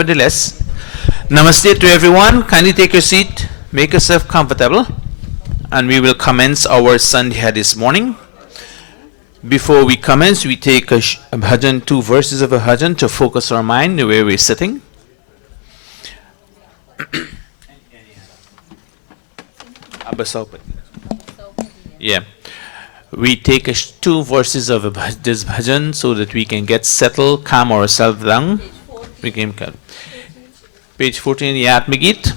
Nevertheless, Namaste to everyone. Kindly take your seat, make yourself comfortable, and we will commence our Sandhya this morning. Before we commence, we take a bhajan, 2 verses of a bhajan to focus our mind the way we're sitting. Yeah. We take 2 verses of this bhajan so that we can get settled, calm ourselves down. We can page 14, Yat Megit.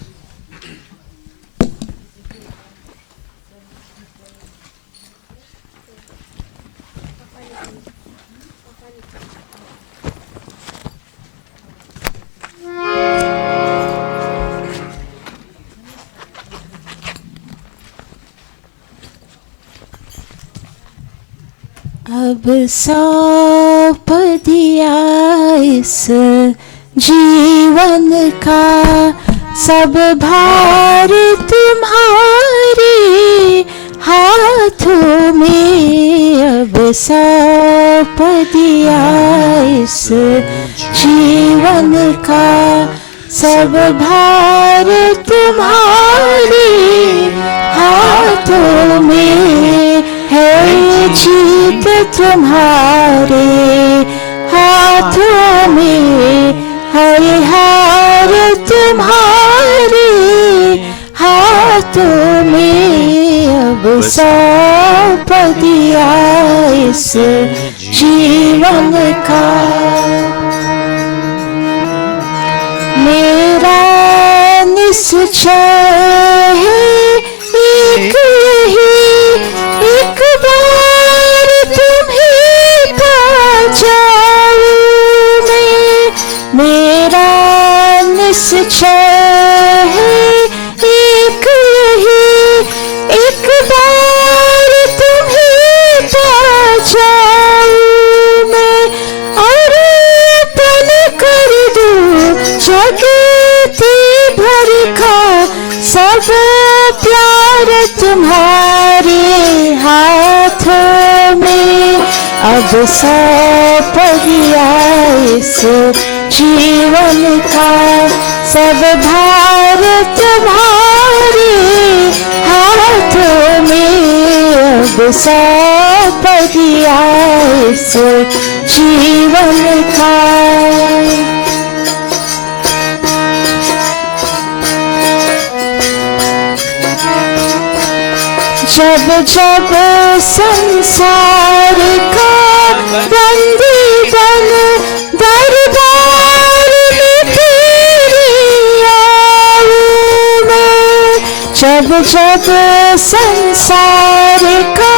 अब सौंप दिया इस जीवन का सब भार तुम्हारे हाथों में। अब सौंप दिया इस जीवन का सब भार तुम्हारे हाथों में। है जीत तुम्हारे हाथों में, है हार तुम्हारे हाथों में। अब सौंप दिया इस जीवन का। मेरा निश्चय है एक यही, एक बार तुम्हें पा जाऊं मैं। मेरा निश्चय है एक यही, एक बार तुम्हें पा जाऊं मैं। और पन कर दूं जगती भर का सब प्यार तुम्हारे हाथों में। अब सौंप दिया इस जीवन का सब भार तुम्हारे हाथों में। अब सौंप दिया इस जीवन का। जब जब संसार का बंदी बन दरबार में तेरे आऊं मैं। जब जब संसार का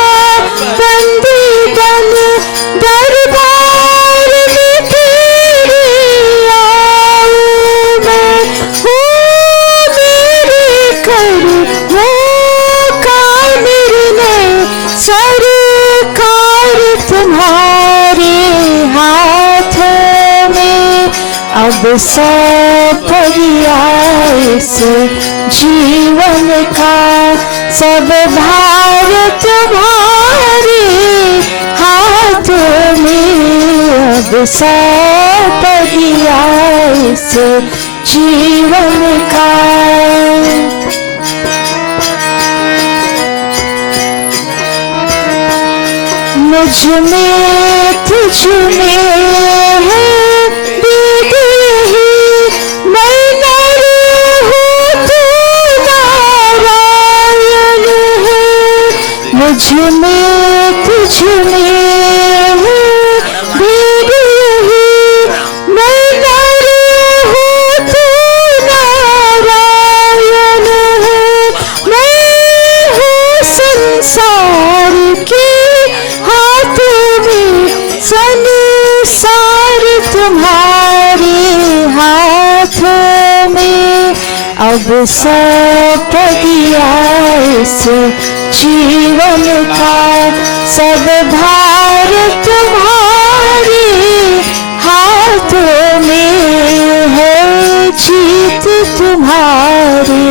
बंदी बन दरबार में तेरे आऊं मैं। हो मेरे कर सरकार तुम्हारे हाथों में। अब सौंप दिया इस जीवन का सब भार तुम्हारे हाथों में। अब सौंप दिया इस जीवन का। मुझ में तुझ में है दीद ही, मैं नर हूँ तू नारायण है। मुझ में तुझ में है दीद ही, मैं नर हूँ तू नारायण है। मैं हूँ संसार की संसार तुम्हारे हाथों में। अब सौंप दिया इस जीवन का सब भार तुम्हारे हाथों में। है जीत तुम्हारे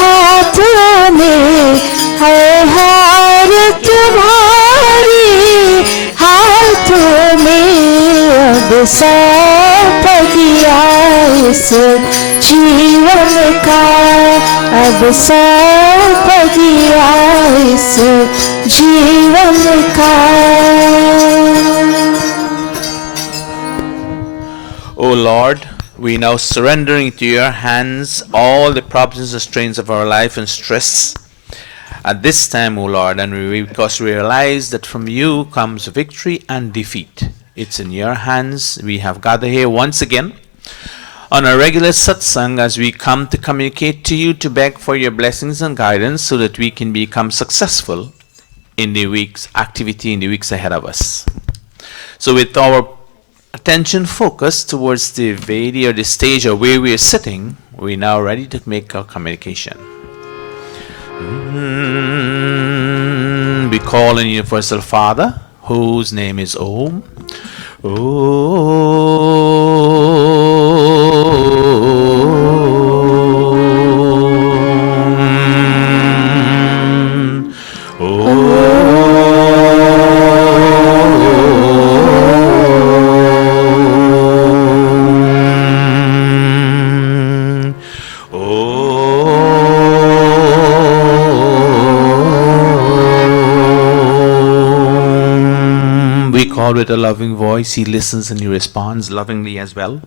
हाथों में, है हार तुम्हारे हाथों में। अब सौंप दिया इस जीवन का अब सौंप दिया इस जीवन का. O Lord, we now surrender into your hands all the problems and strains of our life and stress at this time, O Lord, and because we realize that from you comes victory and defeat. It's in your hands. We have gathered here once again on a regular satsang as we come to communicate to you, to beg for your blessings and guidance so that we can become successful in the week's activity in the weeks ahead of us. So with our attention focused towards the Vedi or the stage or where we are sitting, we are now ready to make our communication. We call on Universal Father, whose name is Om. With a loving voice, he listens and he responds lovingly as well.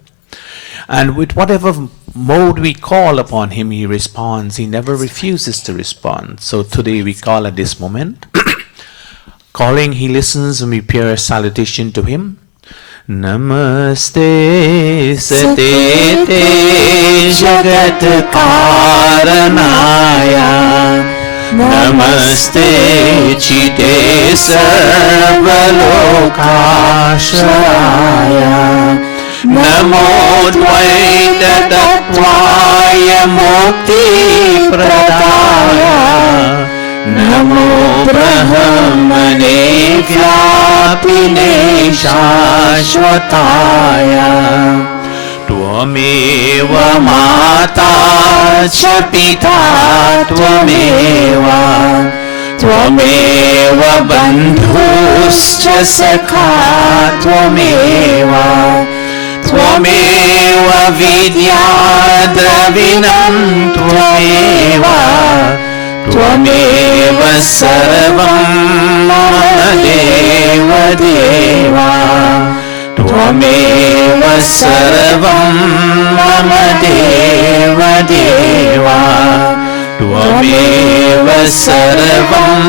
And with whatever mode we call upon him, he responds. He never refuses to respond. So today we call at this moment. Calling, he listens, and we pay a salutation to him. Namaste Satete Jagat Karanaya. Namaste Chite Sarvalokashaya. Namo Dvaita Tattvaya Mukti Pradaya. Namo Brahmane Vyapine Shashvataya. Tvameva Mata Cha Pita Tvameva. Tvameva Bandhuscha Sakha Tvameva. Tvameva Vidya Dravinam Tvameva. Tvameva Sarvam Mama Deva Deva. Tvameva Sarvam Mama Deva Deva. Tvameva Sarvam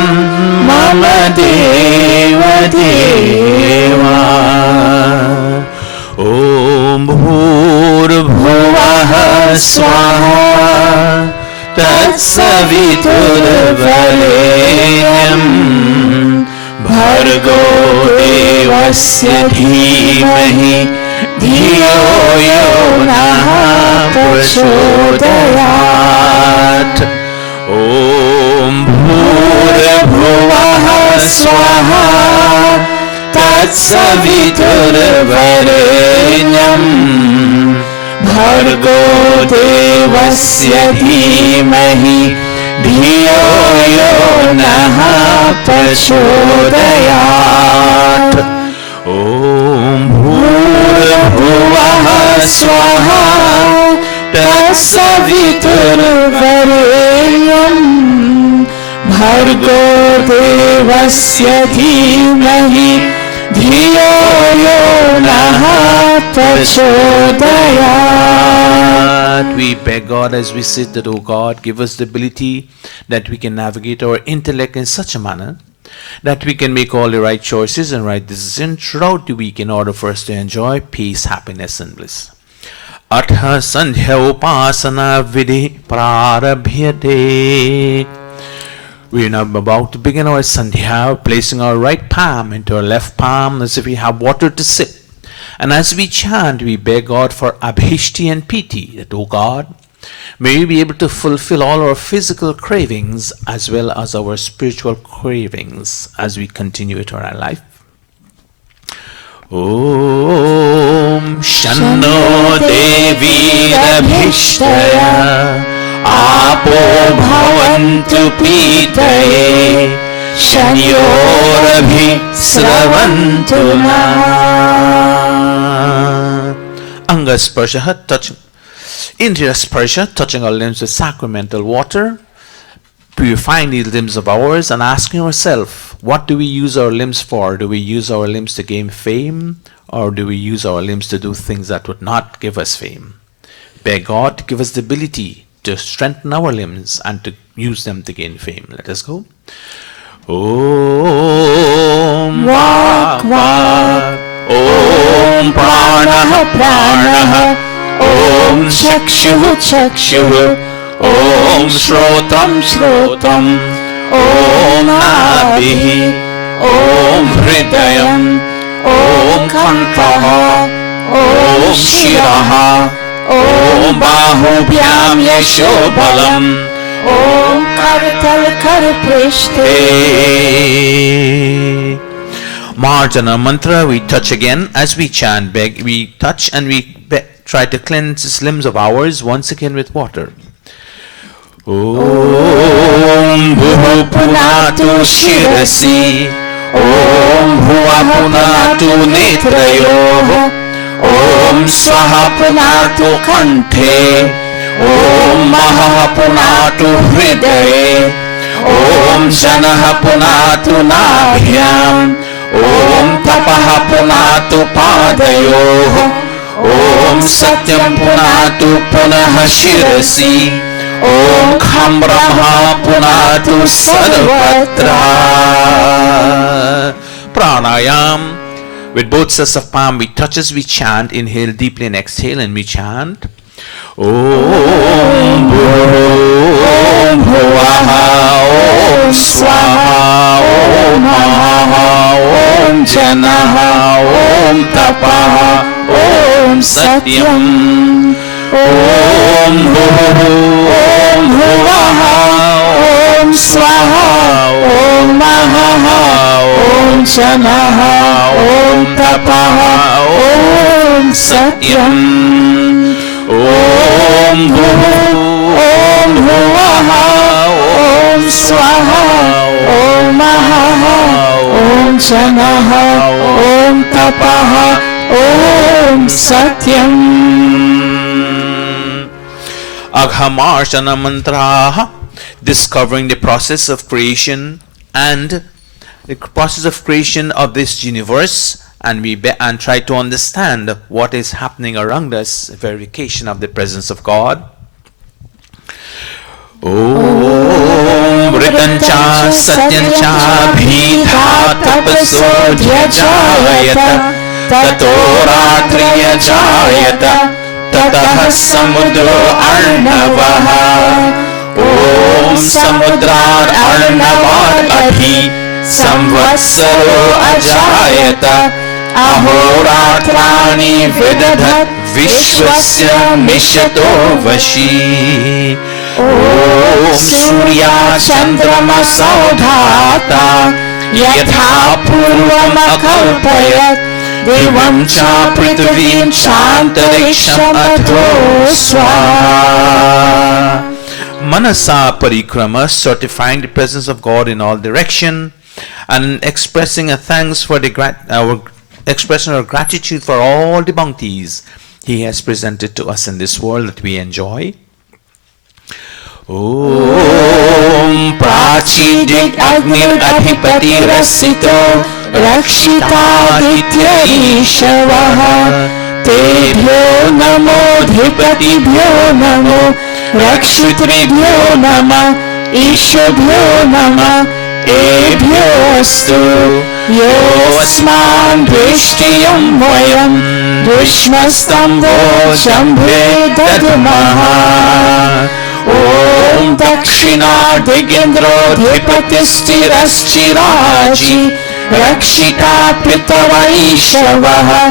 Mama Deva Deva. Om Bhurbhuvah Swaha Tatsaviturvarenyam Bhargo Devasya Dhimahi Dhiyo Yo Nah Prachodayat. Om Bhurabhuvah Swaha Tatsaviturvarenyam Bhargo Devasya Dhimahi Dhiyo Yo Nah Prachodayat. Om Bhurabhuvah Swaha Tatsaviturvarenyam Bhargo Devasya Dhimahi Dhiyo Yo Nah Prachodayat. We beg God as we sit that, O God, give us the ability that we can navigate our intellect in such a manner that we can make all the right choices and right decisions throughout the week in order for us to enjoy peace, happiness and bliss. Atha Sandhya Upasana Vidhi Prarabhyate. We are now about to begin our Sandhya, placing our right palm into our left palm as if we have water to sip. And as we chant, we beg God for Abhishti and Piti, that, O God, may we be able to fulfill all our physical cravings as well as our spiritual cravings as we continue it in our life. Om Shanno Devi Abhishtaya Apo Bhavantu Pitaye Shanyorabhi Sravantu Na. Anga Sparshaha, touch Indriya Sparsha, touching our limbs with sacramental water, purifying these limbs of ours and asking ourselves, what do we use our limbs for? Do we use our limbs to gain fame, or do we use our limbs to do things that would not give us fame? Beg God to give us the ability to strengthen our limbs and to use them to gain fame. Let us go. Om Vak Vak, Om Pranah Pranah, Om Chakshuh Chakshuh, Om Shrotam Shrotam, Om Nabhi, Om Hridayam, Om Kantaha, Om Shiraha, Om Bahubhyam Yashobalam, Om Kartal Karprishte. Marjana mantra we touch again as we chant, beg, we touch and we try to cleanse these limbs of ours once again with water. Om Bhuva Punatu Shirasi, Om Bhuva Punatu Netrayo, Om Swaha Punatu Kanthe, Om Maha Punatu Hridaye, Om Janaha Punatu Nabhyam, Om Tapaha Punatu Padayo, Om Satyam Punatu Punaha Shirasi, Om Kham Brahma Punatu Sarvatra. Pranayam. With both sets of palm we touch as we chant. Inhale deeply and exhale and we chant. Om Bhuvaha, Om Swaha, Om Maha, Om Janaha, Om Tapaha, Om Satyam. Om Bhuvaha, Om Swaha, Om Maha, Om Janaha, Om Tapaha, Om Satyam. Om Bhuvaha, Om Swaha, Om Maha, Om Janaha, Om Tapaha, Om Satyam. Aghamarshana mantraha, discovering the process of creation and the process of creation of this universe, and we try to understand what is happening around us, verification of the presence of God. Om Vritancha Satyancha Bhita Tapaso Dhyajayata Tato Ratriya Jayata Tatah Samudro Arnavaha. Om Samudrat Arnavat Abhi Samvatsaro Ajayata Ahoratrani Vidadhat Vishwasya Mishato Vashi. Om Surya Chandrama Saudhata Yatha Purvam Akalpayat Devam Cha Prithvim Chantariksham Atho Swaha. Manasa Parikrama, certifying the presence of God in all direction and expressing a thanks for our expression of gratitude for all the bounties He has presented to us in this world that we enjoy. Om Prachidik Agnir Adhipati Rasito Rakshita Ditya Ishavaha Tebhyo Namo Dhipatibhyo Namo Rakshitribhyo Nama Ishabhyo Nama Ebhyostu Yosman Drishtiyam Vayam Dushmastam Vojambhe Dadamaha. Om Dakshina Digendro Dhipatistiraschiraji Rakshita Pitavaishavaha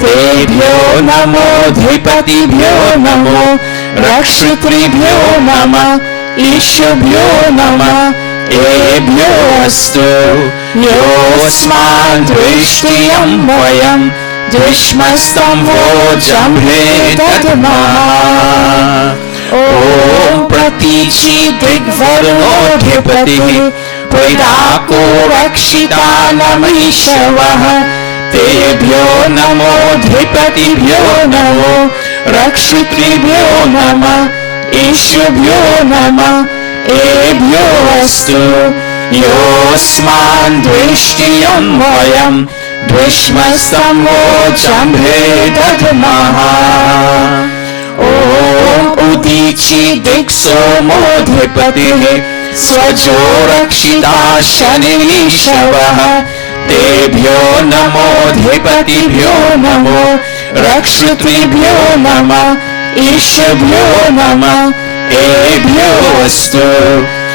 Tebhyo Namo Dhipatibhyo Namo Rakshitribhyo Nama Ishabhyo Nama Ebhyostu Yosman Drishtiyam Vayam Dushmastam Vojambhe Dadamaha. Om Pratichi Digvarno Dhipati Pridako Rakshita Namishavaha Tebhyo Namo Dhipatibhyo Namo Rakshita Rakshitrebhyo Namah Ishvabhyo Namah Ebhyo Astu Yosman Dvishtiyam Vayam Dvishmastammo Jambhe Dadmaha Om Udichi Dikso Modhipatihi Swajo Rakshita Shanishavah Tebhyo Namo Dhipatibhyo Namo Rakshitrebhyo Namah Ishvabhyo Namah Ebhyo Astu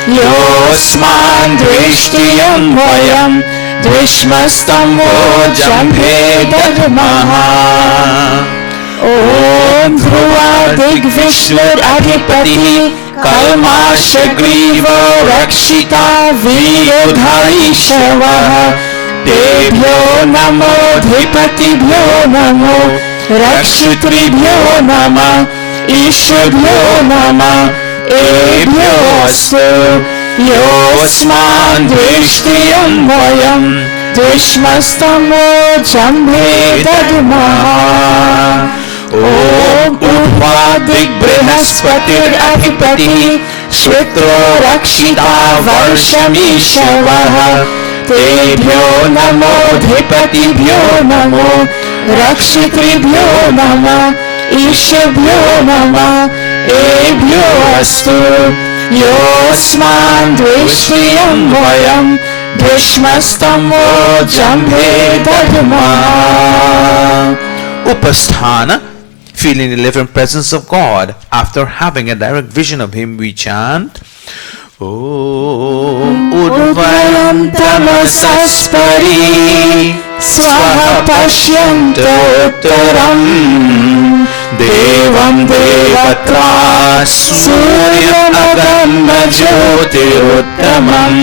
Yosman Dvishtiyam Vayam Dvishmastammo Jambhe Dadmaha Om Dhruva Digvishnur Adhipati Kalmashagriva Rakshita Viyodhaishavaha Tebhyo Namo Dhipatibhyo Namo Rakshitrebhyo Namah Ishvabhyo Namah Ebhyo Astu Yosman Dvishtiyam Vayam Dvishmastammo Jambhe Dadmaha Om Urvadik Brihaspatir Adhipati Shvitro Rakshita Varshamishavaha Tebhyo Namo Dhipatibhyo Namo Rakshitrebhyo Namah Ishvabhyo Namah Ebhyo Astu Yosman Dvishtiyam Vayam Dvishmastammo Jambhe Dadmaha Upasthana, feeling the living presence of God. After having a direct vision of Him, we chant Om Udvayam Tamasaspari Swaha Pashyanto Uttaram Devam Devatra Suryam Agamma Jyotiruttamam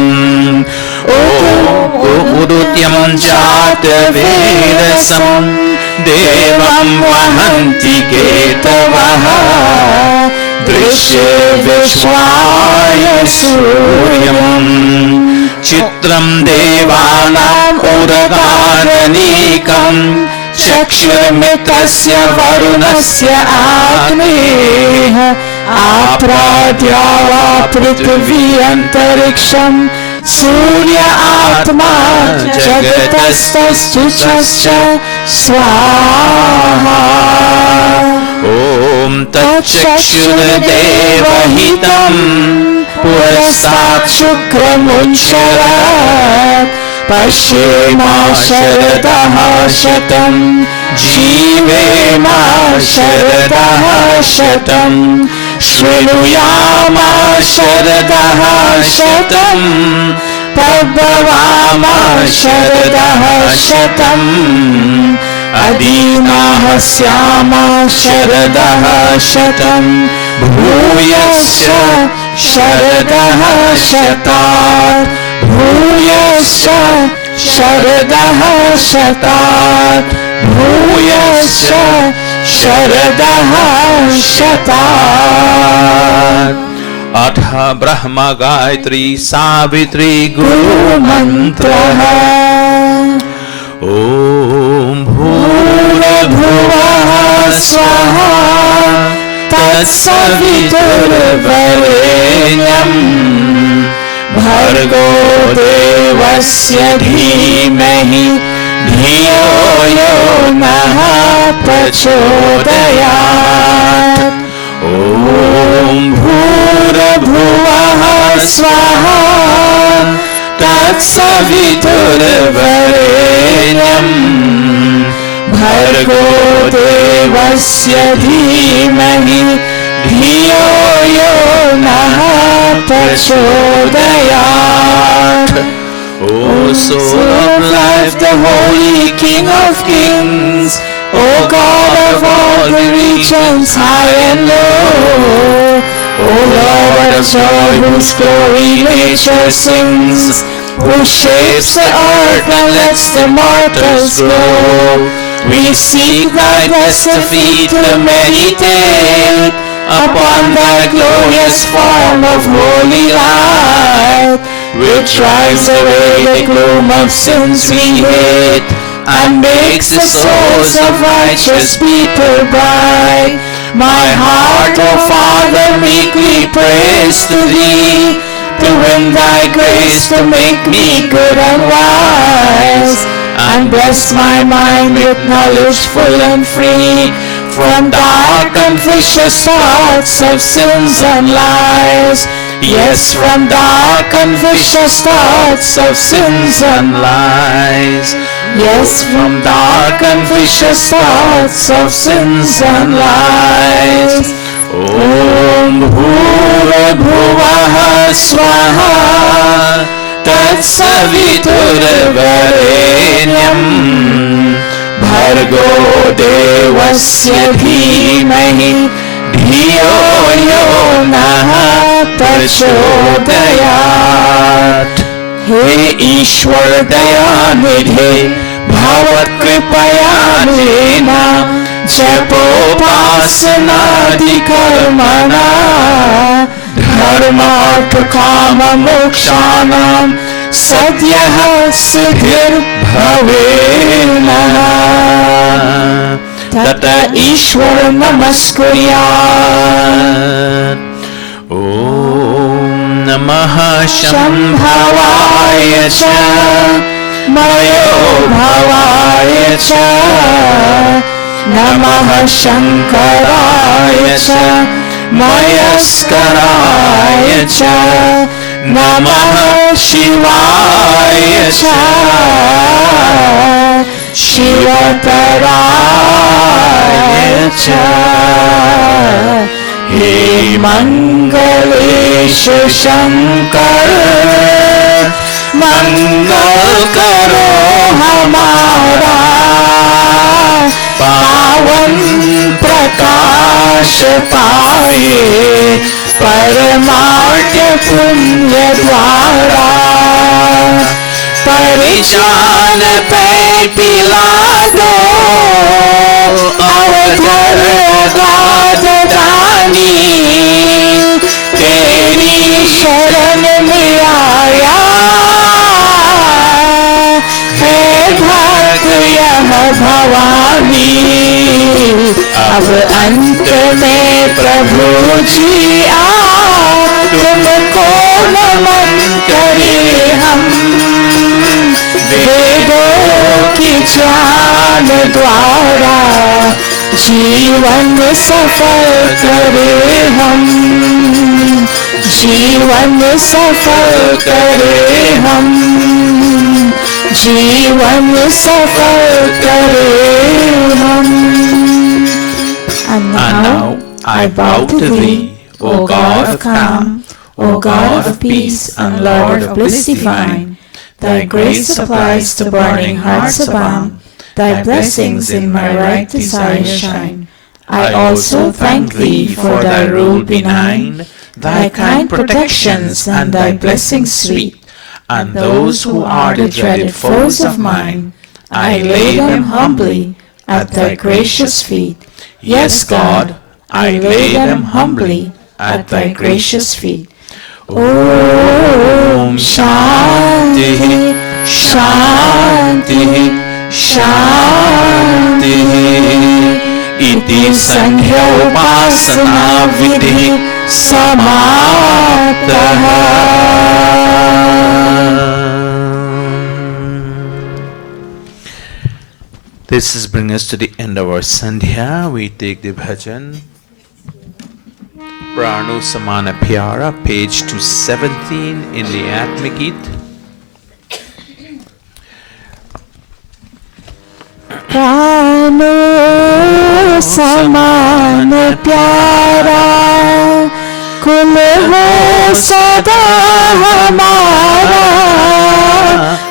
Udutyam Jata Vedasam Devam Vahanti Ketavaha Drishya Vishwaya Suryam Chitram Devanam Uragananikam Chakshurmitasya Varunasya Agneha Apradyava Prithvi Antariksham Surya Atma Jagatastastuchascha Swaha Om Tatchakshuradevahitam Purastat Shukramuncharat Pashema Sharadaha Shatam Jivema Sharadaha Shatam Shrinuyama Sharadaha Shatam Pabhavama Sharadaha Shatam Adinahasyama Sharadaha Shatam Bhuyasya Sharadaha Shatat Bhuyasya Sharadaha Shatat Bhuyasya Sharadaha Shatat Atha Brahma Gayatri Savitri Guru Mantraha Om Bhura Bhuvaha Swaha Tatsaviturvarenyam Bhargo Devasya Dhimahi Dhiyo Yo Naha Prachodayat Om Bhura Bhuvaha Swaha Tatsaviturvarenyam Bhargo Devasya Dhimahi Dhiyo Yo Naha Prachodayat O Soul of Life, the Holy King of Kings, O God of all the regions high and low, O Lord of joy, whose glory nature sings, who shapes the earth and lets the mortals grow. We seek thy blessed feet to meditate upon thy glorious form of holy light, which drives away the gloom of sins we hate, and makes the souls of righteous people bright. My heart, O Father, meekly prays to thee, to win thy grace to make me good and wise, and bless my mind with knowledge full and free, from dark and vicious thoughts of sins and lies. Yes, from dark and vicious thoughts of sins and lies. Yes, from dark and vicious thoughts of sins and lies. Om Bhurabhuvah Swaha Tatsaviturvarenyam Bhargo Devasya Dhimahi Dhiyo Yo Nah Prachodayat. He Ishwar Dayanidhe Bhavat Kripayadena Japopasana Karmana Dharmartha Kama Mokshanam Sadyah Siddhir Bhavena Tata Ishwar Namaskaryat. Om Namah Shambhavaya Cha Mayo Bhavaya Cha Namah Shankaraya Cha Mayaskaraya Cha Namah Shivaya Cha Shivataraya Cha. He Mangalesha Shankar Mangal Karo Hamara Pawan Prakash Paye Paramartya Punya Dwara Parijan Pe Pilado Avadhar Gadadani Teri Sharan Mein Aaya Hai Bhakt Yah Bhavani. अब अंत में प्रभु जी आ तुमको नमन करे हम, वेदों की ज्ञान द्वारा जीवन सफल करे हम, जीवन सफल करे हम, जीवन सफल करे हम. And now I bow to thee, O God of calm, O God of peace and Lord of bliss divine. Thy grace supplies to burning hearts a balm, thy blessings in my right desire shine. I also thank thee for thy rule benign, thy kind protections and thy blessings sweet. And those who are the dreaded foes of mine, I lay them humbly at thy gracious feet. Yes, God, I lay them humbly at thy gracious feet. Om Shanti, Shanti, Shanti. Iti Sankhya Upasana Vidhi Samaptaha. This is bringing us to the end of our Sandhya. We take the bhajan. Prano Samana Pyara, page 217 in the Atmikit. Prano Samana Pyara, Kul ho sada hamara.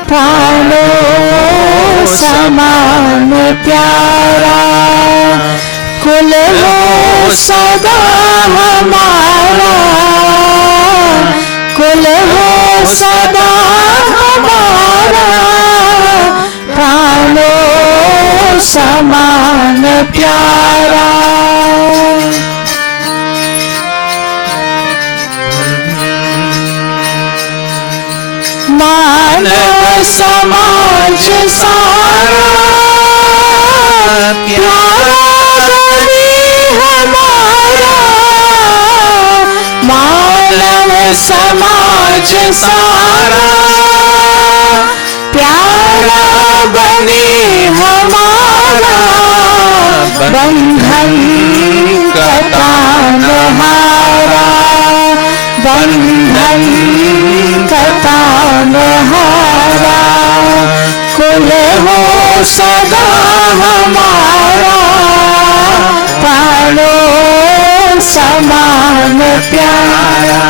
Prano समान प्यारा कुल हो सदा हमारा, कुल हो सदा हमारा. प्राणों समान प्यारा. मानव समाज सारा प्यारा बनी हमारा. आज सारा प्यारा बने हमारा बंधन कटा नहारा बंधन कटा नहारा कुल हो सदा हमारा प्राणो समान प्यारा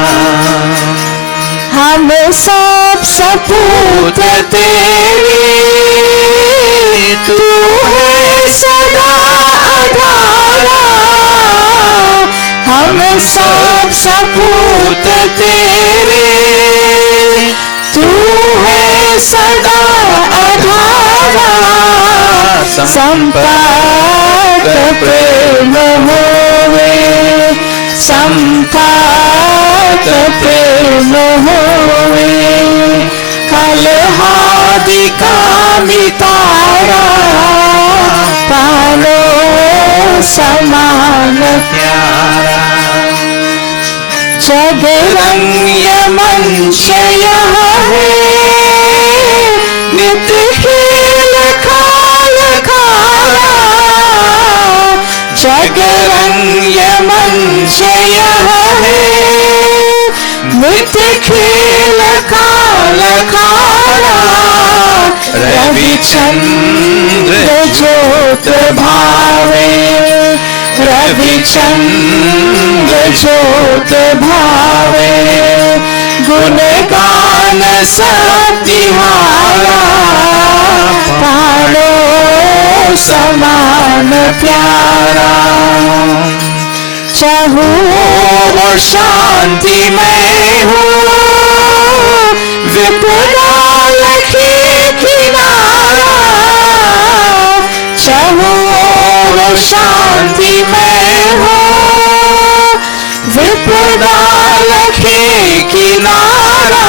हम सब सपूत तेरे तू है सदा आधारा हम सब सपूत तेरे तू है सदा आधारा संपर्क प्रेम होवे संपर्क प्रेम होवे कलहादि कामितारा पालो समान प्यारा जगरंग मंच यह है नित्य खेल खाल खाया जगरंग मंच यह है नित्य खेल खाल खाया रविचंद्र ज्योत भावे रविचंद्र ज्योत भावे गुण गान सतिहारा पालो समान प्यारा चहु शांति में हो विपुला लखी किनारा चहु शांति में हो विपुला लखी किनारा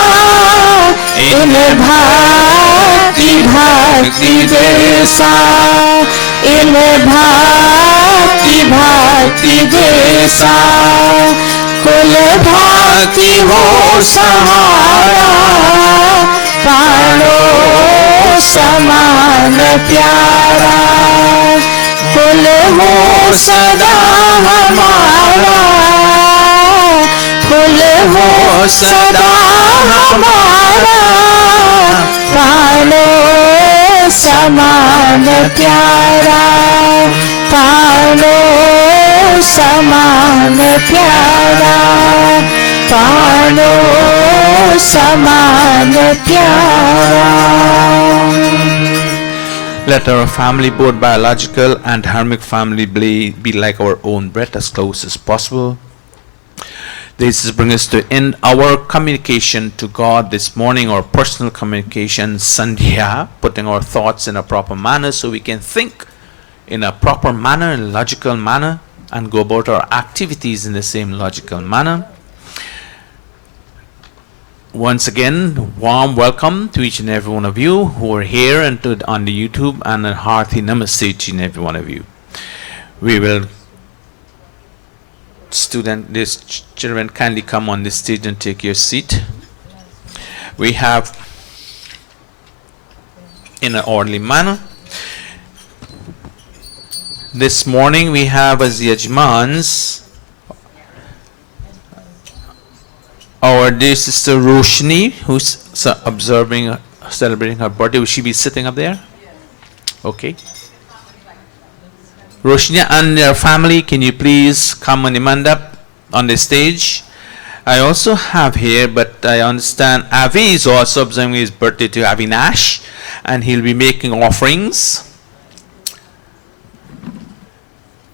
इन भक्ति भक्ति देसा इन भक्ति भक्ति देसा कुल भक्ति हो सहारा प्राणो समान प्यारा कुल हो सदा हमारा कुल हो सदा हमारा प्राणो समान प्यारा प्राणो समान प्यारा प्राणो समान प्यारा. Let our family, both biological and dharmic family, be like our own breath, as close as possible. This brings us to end our communication to God this morning, our personal communication, Sandhya, putting our thoughts in a proper manner so we can think in a proper manner, in a logical manner, and go about our activities in the same logical manner. Once again, warm welcome to each and every one of you who are here and on the YouTube, and a hearty namaste to each and every one of you. We will, children, kindly come on the stage and take your seat. We have, in an orderly manner, this morning we have as Yajmans our dear sister Roshni, who's celebrating her birthday. Will she be sitting up there? Okay. Roshni and your family, can you please come on the mandap on the stage? I also have here, but I understand Avi is also observing his birthday to Avinash, and he'll be making offerings.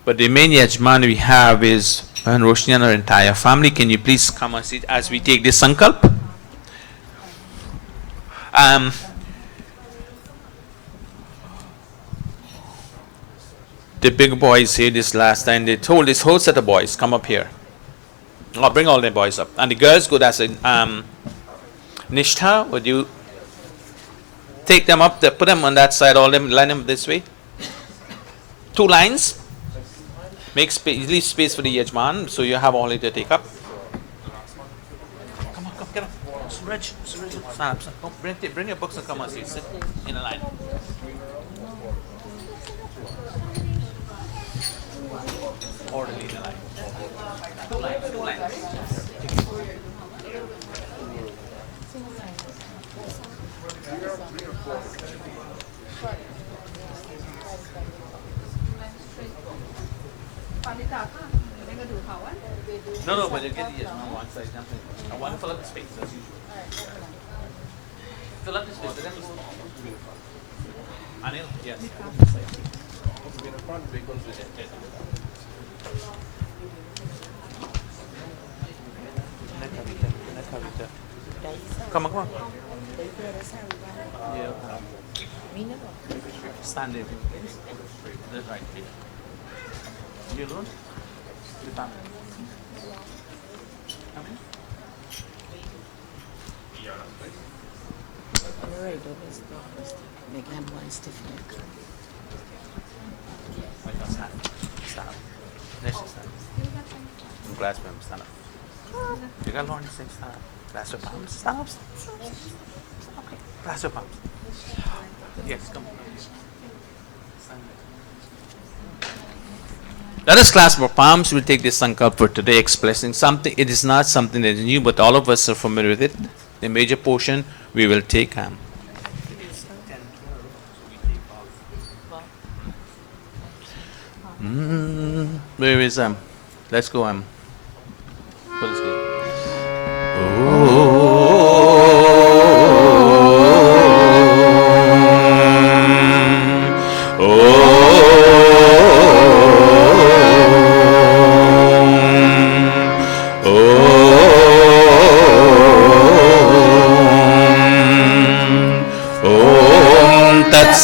But the main Yajman we have is and Roshni and her entire family. Can you please come and sit as we take this sankalp? The big boys here this last time, they told this whole set of boys, come up here. I'll bring all the boys up. And the girls go, that's it. Nishtha, would you take them up, put them on that side, all them, line them this way. 2 lines. Make space, leave space for the Yajman, so you have all it to take up. Come on, get up. Rich, stand up. Oh, bring your books and come on, sit in a line. Orderly in a line. Two lines. No, but you get the on one side. I want to fill up the space as usual. Fill up the space. Anil, yes. Come on. Yeah. Stand there. That's right. You alone? You family? Come in. Make them one stiff neck. Stand up. Next stand. Glass ma'am, stand up. You got Lord saying stand up. Glass your palms. Stand up. Okay. Glass your palms. Yes, come on. Stand there. Let us clasp our palms. We'll take this sankalp for today, expressing something. It is not something that is new, but all of us are familiar with it. The major portion we will take. Where is let's go pull this kid.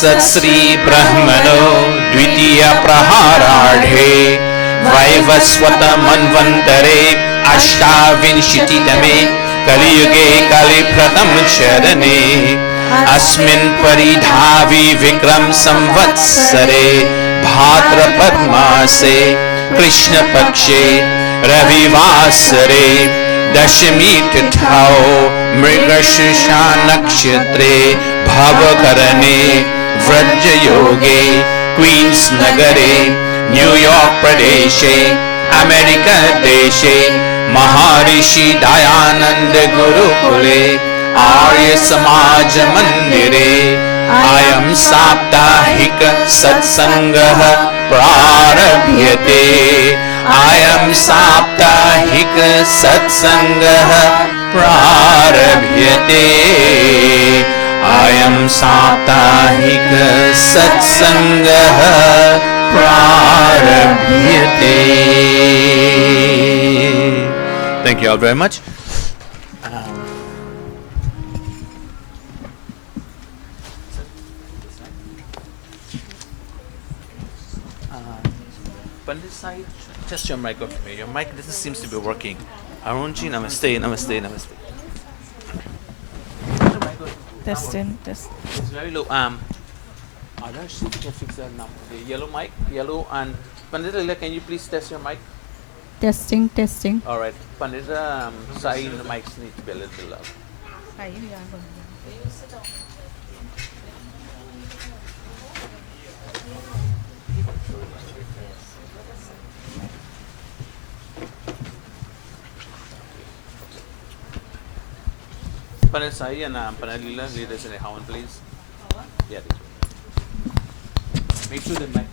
Tat Sri Brahmano Dvitiya Prahararhe Vaivaswata Manvantare Ashtavinshititame Kaliyuge Kali Pratam Charane Asmin Paridhavi Vikram Samvatsare Bhadra Padmase Krishna Pakshe Ravivasare Dashami Tithao Mrigashisha Nakshatre Bhavakarane Vrajya Yoge Queens Nagare New York Pradeshe America Deshe Maharishi Dayananda Gurukula Arya Samaj Mandire Ayam Saptahika Satsangah Prarabhyate Ayam Saptahika Satsangah Prarabhyate Ayam Saptahika Satsangah Prarabhyate. Thank you all very much. Pandit side, test your mic for me. Your mic doesn't seem to be working. Arunji, namaste. Testing. It's very low. Others can fix that now. The yellow mic, yellow, and Pandit Lila, can you please test your mic? Testing. All right, Pandit Sai, the mics need to be a little loud. Pandit Sai and Pandit Lila, lead us in a Havan, please. Yeah, this way. Make sure the mic.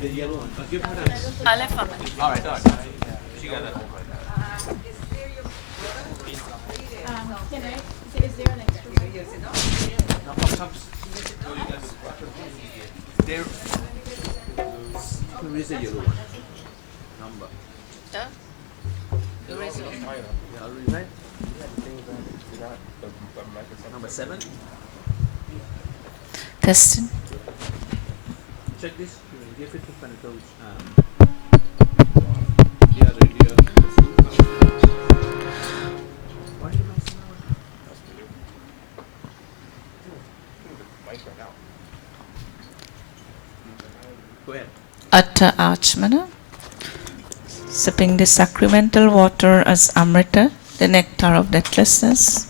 The yellow one. Give her that. All right. She got that. Is there an extra one? No, cups. There. Where is the yellow one? Number. The result. Yeah, already right? Number 7. Testing. Check this. Give it to Panito's. Yeah, radio. Why are you messing around? Go ahead. Atta Achmana. sipping the sacramental water as Amrita, the nectar of deathlessness.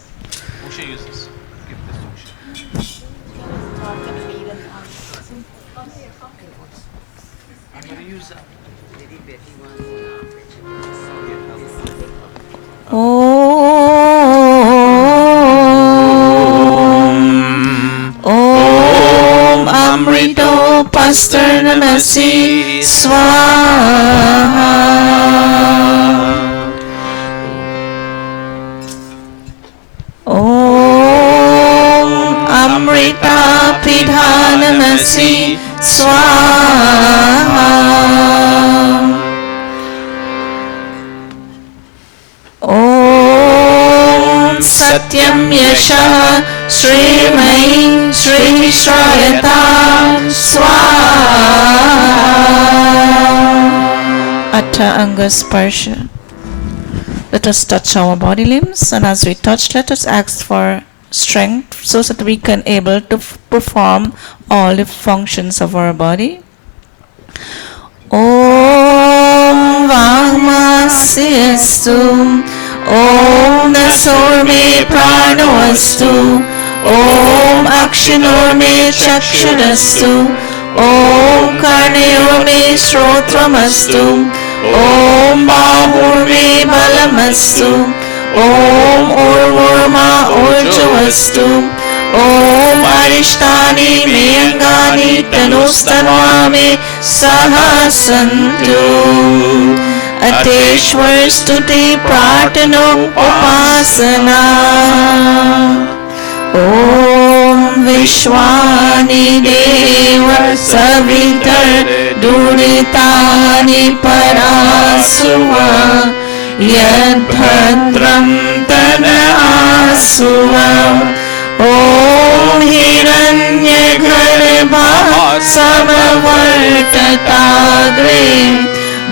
Om Amrito Pasternamasi Swaha. Om Amrita Pidhanamasi Swaha. Om Satyam Yasha Srimai Sri Shrayatam Swaha. Atta Anga Sparsha. Let us touch our body limbs, and as we touch, let us ask for strength so that we can able to perform all the functions of our body. Om Vahmasyastu. Om Nasorme Pranoastu. Om Akshinurme Chakshurastu. Om Karnayorme Shrotramastu. Om Bahurme Balamastu. Om Urvurma Urjavastu. Om Arishtani Meyangani Tanustanvame Sahasantu. Ateshwar Stuti Pratano Upasana. Om Vishwani Deva Savitar Duritani Parasuva. Yad Bhadram Tana Asuva. Om Hiranyagarbha Samavartatagre.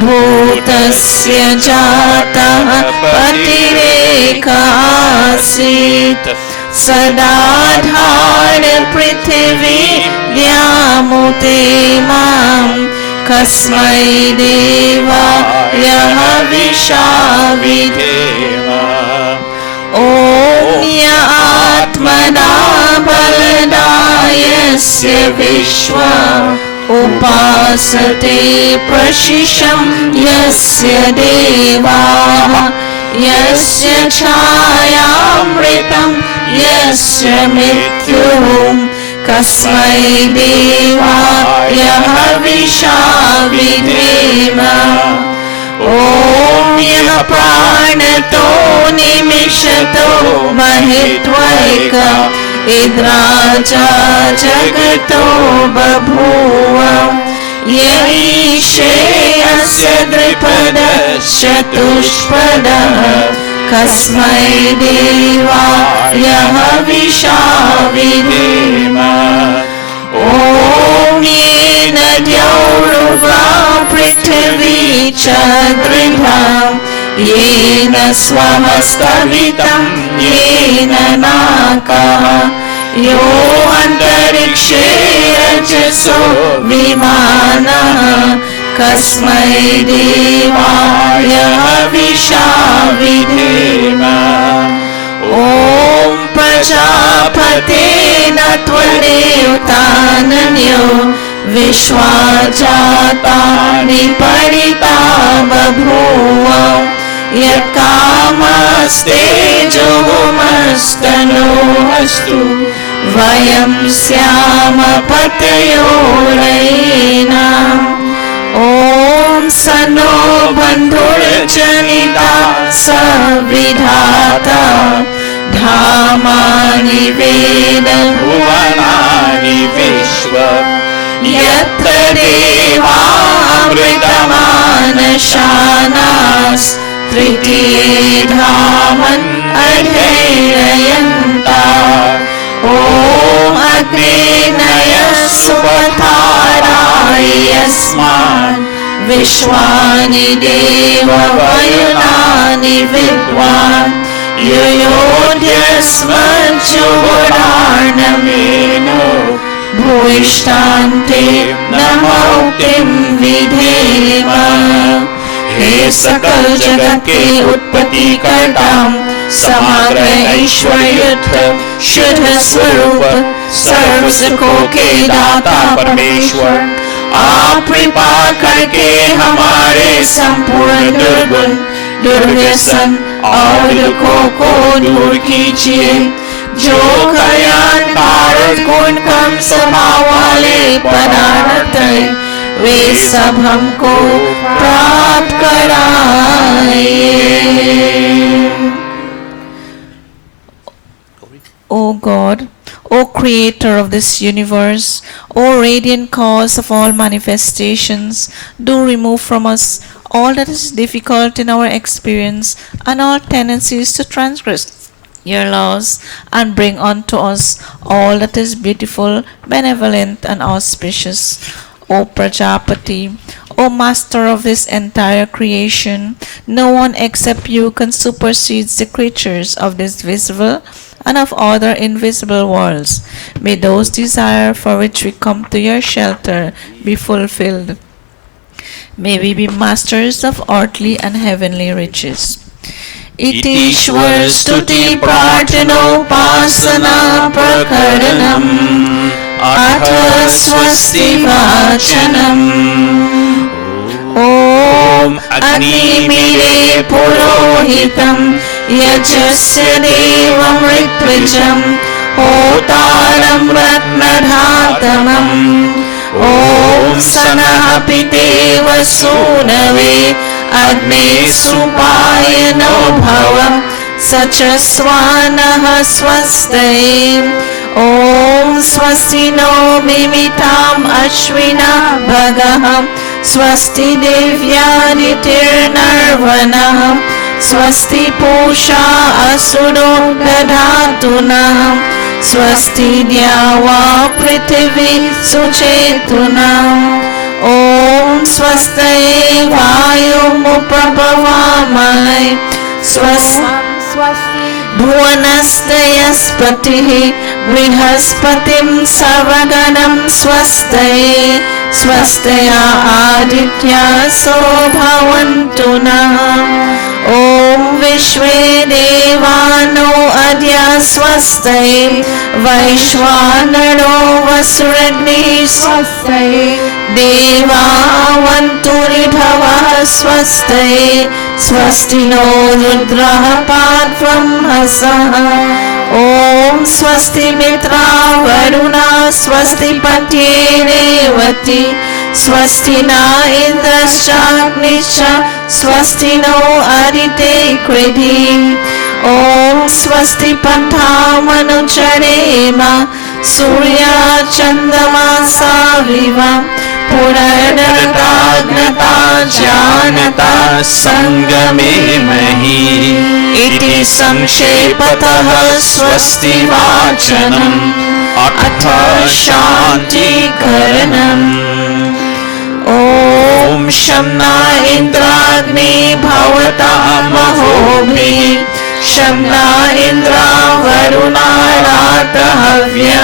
Bhutasya Jatah Patireka Asit. Sadadhar Prithvi Vyamute Mam. Kasmai Deva Yaha Vishavideva. Om Ya Atmana Baladayasya Vishwa. Upasate Prashisham Yasya Deva. Yasya Chayamritam Yasya Mrityum. Kasmai Deva Yaha Vishavideva. Om Yaha Pranato Nimishato Mahitvaika. Idraja Jagato Babhuva. Yaishe Asya Dripada Shatushpada. Kasmai Deva Yaha Vishavideva. Om Yena Dyaurva Prithvi Chadrinha. Yena Swamastavitam Yena Nakaha. Yo Antarikshe Ajaso Vimana. Kasmai Deva Yaha Vishavideva. Om Prajapate Natvadevtananyo. Vishwajatani Parita Babhuva. Yakamaste Jomastano Astu. Vayam Syama Patayoraina. Om Sano Bandhur Janita Savidhata. Dhamani Veda Bhuvanani Vishwa. Yatra Deva Amritamana Tritiye Dhaman Adhairayanta. Om Agninaya Subhatarayi Yasman. Vishwani Deva Vayunani Vidwan. Yoyodhyasman Chuvarnameno. Bhuishtante Namautim Vidhema. He सकल जगत के उत्पत्ति करताम समग्र ऐश्वर्युक्त शुद्ध स्वरूप सर्व सुखों के दाता परमेश्वर आप कृपा करके हमारे संपूर्ण दुर्गुण दुर्व्यसन और दुखों को दूर कीजिए जो कल्याणकारक गुण कर्म स्वभाव वाले पदार्थ है वे सब हमको प्राप्त कराइए। O God, O Creator of this universe, O radiant cause of all manifestations, do remove from us all that is difficult in our experience and all tendencies to transgress your laws and bring unto us all that is beautiful, benevolent and auspicious. O Prajapati, O Master of this entire creation, no one except you can supersede the creatures of this visible and of other invisible worlds. May those desires for which we come to your shelter be fulfilled. May we be masters of earthly and heavenly riches. Itishwar stuti prarthanopasana prakaranam atha swasti vachanam Om Agni Mire Purohitam Yajasya Devam Ritwijam Hotaram Ratnadhatamam Om Sanahapiteva Sunave Agni Supayano Bhavam Sachaswanaha Swastai Om Swasti No Mimitam Ashwina Bhagaham Swasti Devyanitiranarvanam Swasti Pusha Asudo Gadhatunam Swasti Dyawa Prithvi Suchetunam Om Swastai Vayum Uprabhavamai Swasti Bhuvanastayaspathi Brihaspatim Sarvaganam Swastai Swastaya Aditya Sobhavantu Naham Om Vishwe Devano Adya Swastai Vaishwanaro Vasuragni Swastai Devavanturibhava Swastai Swasti no Rudraha Padbrahmasaha Om Swasti Mitra Varuna Swasti Patye Revati Swasti na Indrashagnisha Swasti no Adite Kriti Om Swasti Pantamanucharema Surya Chandama Saviva Puranadagnata Janata Sangame Mahi Iti Samshepataha Swasti Vachanam Atha Shanti Karanam Om Shamna Indragni Bhavata Mahobhi Shamna Indra Varuna Ratahavya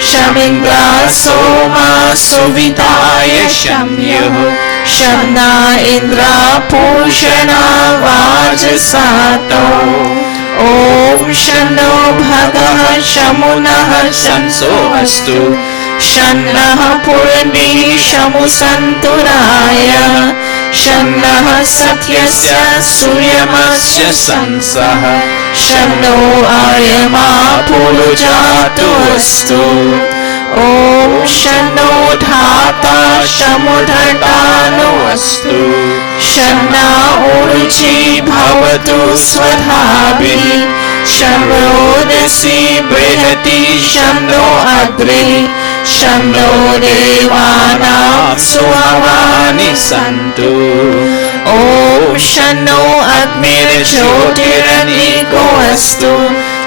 Shamindra Soma Suvidaya Shamyuh Shamna Indra Pushana Vajasato Om Shano Bhagaha Shamunah Shanso Astu Shanah Purani Shamu Santuraya Shanah Satyasya Suryamasya Sansaha Shano Aryama Purujatu Astu Om Shano Dhata Shamudhartano Astu Shana Uruchi Bhavatu Swadhabi Shamrodasi Brihati Shamno Adri Shamno Devanam Suhavani Santu Om Shano Agmir Jyotiraniko Astu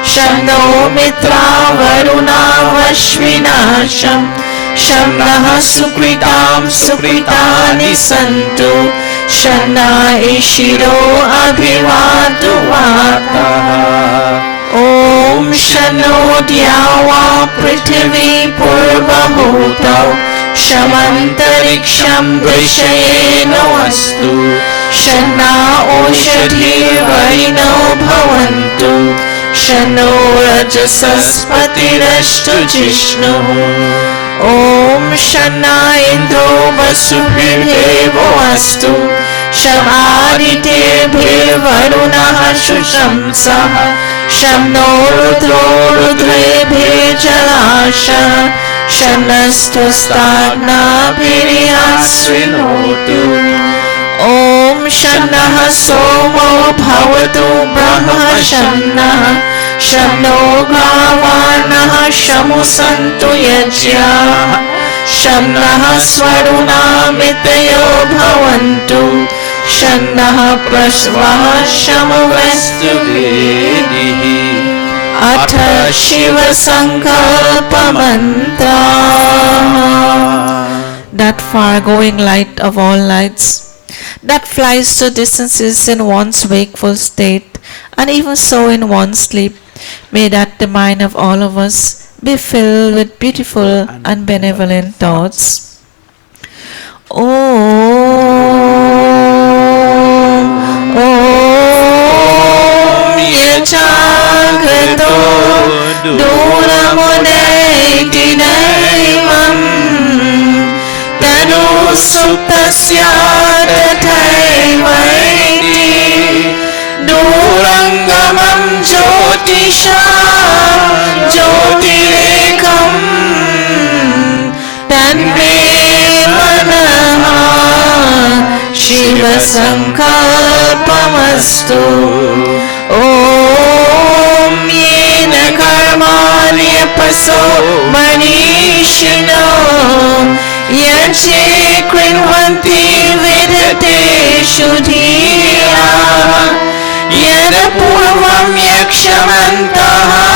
Shano Mitra Varuna Vashvinasham Shamnah Sukritam Sukritani Santu Shana Ishiro Abhivatu Vataha Om Shano Dyawa Prithvi Purvahutau Shamantariksham Vrishayeno Astu शन्ना ओषधिर्वरिणो भवन्तु शन्नो रजसस्पतिरस्तु जिष्णुः ॐ शन्ना इन्द्रो वसुभिर्देवो अस्तु शमादित्येभिर्वरुणः शुशंसः शन्नो रुद्रो रुद्रेभिर्जलाशः शन्नस्तुस्ताग्नाभिर्याश्रिनोतु ॐ शन्नः सोमो भवतु ब्रह्म शन्नः शन्नो गावार्णः शमुसन्तु यज्ञाः शन्नः स्वरुणामितयो भवन्तु शन्नः प्रश्वः शमवस्तु वेदिः अथ शिवसङ्कल्पमन्त्रः That far-going light of all lights, that flies to distances in one's wakeful state, and even so in one's sleep, may that the mind of all of us be filled with beautiful and benevolent thoughts. Om Yajaghato Duramudaiti Daivam Tanu Suptasya Tathaivaiti Durangamam Jyotisha Jyotirekam Tanme Manaha Shiva Sankalpamastu Om Yena Karmani Paso Manishino Yache Krinvanti Vidate Shudhiya Yada Purvam Yakshamantaha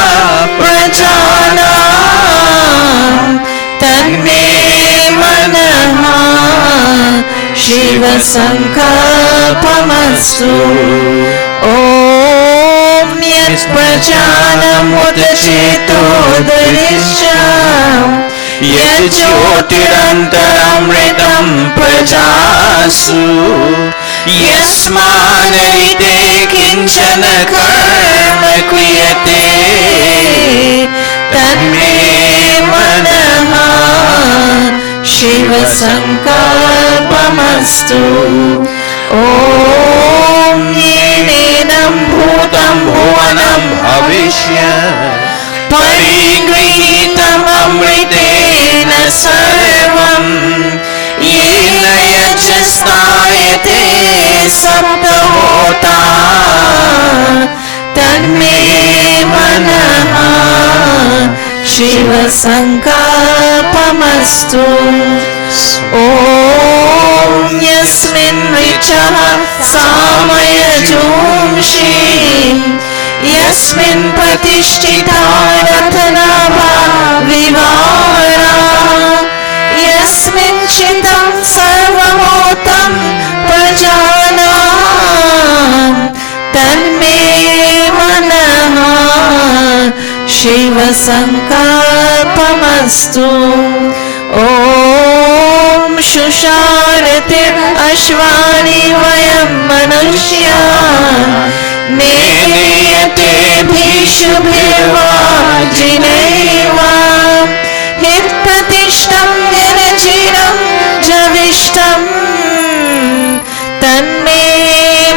Prajanam Tanme Manaha Shiva Sankalpamastu Om Yat Prajanam Udacheto Darisham Yat Jyotirantaramritam Prajasu Yasmanarite Kinchana Karma Kriyate Tanme Manaha Shiva Sankalpamastu Om Yenenam Bhutam Bhuvanam Bhavishya Parigrihitam Amritena Sarvam Yena Yajastayate Saptavota Tanme Manaha Shiva Sankalpamastu Om Yasmin Richaha Samaya Jumshi Yasmin Pratishtita Ratanabha Vivara Yasmin Chitam Sarvamotam Prajanam Tanme Manaha Shiva Sankalpamastu Om Shushartir Ashvani Vayam Manushya Neneyate Bhishubhirva Jineva Hitpratishtam Yanachiram Javishtam Tanme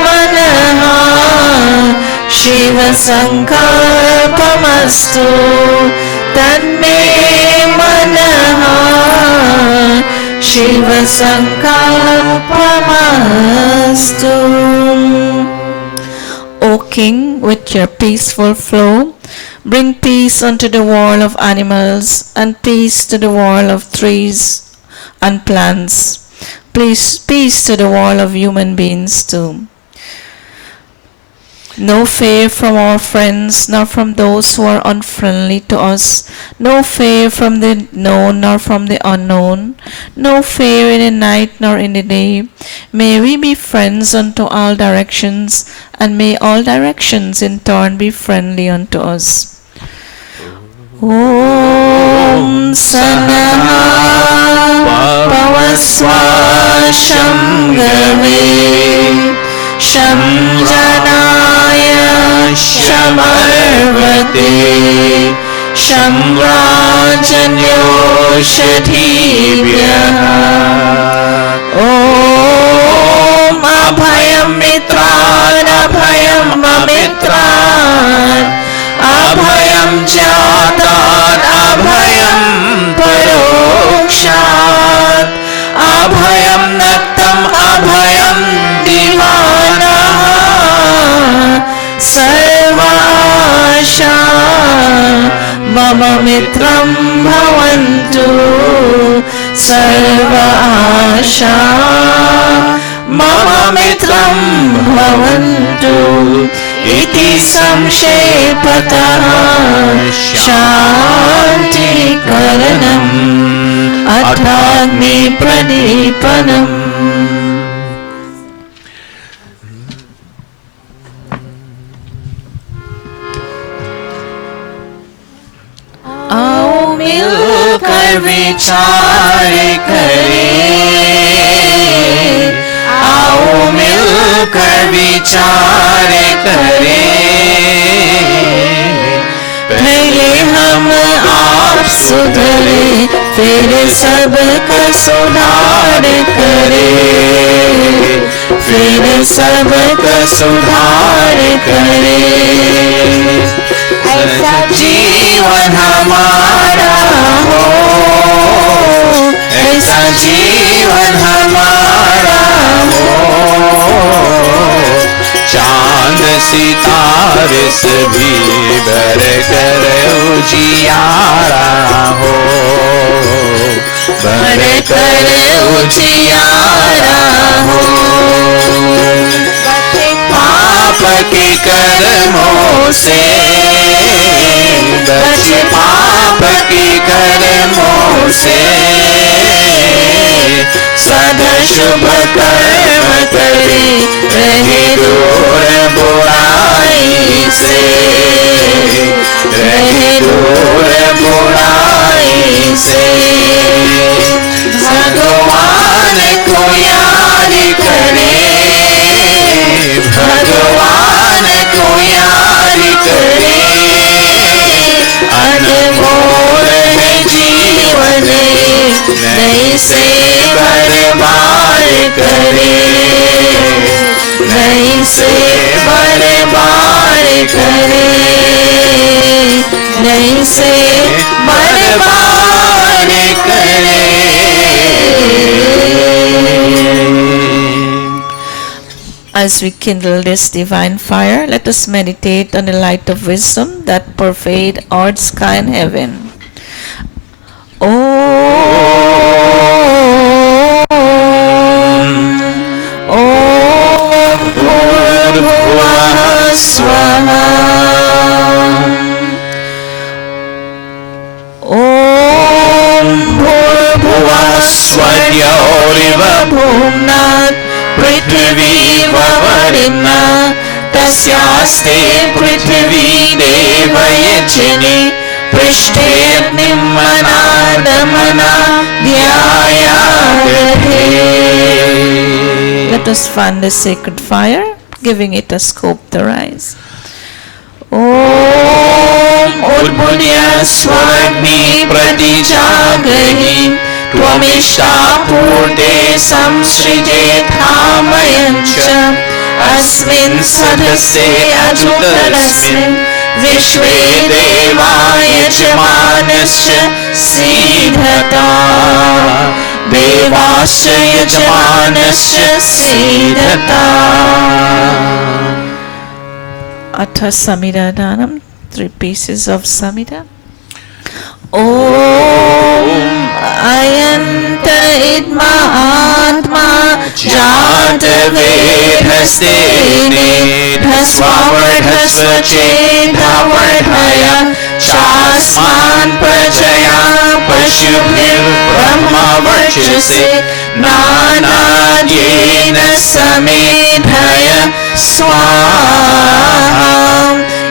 Manaha Shiva Sankalpamastu Tanme Manaha Shiva Sankalpamastu O King, with your peaceful flow, bring peace unto the world of animals and peace to the world of trees and plants. Please, peace to the world of human beings too. No fear from our friends, nor from those who are unfriendly to us. No fear from the known, nor from the unknown. No fear in the night, nor in the day. May we be friends unto all directions, and may all directions in turn be friendly unto us. Om Sanaha Pavasva Shambhave शंजनाय शमर्वते शम्राजन्योषधीभ्यः ॐ अभयं मित्रान् अभयं ममित्रान् अभयं जातान् अभयं परोक्षात् अभयं नक्तम् अभयं दिवानः सर्वाशा मम मित्रं भवन्तु सर्वाशा मम मित्रं भवन्तु इति संक्षेपतः शान्तिकरणम् अथाग्निप्रदीपनम् आओ मिलकर विचार करें आओ मिलकर विचार करें पहले हम आप सुधरे फिर सबका सुधार करें फिर सबका सुधार करें ऐसा जीवन हमारा हो ऐसा जीवन हमारा हो चांद सितारे से भी भर कर उजियारा हो भर कर उजियारा हो पाप के कर्मों से बचे पाप के कर्मों से सदा शुभ कर्म करे रहे दूर बुराई से रहे दूर बुराई से भगवान को याद करे भगवान को याद करे अनमोल है जीवन नई से बर्बाद करे नई से बर्बाद करे नई से बर्बाद करे As we kindle this divine fire, let us meditate on the light of wisdom that pervades earth, sky and heaven. Om Bhurvuvah Swaha Om Bhurvuvah Swadhyoriva Bhumnat पृथ्वी ववरिना तस्यास्ते पृथ्वी देवयजने पृष्ठे अग्निमनादमना ध्यायामहे. Let us fan the sacred fire, giving it a scope to rise. Om Udbudya Swagni Pratijagrahi त्वमिष्टा पूर्ते संसृजेथामयञ्च अस्मिन् सदस्ये अजुतरस्मिन् विश्वे देवा यजमानश्च सीदता देवाश्च यजमानश्च सीदता. Atha Samhita Danam, 3 pieces of Samhita. Om Ayanta Idma Atma Jata Vedhaste Nedhasvavardhasvacheta Vardhaya Chasman Prajaya Pashubhir Brahma Varchase Nanadyena Samedhaya Swaha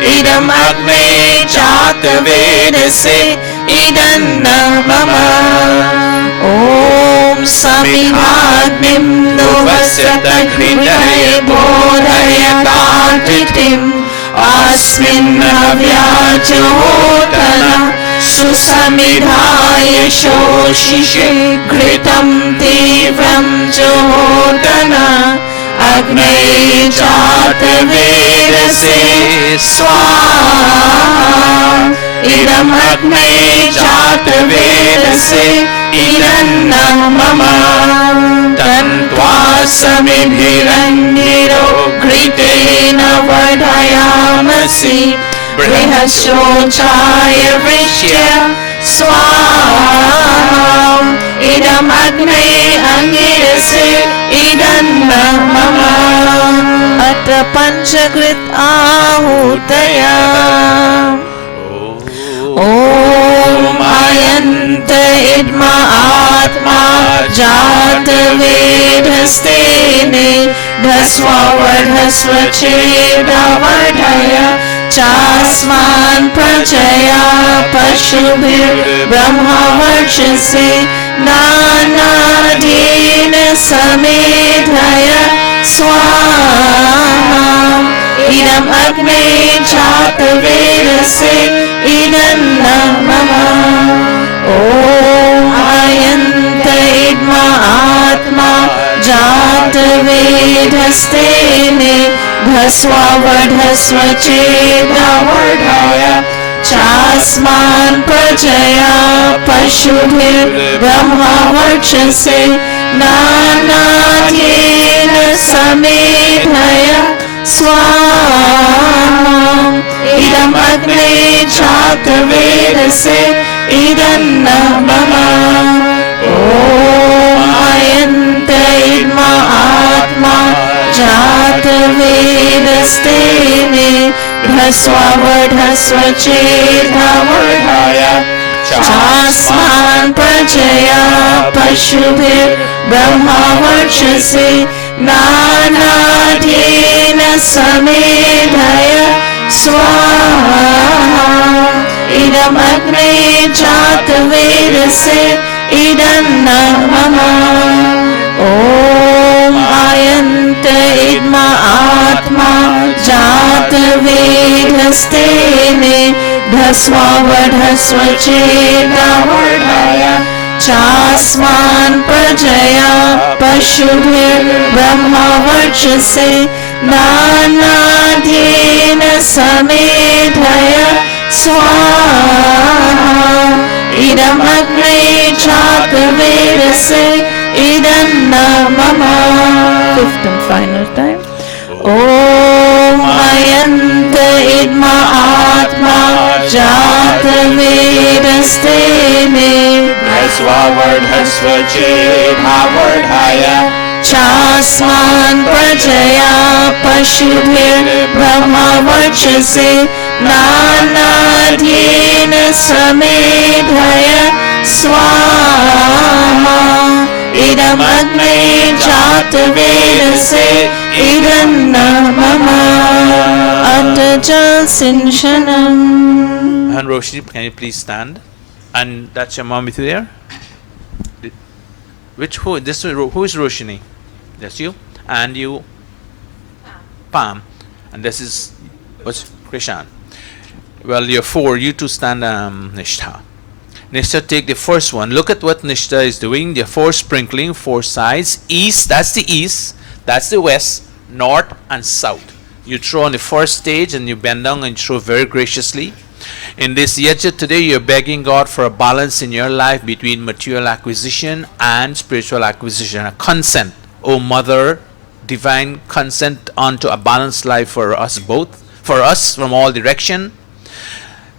Idam Agne Jata Vedase Idanna mama Om Samihagnim Nuvas सतघृतये बोधयतातिथिम् अस्मिन् हव्याजहोतन सुसमिधाय शोषिषे घृतं तीव्रं जोतन अग्ने जातवेदसे स्वाहा इदम् अग्ने जातवेदसे इदन्नं मम तन्त्वा समिभिरङ्गिरो घृतेन वर्धयामसि बृहशोचाय वृष्य स्वाहा इदम् अग्ने अंगिरसे इदन्नं मम अत्र पञ्चघृत आहूतया ॐ आयन्त इद्मा आत्मा जातवेदस्तेने धस्वावर्धस्व चेदावर्धय चास्मान् प्रजया पशुभिर्ब्रह्मवर्चसे नानाधीन समेधय स्वाहा इदम् अग्ने जातवेदसे इदन्नं मम ॐ आयन्त इद्मा आत्मा जातवेदस्तेने भस्वावर्धस्व चेदावर्धय चास्मान् प्रजया पशुभिर्ब्रह्मवर्चसे नानाधीन समेधय स्वाहा इदम् अग्ने जातवेदसे इदन्नं मम ॐ आयन्त इद्मा आत्मा जातवेदस्तेने भस्वावर्धस्व चेदावर्धय चास्मान् प्रजया पशुभिर्ब्रह्मवर्चसे नानाधीन समेधय स्वाहा इदम् अग्ने जातवेदसे इदन्नं मम ॐ आयन्त इद्मा आत्मा जातवेदस्तेने भस्वावर्धस्व चेदावर्धय चास्मान् प्रजया पशुभिर्ब्रह्मवर्चसे नानाधीन समेधय स्वाहा इदम् अग्ने जातवेदसे इदन्नं मम fifth and final time ॐ आयन्त इद्मा आत्मा जातवेदस्तेने भस्वावर्धस्व चेदावर्धय चास्मान् प्रजया पशुभिर्ब्रह्मवर्चसे नानाधीन समेधय स्वाहा इदम् अग्ने जातवेदसे इदन्नं मम अथ जलसिञ्चनम्. And Roshni, can you please stand? And that's your mom with you there? Who is Roshni? That's you. And you? Pam. And this is, what's Krishan? Well, you're four. You two stand Nishtha. Nishtha, take the first one. Look at what Nishtha is doing. There are four sprinkling, four sides. East, that's the east. That's the west, north, and south. You throw on the first stage and you bend down and throw very graciously. In this yajna today, you're begging God for a balance in your life between material acquisition and spiritual acquisition. A consent, O Mother, divine consent unto a balanced life for us both, for us from all direction,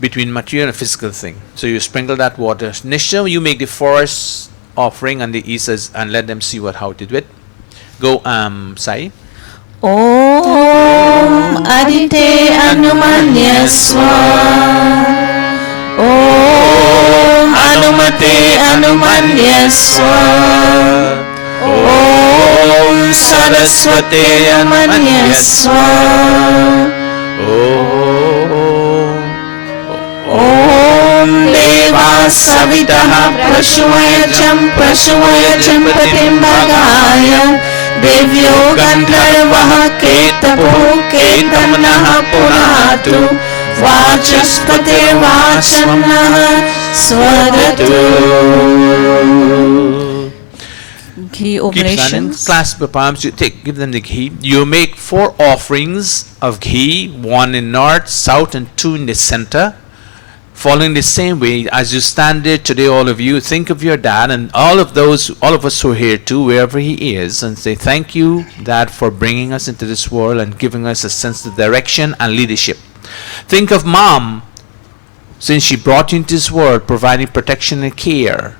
between material and physical thing. So you sprinkle that water. Nishtha, you make the first offering and the Isas and let them see how to do it. Go, Sai. Om Adite Anumanyaswa. Om Anumate Anumanyaswa. Om Saraswate Anumanyaswa. Om Deva Savitaha Prashuvayacham Patimbhagaya दिव्यो गन्धर्वः केतवो केतमनः पुनातु वाचस्पतिर्वाचनः स्वरतु. Ghee oblations. Clasp your palms. You give them the ghee. You make 4 offerings of ghee, 1 in north, south, and 2 in the center. Following the same way, as you stand there today, all of you, think of your dad and all of us who are here too, wherever he is, and say thank you, Dad, for bringing us into this world and giving us a sense of direction and leadership. Think of Mom, since she brought you into this world, providing protection and care.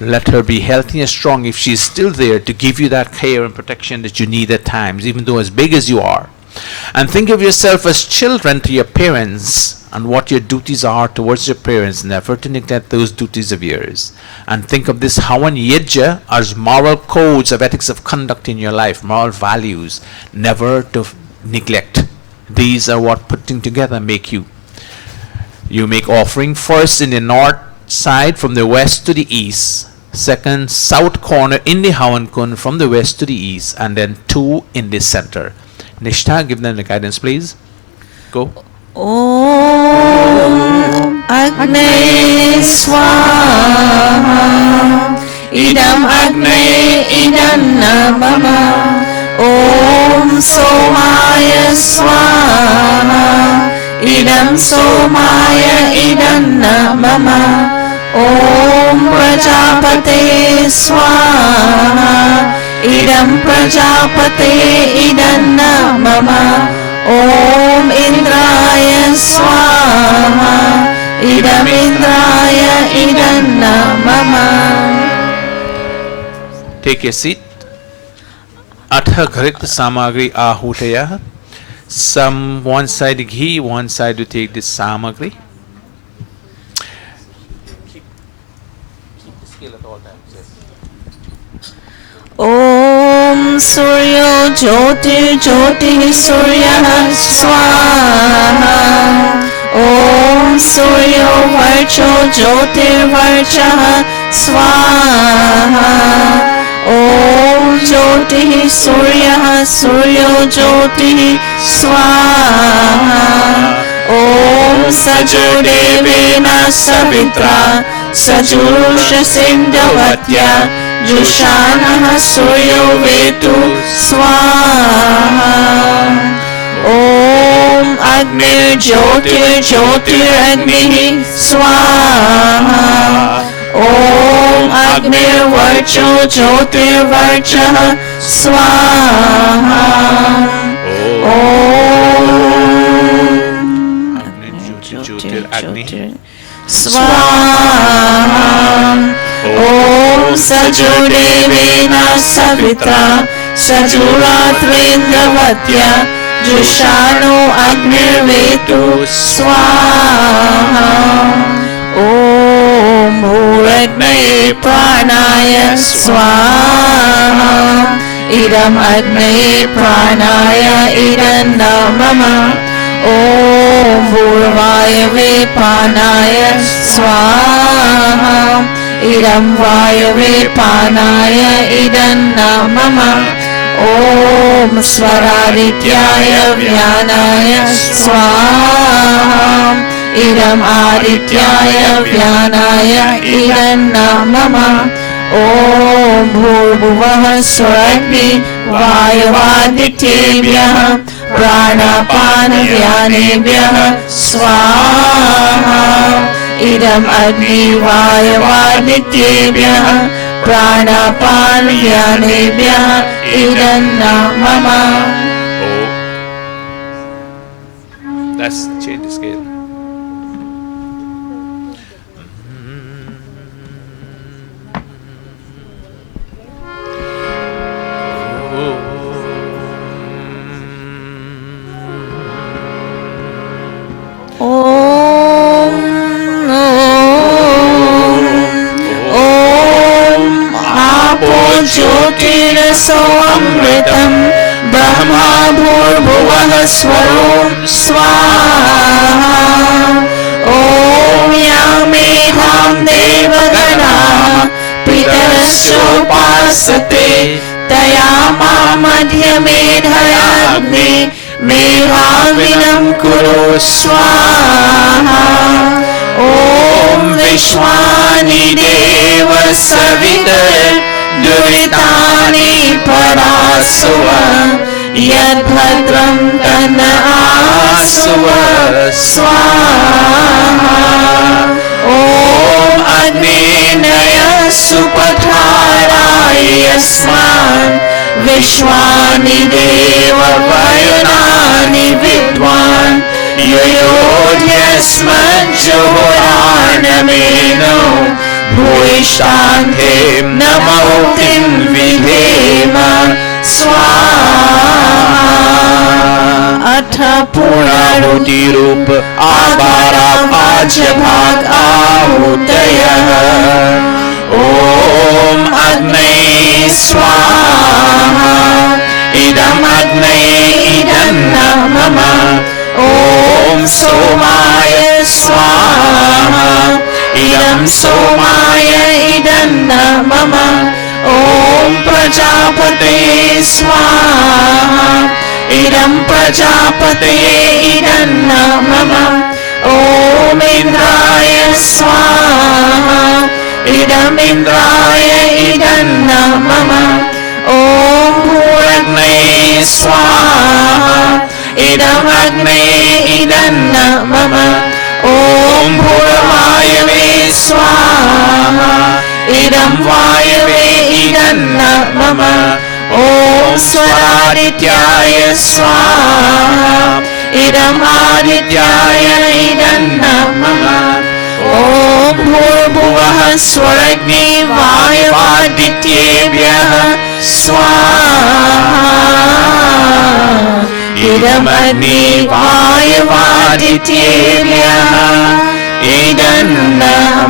Let her be healthy and strong if she is still there to give you that care and protection that you need at times, even though as big as you are. And think of yourself as children to your parents and what your duties are towards your parents, never to neglect those duties of yours. And think of this Hawan Yajna as moral codes of ethics of conduct in your life, moral values, never to neglect. These are what putting together make you. You make offering first in the north side from the west to the east, second south corner in the Hawan Kun from the west to the east, and then 2 in the center. Nishtha, give them the guidance, please. Go. Om Agne Swaha Idam Agne Idam Namama Om Somaya Swaha Idam Somaya Idam Namama Om Prajapate Swaha Idam Prajapate Idam Namama Om Indraya Swaha Idam Indraya Idam Namama. Take your seat. Atha Gharit Samagri Ahutaya. Some one side ghee, one side to take this samagri. Keep the scale at all times. Om Suryo Jyotir Jyotir Surya Swaha Om Suryo Varcho Jyotir Varcha Swaha Om Jyotir Surya Suryo Jyotir Swaha Om Sajudevena Savitra Sajurusha Sindhavatya Jushanaha Suryo Vetu Swaha Om Agnir Jyotir Jyotir Agni Swaha Om Agnir Varcho Jyotir Varcha Swaha Om Agnir Jyotir Agni Swaha Om Sajudevena Savitra Sajuratrindhavatya Jushano Agnirvetu Swaha Om Muragne Pranaya Swaha Idam Agne Pranaya Idam Namama Om Bhurvaya Panaya Swaha Idam Vayave Panaya Idam Namama Om Swaradityaya Vyanaya Swaha Idam Adityaya Vyanaya Idam Namama Om Bhurvuvah Swaragni Vayavadityebhyah Pranapana Vyanebhyah Swaha Idam Agni Vayavadityebhyah Pranapana Vyanebhyah Idam Namama. That's change the scale. Jyotirso amritam Brahma Bhurvuvah Swarom Swaha Om Yamedham Devagana Pitarasya Upasate तया मां मध्य मेधयाग्ने मेधाविनं कुरु स्वाहा ॐ विश्वानि देव सवितर् दुरितानि परासुव यद्भद्रं तन्नआसुव स्वाहा ॐ अग्नेनय सुपठाराय यस्मान् विश्वानि देव वयुनानि विद्वान् युयोध्यस्मज्जुहोरानमेनो भूयिष्ठान्ते नमोक्तिं विधेम स्वाहा अथ पूर्णाहुति रूप आकारा पाज्य भाग आहुतयः ॐ अग्नये स्वाहा इदम् अग्नये इदं मम ॐ सोमाय स्वाहा इदं सोमाय इदं मम ॐ प्रजापतये स्वाहा इदं प्रजापतये इदं मम ॐ इन्द्राय स्वाहा इदम् इन्द्राय इदं मम ॐ भूरग्नये स्वाहा इदम् अग्नये इदं मम ॐ भूर्वायवे स्वाहा इदं वायवे इदं मम ॐ स्वरादित्याय स्वाहा इदम् आदित्याय इदं मम ॐ भूर्भुवः स्वरग्ने वायवादित्येभ्यः स्वाहा इदमग्ने वायवादित्येभ्यः इदं मम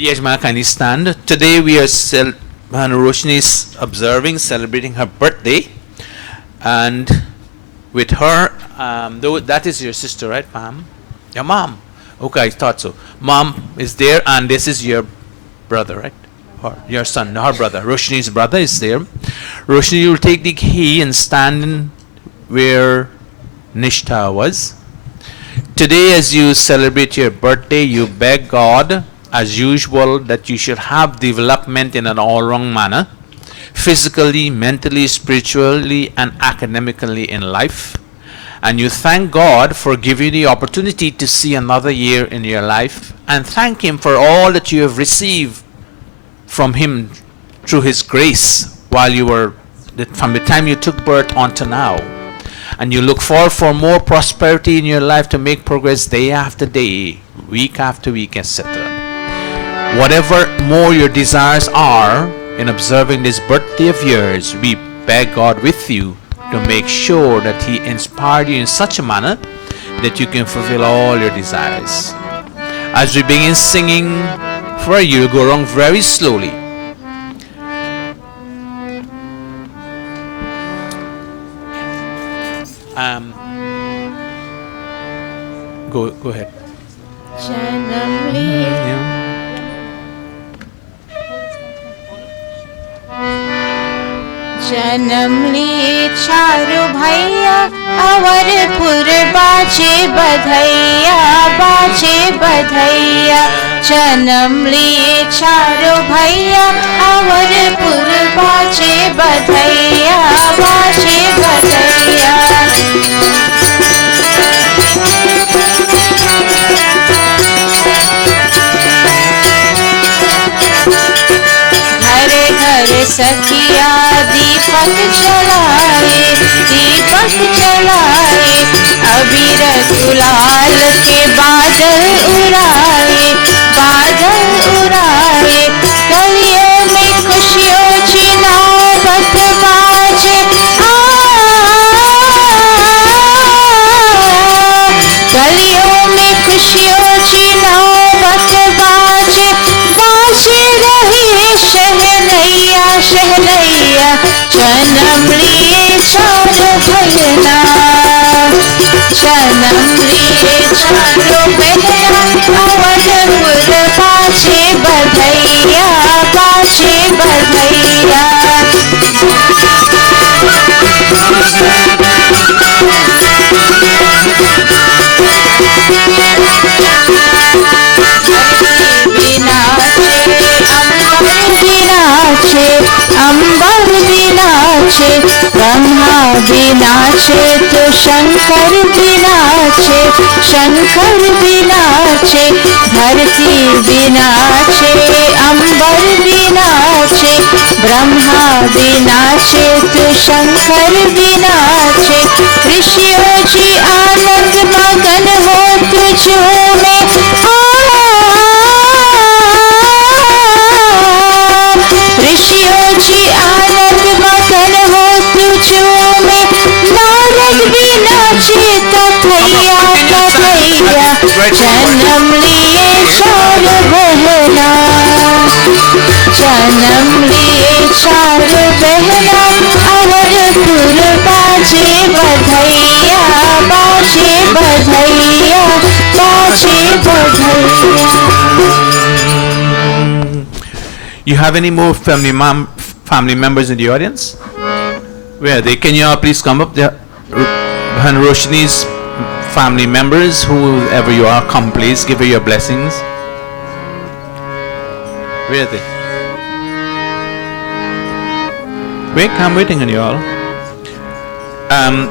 Yes, ma, kindly stand. Today we are Roshni is observing, celebrating her birthday, and with her, though that is your sister, right, ma'am? Your mom. Okay, I thought so. Mom is there, and this is your brother, right? Your son, her brother. Roshni's brother is there. Roshni, you will take the key and stand in where Nishtha was. Today, as you celebrate your birthday, you beg God, as usual, that you should have development in an all-round manner, physically, mentally, spiritually, and academically in life. And you thank God for giving you the opportunity to see another year in your life, and thank Him for all that you have received from Him through His grace while you were, from the time you took birth until now. And you look forward for more prosperity in your life to make progress day after day, week after week, etc. Whatever more your desires are in observing this birthday of yours, we beg God with you to make sure that He inspired you in such a manner that you can fulfill all your desires. As we begin singing for you, go along very slowly. Go ahead. जन्म लिए चारू भैया अवरपुर बाजे बधैया बाजे बधैया जन्म लिए चारू भैया अवरपुर बाजे बधैया बाजे बधैया सखिया दीपक जलाए अबीर गुलाल के बादल उड़ाए गलियों में खुशियों की नौबत बाजे गलियों में खुशियों की नौबत बाजे रही शहनैया जन्म लिए चार भैया जन्म लिए चारों बहना अवधपुर बाजे बधैया बाजे बधैया अंबर बिनाचे ब्रह्मा बिनाचे तो शंकर बिनाचे शंकर बिनाचे धरती बिनाचे अंबर बिनाचे ब्रह्मा बिनाचे तो शंकर बिनाचे ऋषियों जी आनंद मगन हो तुझो में ऋषियों जी आनंद मगन हो तुझो में नारद भी नाचे तथैया तथैया जन्म लिए चार बहना जन्म लिए चार बहना अवधपुर बाजे बधैया बाजे बधैया बाजे बधैया. You have any more family members in the audience? Where are they? Can you all please come up? Bhan Roshni's family members, whoever you are, come please. Give her your blessings. Where are they? Wait, I'm waiting on you all.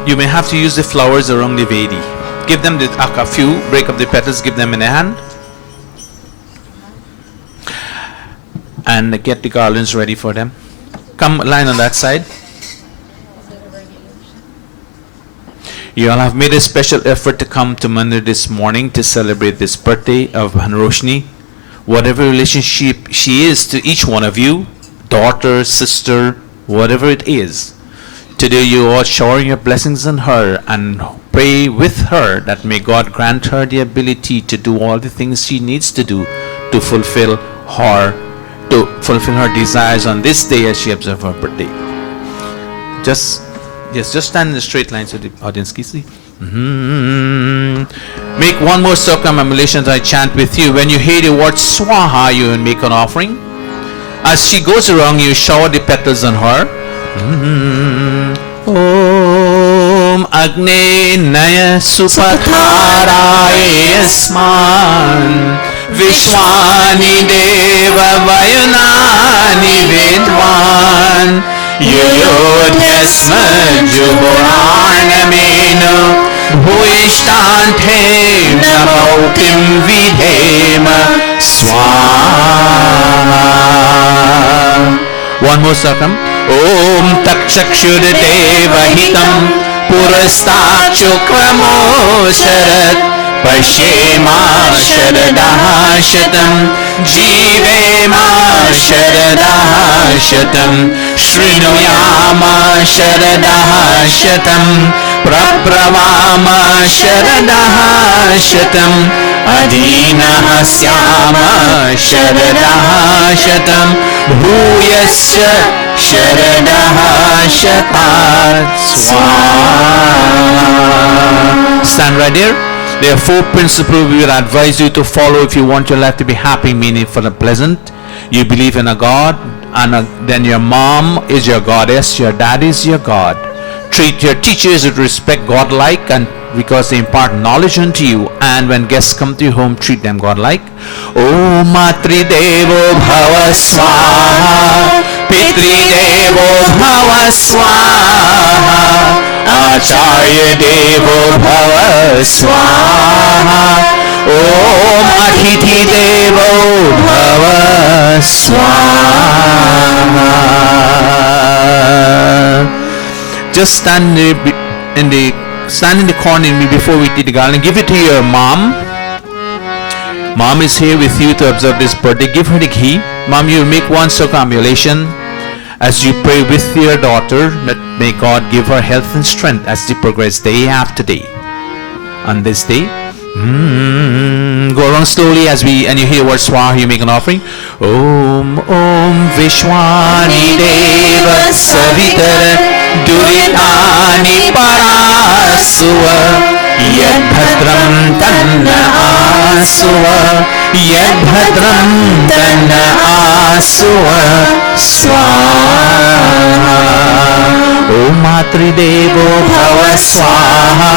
You may have to use the flowers around the Vedi. Give them a few, break up the petals, give them in a hand. And get the garlands ready for them. Come, line on that side. You all have made a special effort to come to Mandir this morning to celebrate this birthday of Roshni. Whatever relationship she is to each one of you, daughter, sister, whatever it is, today you all shower your blessings on her and pray with her that may God grant her the ability to do all the things she needs to do to fulfill her desires on this day as she observes her birthday. Just stand in the straight line so the audience can see. Make one more circumambulation as I chant with you. When you hear the word Swaha, you will make an offering. As she goes around, you shower the petals on her. Om Agne Naya Supataraye Asman Vishwani Deva Vayunani Vidwan Yuyodhyasma Juhuranamenu Bhuishtante Namokim Vidhema Swaha. One more circum. Om Takshakshudadeva Hitam Purastachukvamo Sharat Pashyema Sharadaha Shatam Jivema Sharadaha Shatam Shrinuyama Sharadaha Shatam Prabhavama Sharadaha Shatam Adinaha Syama Sharadaha Shatam Bhuyasya Sharadaha Shatat Swaha. Stand right there. There are 4 principles we will advise you to follow if you want your life to be happy, meaningful and pleasant. You believe in a God, and then your mom is your goddess, your dad is your God. Treat your teachers with respect, godlike, and because they impart knowledge unto you. And when guests come to your home, treat them godlike. Om Matri Devo Bhava Swaha, Pitri Devo Bhava Swaha, Acharya Devo Bhava Swaha, Om Atithi Devo Bhava Swaha. Just stand in the corner before we take the garland. Give it to your mom. Mom is here with you to observe this birthday. Give her the ghee. Mom, you make one circumambulation as you pray with your daughter that may God give her health and strength as they progress day after day. On this day, go around slowly and you hear word Swaha, you make an offering. Om Vishwani Deva Savitara दुरितानि परासुव यद्भद्रं तन्न आसुव यद्भद्रं तन्न आसुव स्वाहा ॐ मातृदेवो भव स्वाहा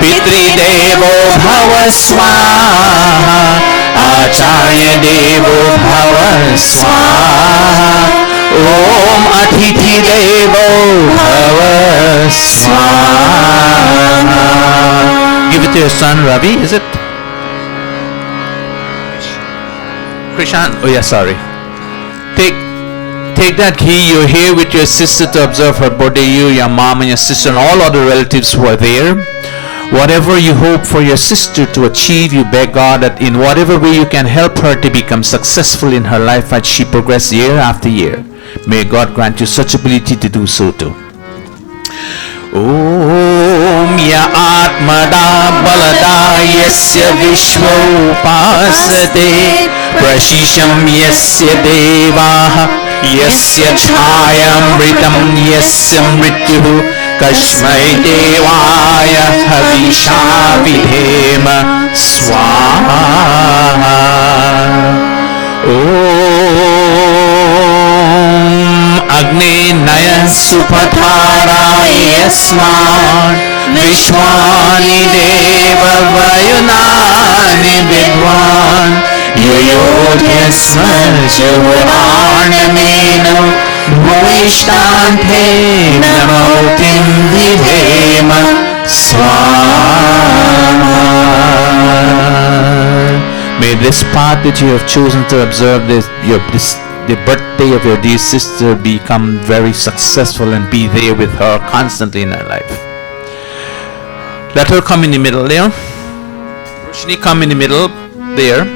पितृदेवो भव स्वाहा आचार्य देवो भव स्वाहा ॐ अतिथिदेवो भव स्वाहा. Give it to your son Ravi, is it? Krishan? Oh yeah, sorry. Take that key. You're here with your sister to observe her birthday. You, your mom and your sister and all other relatives who are there. Whatever you hope for your sister to achieve, you beg God that in whatever way you can help her to become successful in her life as she progresses year after year. May God grant you such ability to do so too. Om ya atmada balada yasya vishvopasate prashisham yasya devaha yasya chayamritam yasya mrityuh कस्मै देवाय हविषा विधेम स्वाहा ॐ अग्ने नय सुपथाराय यस्मान् विश्वानि देव वयुनानि विद्वान् युयोध्यस्म जुहुराणमेन भूयिष्ठान्ते नमोतिं विधेम स्वाहा. May this path that you have chosen to observe the birthday of your dear sister become very successful and be there with her constantly in her life. Let her come in the middle there. Roshni, come in the middle there,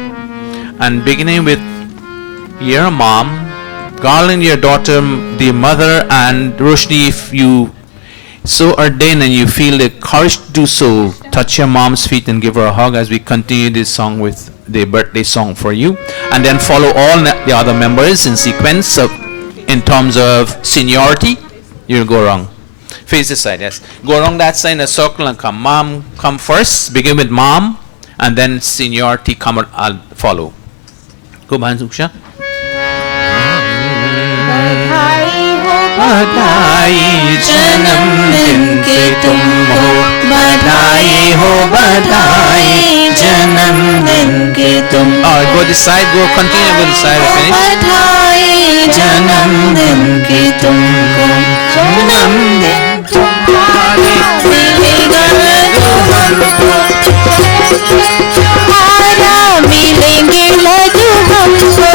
and beginning with your mom, garland your daughter, the mother, and Roshni, if you so ordain and you feel the courage to do so, touch your mom's feet and give her a hug as we continue this song with the birthday song for you, and then follow all the other members in sequence in terms of seniority. You'll go wrong. Face this side, yes. Go along that side in a circle and come. Mom, come first. Begin with mom, and then seniority come. I'll follow. Go behind Suksha. बधाई जन्मदिन के तुम हो बधाई हो बधाई जन्मदिन के तुम. Alright, go this side, go continue with this side. Finish. बधाई जन्मदिन के तुमको जन्मदिन तुम्हारे मिलेगा तुम्हारा मिलेंगे लड्डू हमको.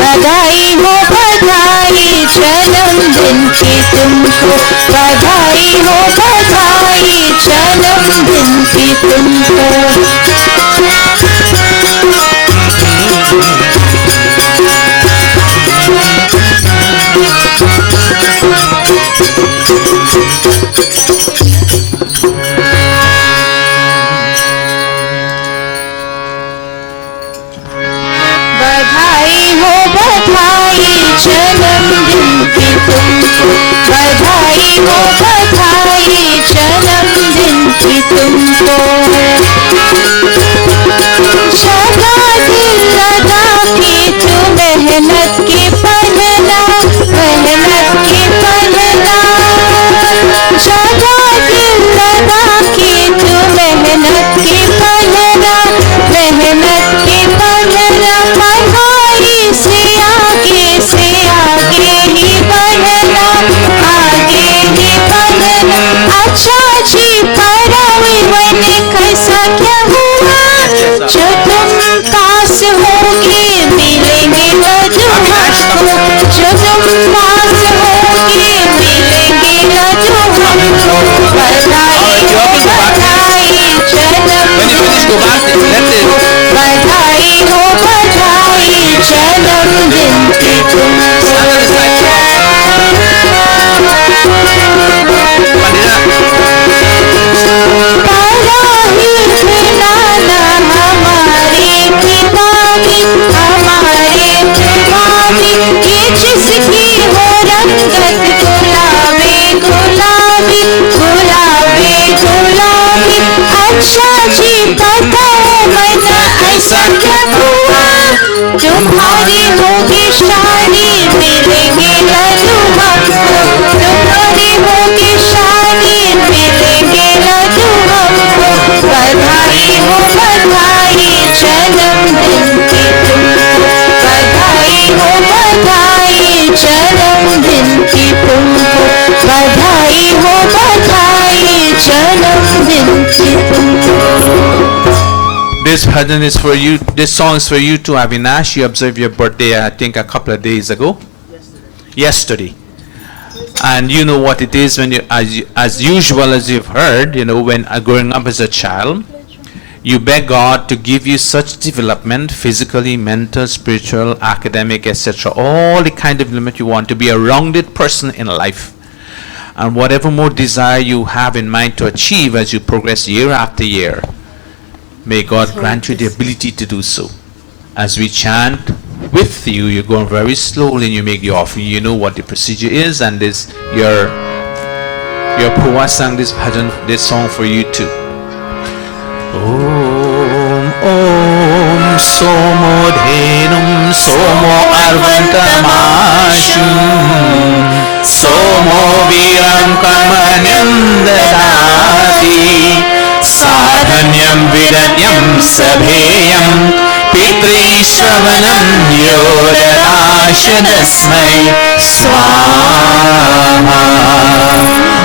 बधाई हो बधाई जन्मदिन की तुमको बधाई हो बधाई जन्मदिन की तुमको. बधाई हो बधाई जन्मदिन की तुमको बधाई हो बधाई जन्मदिन की तुमको. सदा दिल लगा के तू मेहनत की पढ़ना मेहनत की पढ़ना. सदा दिल लगा के तू मेहनत की पढ़ना मेहनत की पढ़ना. पढ़ाई से आगे ही बढ़ना आगे ही बढ़ना. अच्छा जी पढ़ाई मैंने कैसा क्या हुआ जो तुम पास होगे मिलेंगे लड्डू हमको. जो तुम पास होगे मिलेंगे लड्डू हमको. बधाई हो बधाई जन्मदिन बधाई हो बधाई जन्मदिन की तुमको. आशा जी बताओ मन ऐसा क्या हुआ, तुम्हारी होगी शादी मिलेंगे लड्डू हमको, तुम्हारी होगी शादी मिलेंगे लड्डू हमको, बधाई हो बधाई जन्मदिन की तुमको, बधाई हो बधाई जन्मदिन की तुमको, बधाई हो बधाई जन्मदिन की तुमको. This bhajan is for you. This song is for you too, Avinash. You observed your birthday, I think, a couple of days ago. Yesterday. And you know what it is when you, as usual, as you've heard, you know, when growing up as a child, you beg God to give you such development, physically, mental, spiritual, academic, etc. All the kind of limit you want to be a rounded person in life. And whatever more desire you have in mind to achieve as you progress year after year, may God grant you the ability to do so. As we chant with you, you're going very slowly and you make the offering. You know what the procedure is, and this your Pua sang this bhajan, this song for you too. Om Om Somo Dhenum Somo Arvantamashum Somo Viram Kamanyam Dadati Sadhanyam Vidanyam Sabheyam Pitri Shravanam Yodadashadasmai Swaha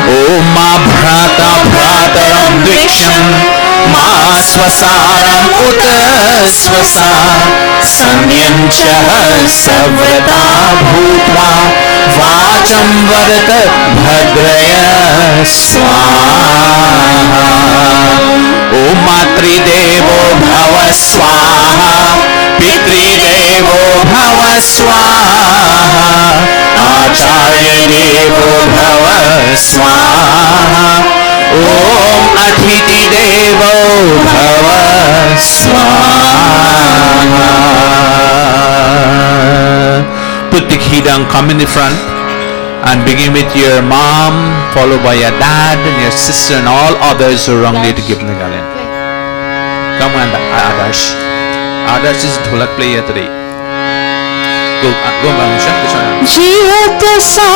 Om Bhrata Bhrataram Dviksham Ma Swasaram Uta Swasa Samyam Chaha Savrata Bhutva Vacham Varata Bhadraya Swaha Om Matri Devo Bhava Swaha Pitri Devo Bhava Swaha Acharya Devo Bhava Swaha Om Athiti Devo Bhava Swaha. Put the khidang, come in the front and begin with your mom, followed by your dad and your sister and all others who are wrongly to give Nagaland. Come on, Adarsh. Adarsh is dholak player today. Go, Bamusha. Jiyat sa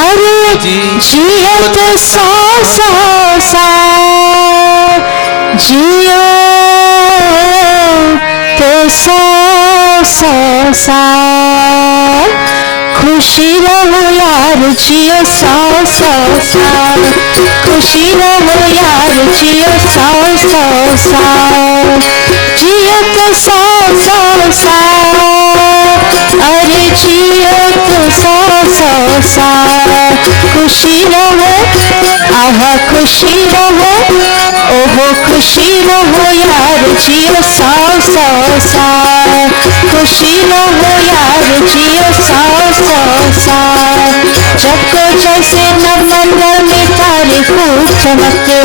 Are jiyat sa jiyat sa खुशी रहो यार जियो Sao Sao Sao खुशी रहो यार जियो Sao Sao Sao जियो तो Sao Sao Sao अरे जियो तो Sao Sao Sao खुशी रहो आहा खुशी रहो ओहो खुशी रहो यार जियो साओ साओ साओ खुशी रहो यार जियो साओ साओ साओ जब को जैसे नवमंगल में तारे खूब चमकते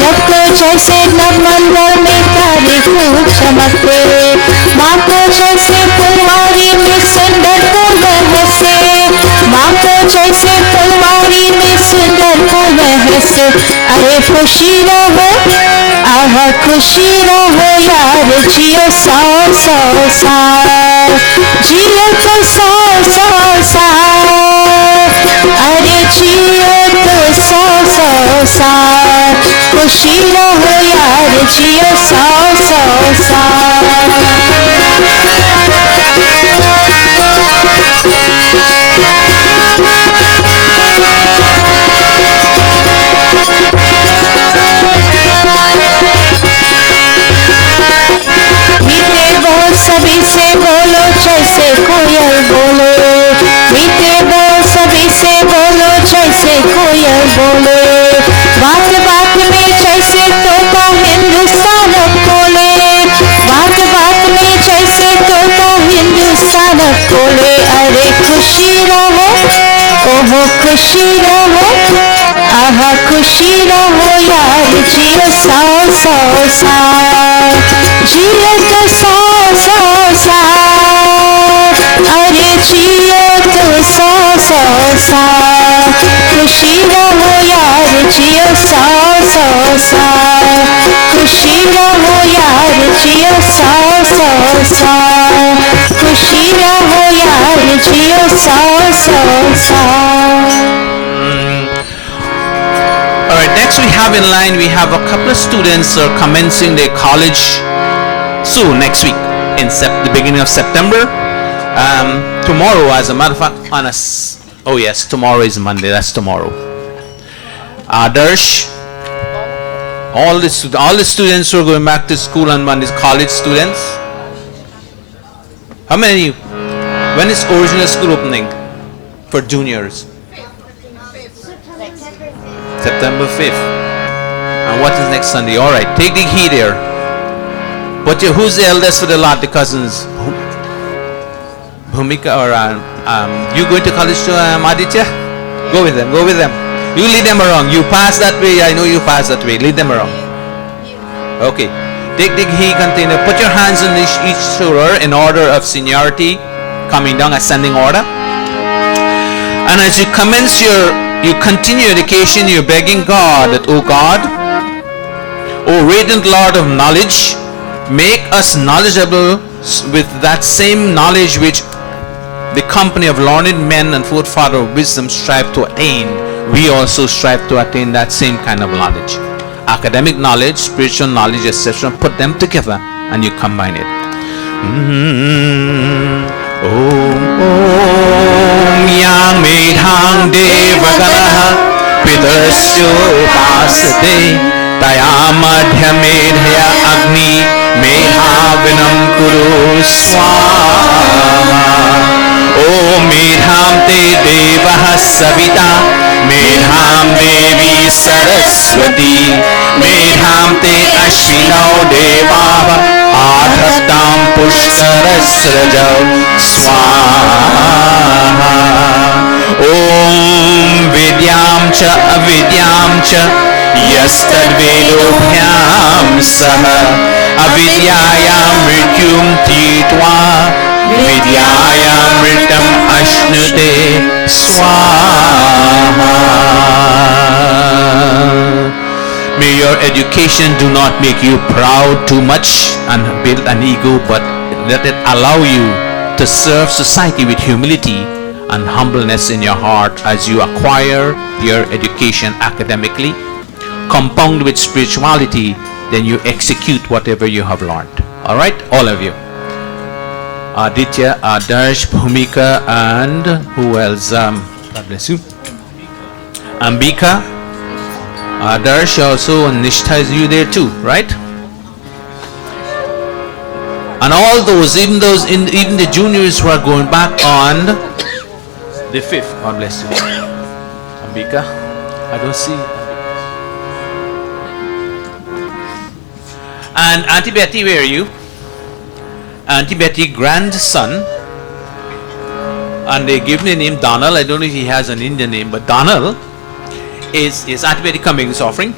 जब को जैसे नवमंगल में तारे खूब चमकते माँ को जैसे फुलवारी में सुंदर फूल हंसे माँ को जैसे फुलवारी में सुंदर फूल हंसे अरे खुशी रहो आहा खुशी रहो यार जियो साओ साओ साओ जियो तो साओ साओ साओ अरे जियो तो साओ साओ साओ खुशी रहो यार जियो साओ साओ साओ सभी से बोलो जैसे कोयल बोलो मीठे बोल सभी से बोलो जैसे कोयल बोलो बात बात में जैसे तोता हिंदुस्तान बोले बात बात में जैसे तोता हिंदुस्तान बोले अरे खुशी रहो ओहो खुशी रहो आहा खुशी रहो यार जियो साओ साओ साओ जियो तो साओ साओ साओ अरे जियो तो साओ साओ साओ खुशी रहो यार जियो 100 साल, खुशी रहो यार जियो 100 साल, खुशी रहो यार जियो 100 साल. Alright, next we have in line, we have a couple of students who are commencing their college soon, next week, in the beginning of September. Tomorrow, as a matter of fact, oh yes, tomorrow is Monday, that's tomorrow. Adarsh, all the students who are going back to school on Monday, college students. How many? When is original school opening for juniors? September 5th. And what is next Sunday? Alright, take the heat here. Who's the eldest for the lot, the cousins? Bhumika or you going to college to Aditya? Go with them, go with them. You lead them around. You pass that way, I know you pass that way. Lead them around. Okay. Take the heat container. Put your hands on each shoulder in order of seniority, coming down, ascending order. And as you commence you continue education, you're begging God that, oh God, oh radiant Lord of knowledge, make us knowledgeable with that same knowledge which the company of learned men and forefather of wisdom strive to attain. We also strive to attain that same kind of knowledge. Academic knowledge, spiritual knowledge, etc. Put them together and you combine it. Om Yang Medhang Devaganaha Pitarasyo Pasate Taya Madhya Medhaya Agni Medhavinam Kuru Swaha. Om Medham Te Devaha Savita Medham Devi Saraswati Medham Te Ashvinau Devava Adhatam Pushkarasrajau Swaha. Om Vidyam Cha Avidyam Cha Yastadvedobhyam Saha Avidyayam Mrityum Titva Vidyayam Mritam Ashnute Swaha. May your education do not make you proud too much and build an ego, but let it allow you to serve society with humility and humbleness in your heart as you acquire your education academically, compound with spirituality, then you execute whatever you have learned. Alright, all of you. Aditya, Adarsh, Bhumika, and who else? God bless you. Ambika, Adarsh also, and Nishtha is you there too, right? And all those, even the juniors who are going back on the 5th. God bless you. Ambika, I don't see. And Auntie Betty, where are you? Auntie Betty, grandson, and they give me the name Donald. I don't know if he has an Indian name, but Donald is Auntie Betty coming this offering.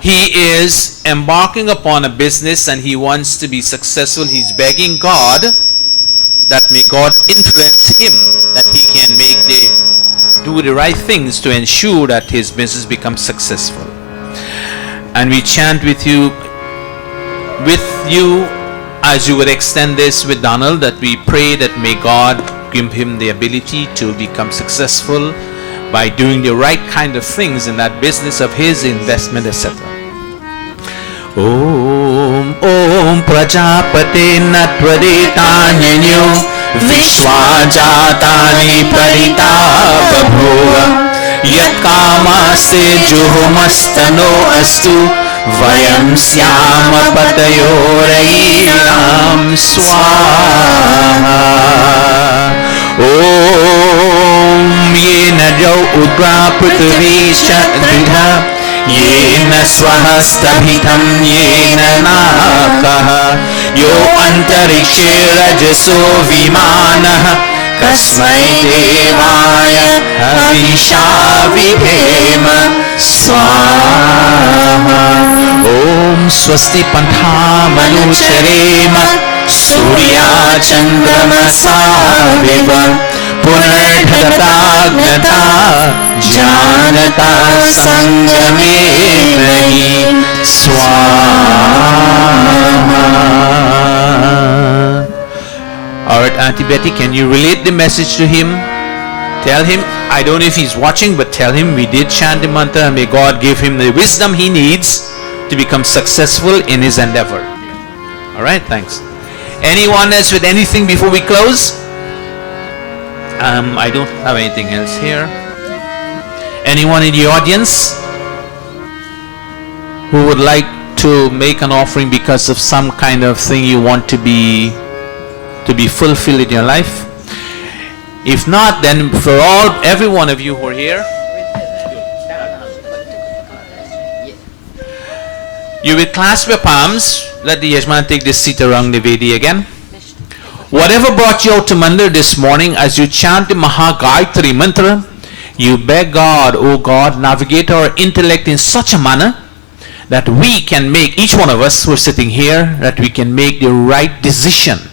He is embarking upon a business and he wants to be successful. He's begging God that may God influence him, that he can do the right things to ensure that his business becomes successful. And we chant with you as you would extend this with Donald, that we pray that may God give him the ability to become successful by doing the right kind of things in that business of his, investment, etc. Om Prajapate Natvadetanyanyo Vishwajatani Parita Babhuva Yat Kamaste Juhumastano Astu Vayam Syama Patayorayiram Swaha. Om Yena Jau Udra Prithvi Chatridha Yena Swahastabhitam Yena Nakaha Yo Antarikshe Rajaso Vimanaha Kasmai Devaya Havisha Vibhema Swaha. Om Swasti Pantha Manucharema Surya Chandramasa Viva Punardhata Gnata Jana जानता संग में नहीं स्वाहा. Alright, Auntie Betty, can you relate the message to him? Tell him, I don't know if he's watching, but tell him we did chant the mantra and may God give him the wisdom he needs to become successful in his endeavor. Alright, thanks. Anyone else with anything before we close? I don't have anything else here. Anyone in the audience who would like to make an offering because of some kind of thing you want to be fulfilled in your life? If not, then for every one of you who are here, you will clasp your palms. Let the Yajman take this seat around the Vedi again. Whatever brought you out to Mandir this morning, as you chant the Mahagayatri mantra, you beg God, oh God, navigate our intellect in such a manner that we can make, each one of us who are sitting here, that we can make the right decision,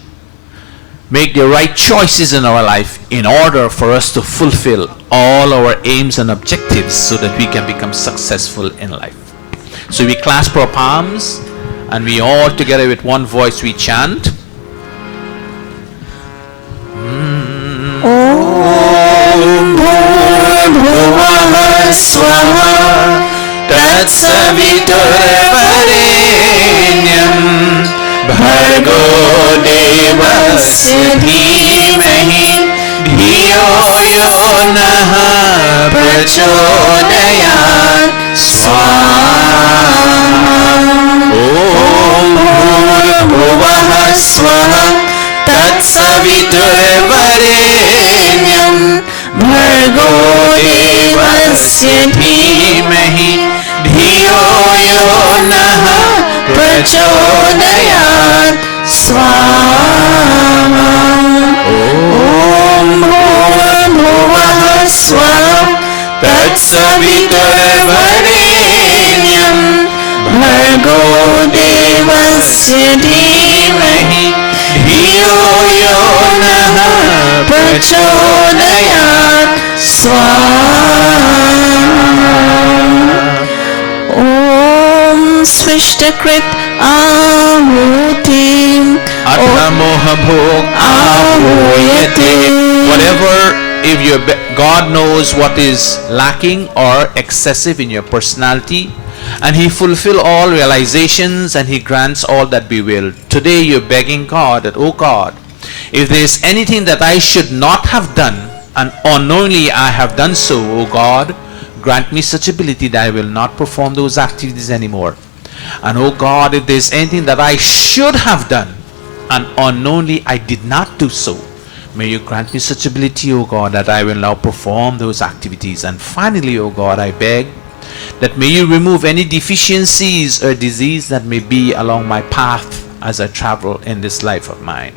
make the right choices in our life in order for us to fulfill all our aims and objectives so that we can become successful in life. So we clasp our palms and we all together with one voice we chant. Om Bhurvubhuva Swaha Tatsaviturvarenyam Bhargo Devasya Dhimahi Dhiyo Yo Naha Prachodayat Swaha. Om Bhurvubhuva Swaha Tatsaviturvarenyam Bhargo Devasya Dhimahi Dhiyo Yo Naha Prachodayat Swaha. Om Bhurvubhuva Swaha Tatsaviturvarenyam Bhargo Devasya Dhimahi Dhiyo Yo Naha Prachodayat Swaha. Om Svishtakrit Ahutim Athamoha Bhog Ahoyate. Whatever, if God knows what is lacking or excessive in your personality, and He fulfill all realizations and He grants all that we will. Today you're begging God that, oh God, if there is anything that I should not have done and unknowingly I have done so, oh God, grant me such ability that I will not perform those activities anymore. And oh God, if there is anything that I should have done and unknowingly I did not do so, may you grant me such ability, oh God, that I will now perform those activities. And finally, oh God, I beg that may you remove any deficiencies or disease that may be along my path as I travel in this life of mine.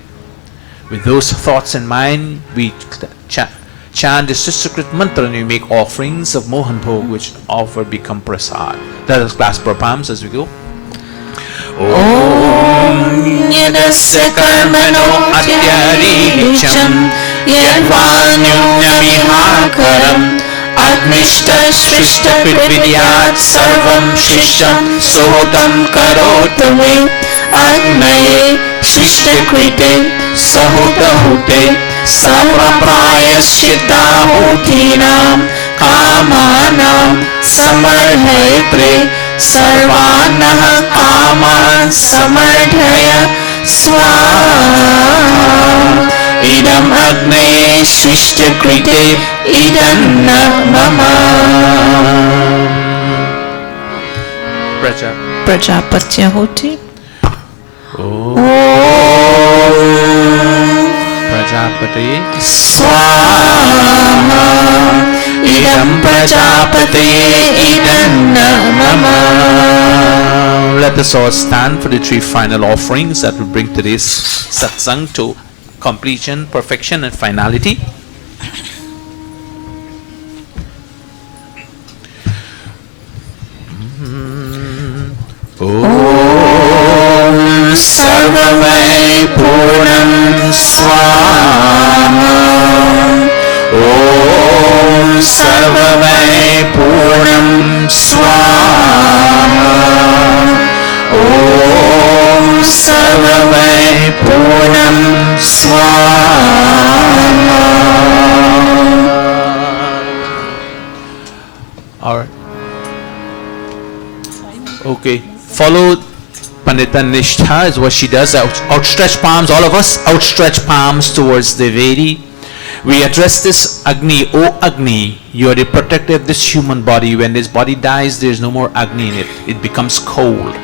With those thoughts in mind, we chant the Sistakrit mantra and we make offerings of Mohan Bhog, which offer become prasad. Let us clasp our palms as we go. Om Yadasya Karmano Atyarinicham Yadvanyunamihakaram Admishta Shrishta Vidyaat Sarvam Shisham Sohotam Karotame Agnaye Shrishta Krite Sahotahute Sarvaprayaschittahutinam Kamanam Samarhayatre Sarvanah Kaman Samardhaya Swaha. Idam Agnaye Shrishta Krite Idam Mama. Prajapatya Hoti. Om Prajapati Swaha. Idam Prajapati Idam Mama. Let us all stand for the three final offerings that will bring today's satsang to completion, perfection and finality. Om Sarvamay Purnam Swaha. Om Sarvamay Purnam Alright. Okay. Follow Pandita Nishtha is what she does. Outstretched palms, all of us, outstretched palms towards the Vedi. We address this Agni. O Agni, you are the protector of this human body. When this body dies, there is no more Agni in it. It becomes cold.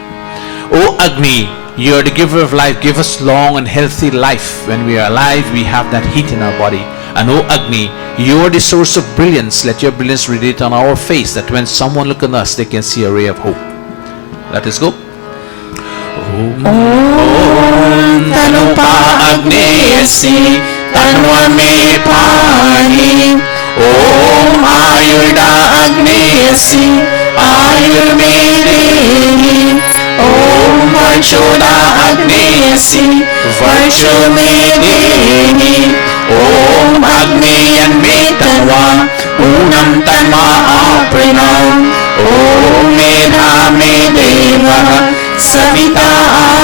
O Agni, you are the giver of life. Give us long and healthy life. When we are alive, we have that heat in our body. And O Agni, you are the source of brilliance. Let your brilliance radiate on our face, that when someone looks at us, they can see a ray of hope. Let us go. Om Tanupa Agneyasi Tanvame Pani. Om Ayurda Agneyasi Ayurvede. Om Varchoda Agneyasi Varchomede. Om Agneyan Metanva Unam Tanva Aprinam. Om Medha Medeva Savita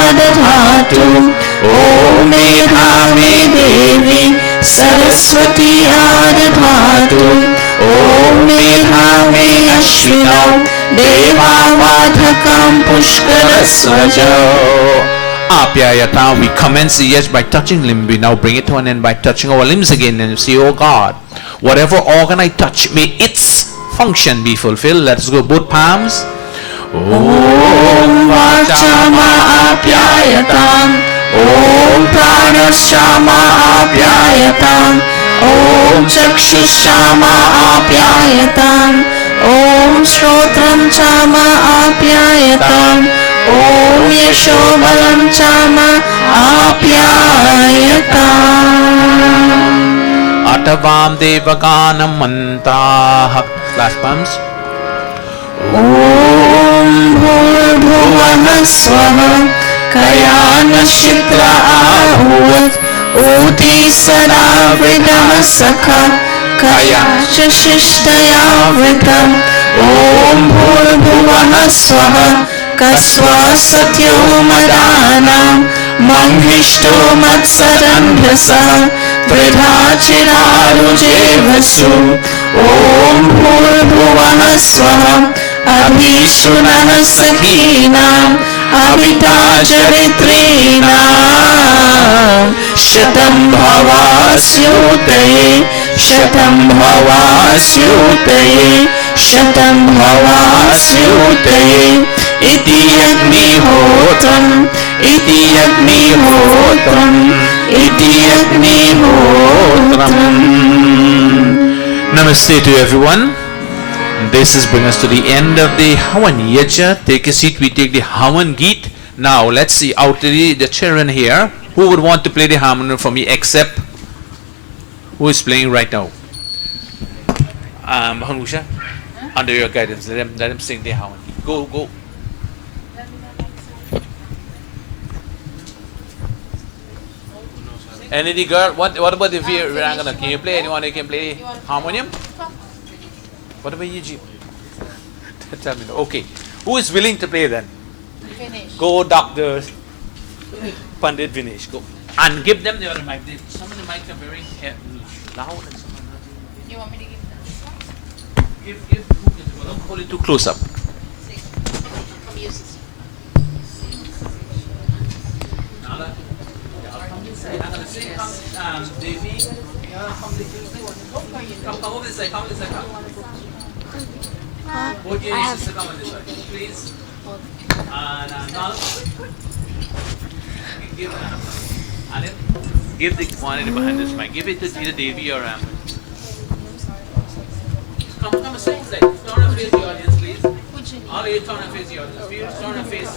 Adadhatu. Om Medha Medevi Saraswati Adadhatu. Om Medha Me Ashvinau Deva Vadhakam Pushkarasvajo. Apyayata, we commence the yes by touching limb. We now bring it to an end by touching our limbs again and say, oh God, whatever organ I touch, may its function be fulfilled. Let us go, both palms. Om Vachama Apyayatam. Om Pranashama Apyayatam. Om Chakshushama Apyayatam. Om Shrotram Chama Apyayatam. Om Yashobalam Chama Apyayatam. Atavam Devaganam Mantaha. Last palms. Om Bhurbhuvah Swaha Kayana Shitra Ahuvat Uti Sada Vridama Sakha Kaya Shashishtaya Vridam. Om Bhurbhuvah Swaha Kaswa Satyo Madana Manghishto Matsarandhasa Vridha Chirarujevasu. Om Bhurbhuvah Swaha Abhishunah Sakhinam Abhita Charitrinam Shatam Bhavasyutaye Shatam Bhavasyutaye Shatam Bhavasyutaye. Iti Agnihotram Iti Agnihotram Iti Agnihotram. Namaste to everyone. This is bring us to the end of the Havan Yaja. Take a seat, we take the Havan Geet. Now let's see out the children here. Who would want to play the harmonium for me except who is playing right now? Hanusha, under your guidance, let them sing the Havan Geet. Go. Any girl, what about if we're not gonna, can you play? Anyone who can play harmonium? What about you, Jeep? Tell me. Okay. Who is willing to play then? Finish. Go, Dr. Pandit Vinesh. Go. And give them the other mic. Some of the mics are very loud and some are not. You want me to give them this one? Give. Don't hold it too close up. From you, sister. Nala. Come this side. I'm going to say, Devi. Come over this side. Come this side. Come. Both your sisters come on this side, please. And now, give the quantity behind this mic. Give it to either Devi or Come and sit inside. Turn and face the audience, please. All of you turn and face the audience. Turn and face.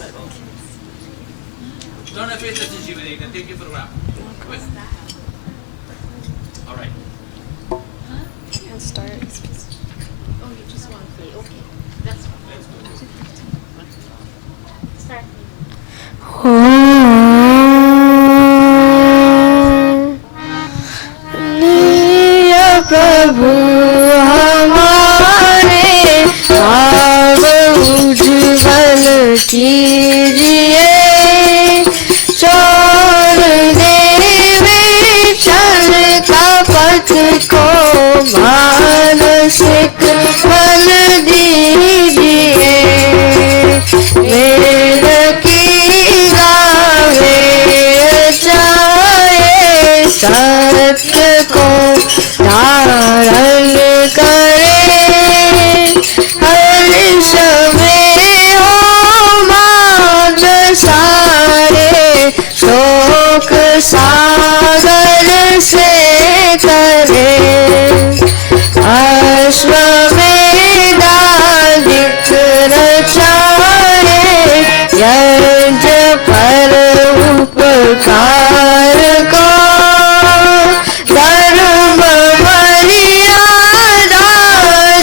Turn and face the Shiva. You can take your photograph. Quick. All right. I can start. Oh, you just want to play. Okay. That's fine. Start. लीला प्रभु हमारे भाव उज्ज्वल कीजिए चौर देवी चल का पथ को मानस फल दीजिए। वेद की गावे चाहे सत्य को धारण करे। हर समय हो मार्ग सारे शोक सागर से करे। अश्वमेधाधिक रचाए यज्ञ पर उपकार को। धर्म मर्यादा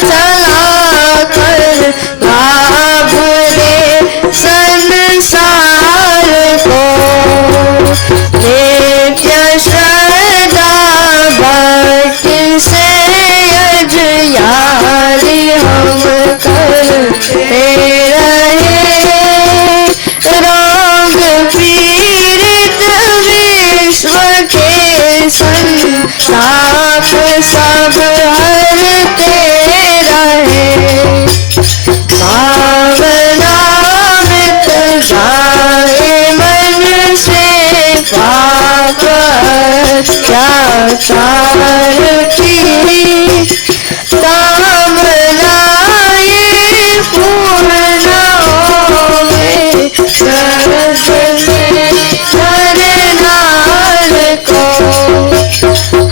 चला कर लाभ दे संसार को। नित्य श्रद्धा भक्ति से यज्ञ यारी हम करते रहे। रोग पीड़ित विश्व के संताप सब हरते रहे। भावना मिट जाए मन से पाप अत्याचार की। कामनाएं पूर्ण होवे नर को।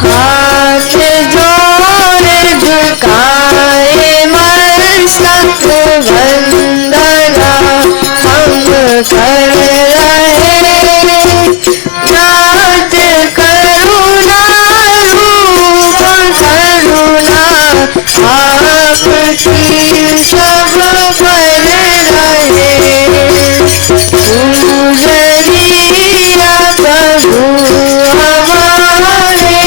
हाथ जोड़ झुकाए मस्तक वंदना हम कर रहे। नाथ करुणा रूप करुणा आपकी सब पर रहे। पूजनीय प्रभु हमारे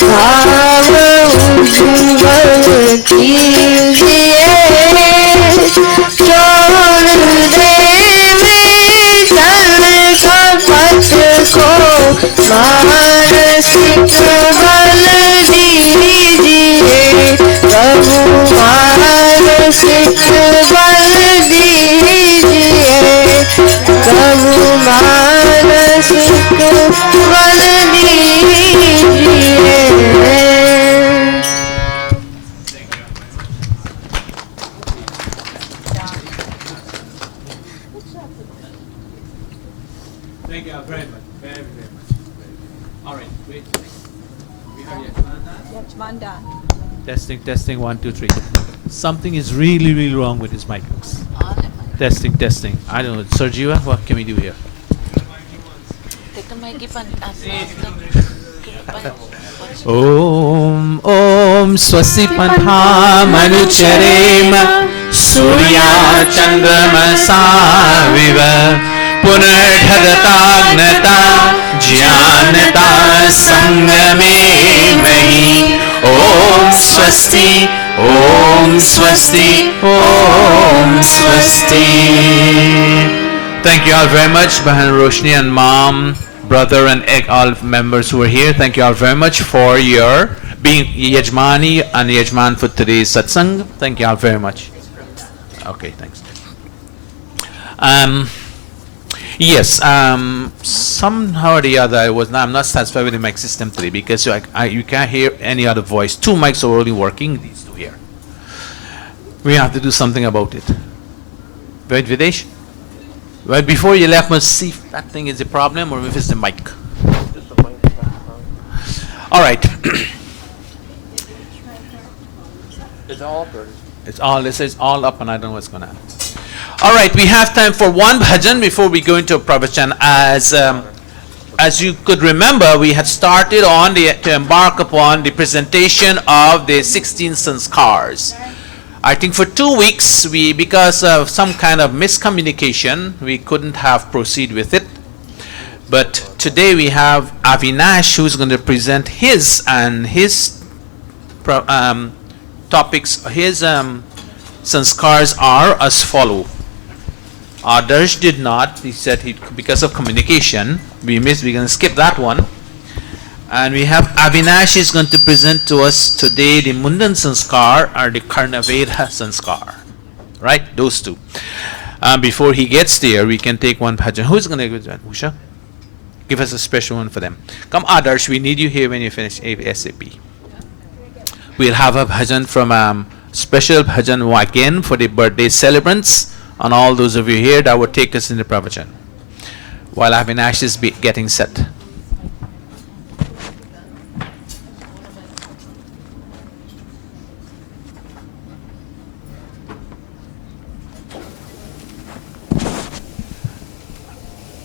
भाव उज्ज्वल कीजिए। चोर देवी चल कपट को मानसिक बल दीजिए। प्रभु मानसिक बल दीजिए। प्रभु मानसिक बल दीजिए। Thank you very much. Very, very much. All right, wait. We have Yajmanda. Testing, testing, 1, 2, 3. Something is really, really wrong with his mic. Testing, testing. I don't know. Sergio, what can we do here? Om Om Swasti Pantha Manuchareem Surya Chandramasa Viva Punardhatagnata Jnanata Sangame Mahi Om Swasti Om Swasti Om Swasti. Thank you all very much, Bahan Roshni and Mom, brother and all members who are here. Thank you all very much for your being Yajmani and Yajman for today's Satsang. Thank you all very much. Okay, thanks. Yes, somehow or the other, I'm not satisfied with the mic system today because you can't hear any other voice. 2 mics are only working, these 2 here. We have to do something about it. Right, Videsh? Well, before you left, must see if that thing is a problem or if it's the mic. All right. It's all up. It's all up, and I don't know what's going to happen. All right, we have time for one bhajan before we go into a pravachan. As you could remember, we had started on to embark upon the presentation of the 16 sanskars. I think for 2 weeks, because of some kind of miscommunication, we couldn't have proceed with it. But today we have Avinash, who's going to present his topics. His sanskars are as follow. Adarsh did not. He said because of communication, we're going to skip that one. And we have Avinash is going to present to us today the Mundan Sanskar or the Karnaveda Sanskar. Right? Those two. Before he gets there, we can take one bhajan. Who's going to give that? Usha? Give us a special one for them. Come, Adarsh, we need you here when you finish ASAP. We'll have a bhajan from special bhajan again for the birthday celebrants. And all those of you here that will take us in the pravachan. While Avinash is getting set.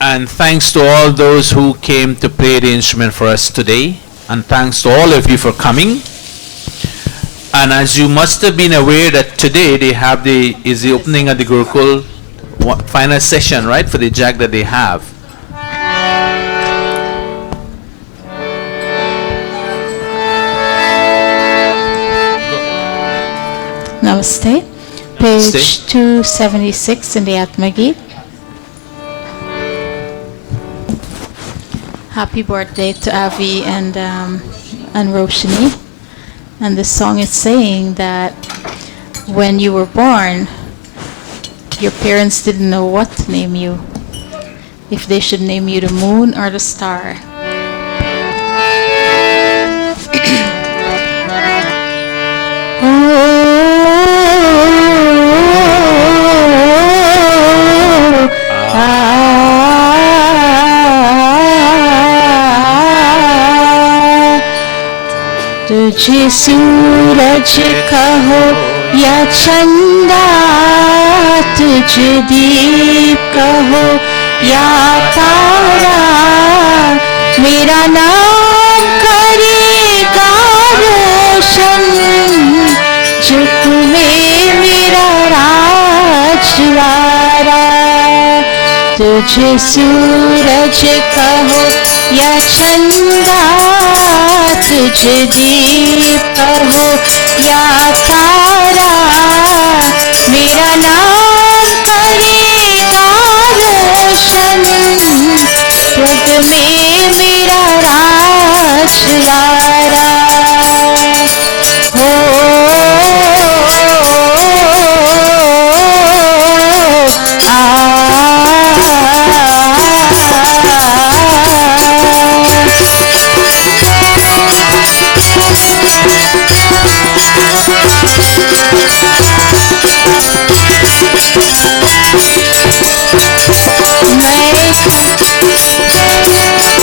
And thanks to all those who came to play the instrument for us today. And thanks to all of you for coming. And as you must have been aware that today they have the opening of the Gurukul final session, right, for the jag that they have. Namaste. Page Namaste. 276 in the Atmagit. Happy birthday to Avi and Roshini. And the song is saying that when you were born, your parents didn't know what to name you. If they should name you the moon or the star. तुझे सूरज कहो या चंदा, तुझे दीप कहो या तारा, मेरा नाम करेगा रोशन, जुग में मेरा राजवाड़ा। तुझे सूरज कहो या चंदा, तुझे दीप कहो या तारा, मेरा नाम करेगा रोशन, जुग में मेरा राजवाड़ा। हो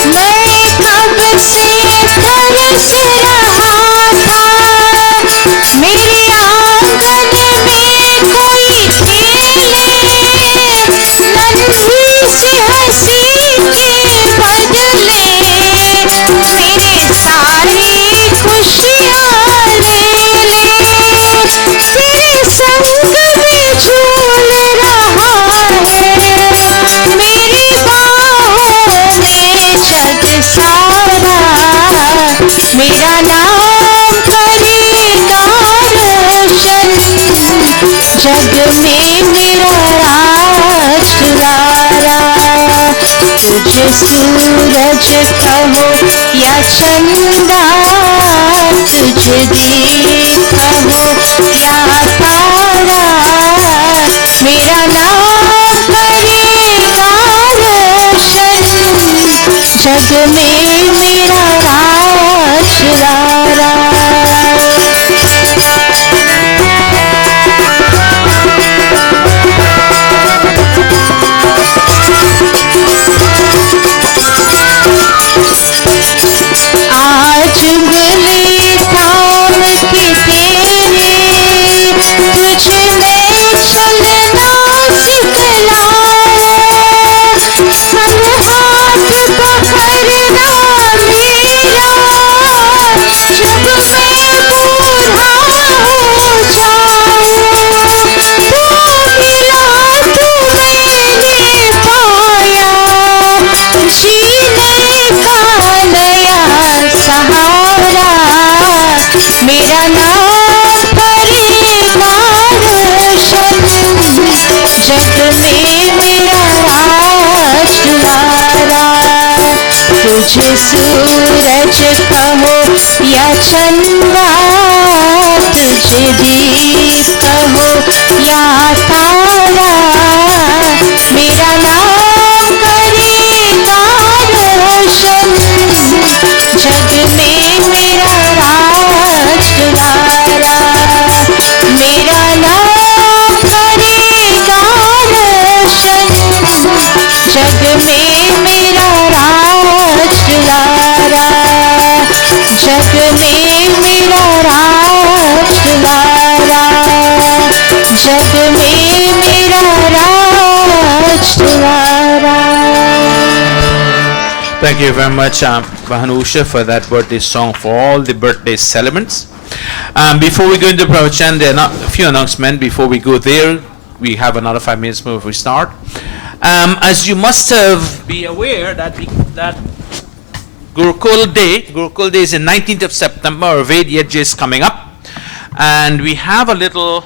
मैं कब से तरस रहा था, मेरे आंगन में कोई खेले, नन्ही सी हंसी के बदले मेरे सारी खुशियाँ ले ले, तेरे संग में झूल रहा है, मेरी बाहों में जग सारा, मेरा नाम करेगा रोशन, जग में मेरा राजवाड़ा। तुझे सूरज कहो या चंदा, तुझे दीप कहो या तारा, मेरा नाम करेगा रोशन, जग में मेरा राजवाड़ा। आज उंगली थाम के तेरे, तुझ में चलना सिखलाऊं, हर हाथ पकड़ना मेरा, जब मैं बूढ़ा हो जाऊं, तो मिला तू मैंने पाया, जीने का नया सहारा, मेरा नाम करेगा रोशन, जग में मेरा राजवाड़ा। तुझे सूरज सूरज कहो या चंदा, तुझे दीप कहो या तारा, मेरा नाम करेगा रोशन, जग में मेरा राज दुलारा, मेरा नाम करेगा रोशन, जग में मेरा राज दुलारा, जग में मेरा राज दुलारा, जग में मेरा राज दुलारा. Thank you very much, Bahanusha, for that birthday song for all the birthday celebrants. Before we go into Pravachan, there are a few announcements. Before we go there, we have another 5 minutes before we start. As you must have be aware that that Gurukul Day is the 19th of September, or Ved Yajna is coming up, and we have a little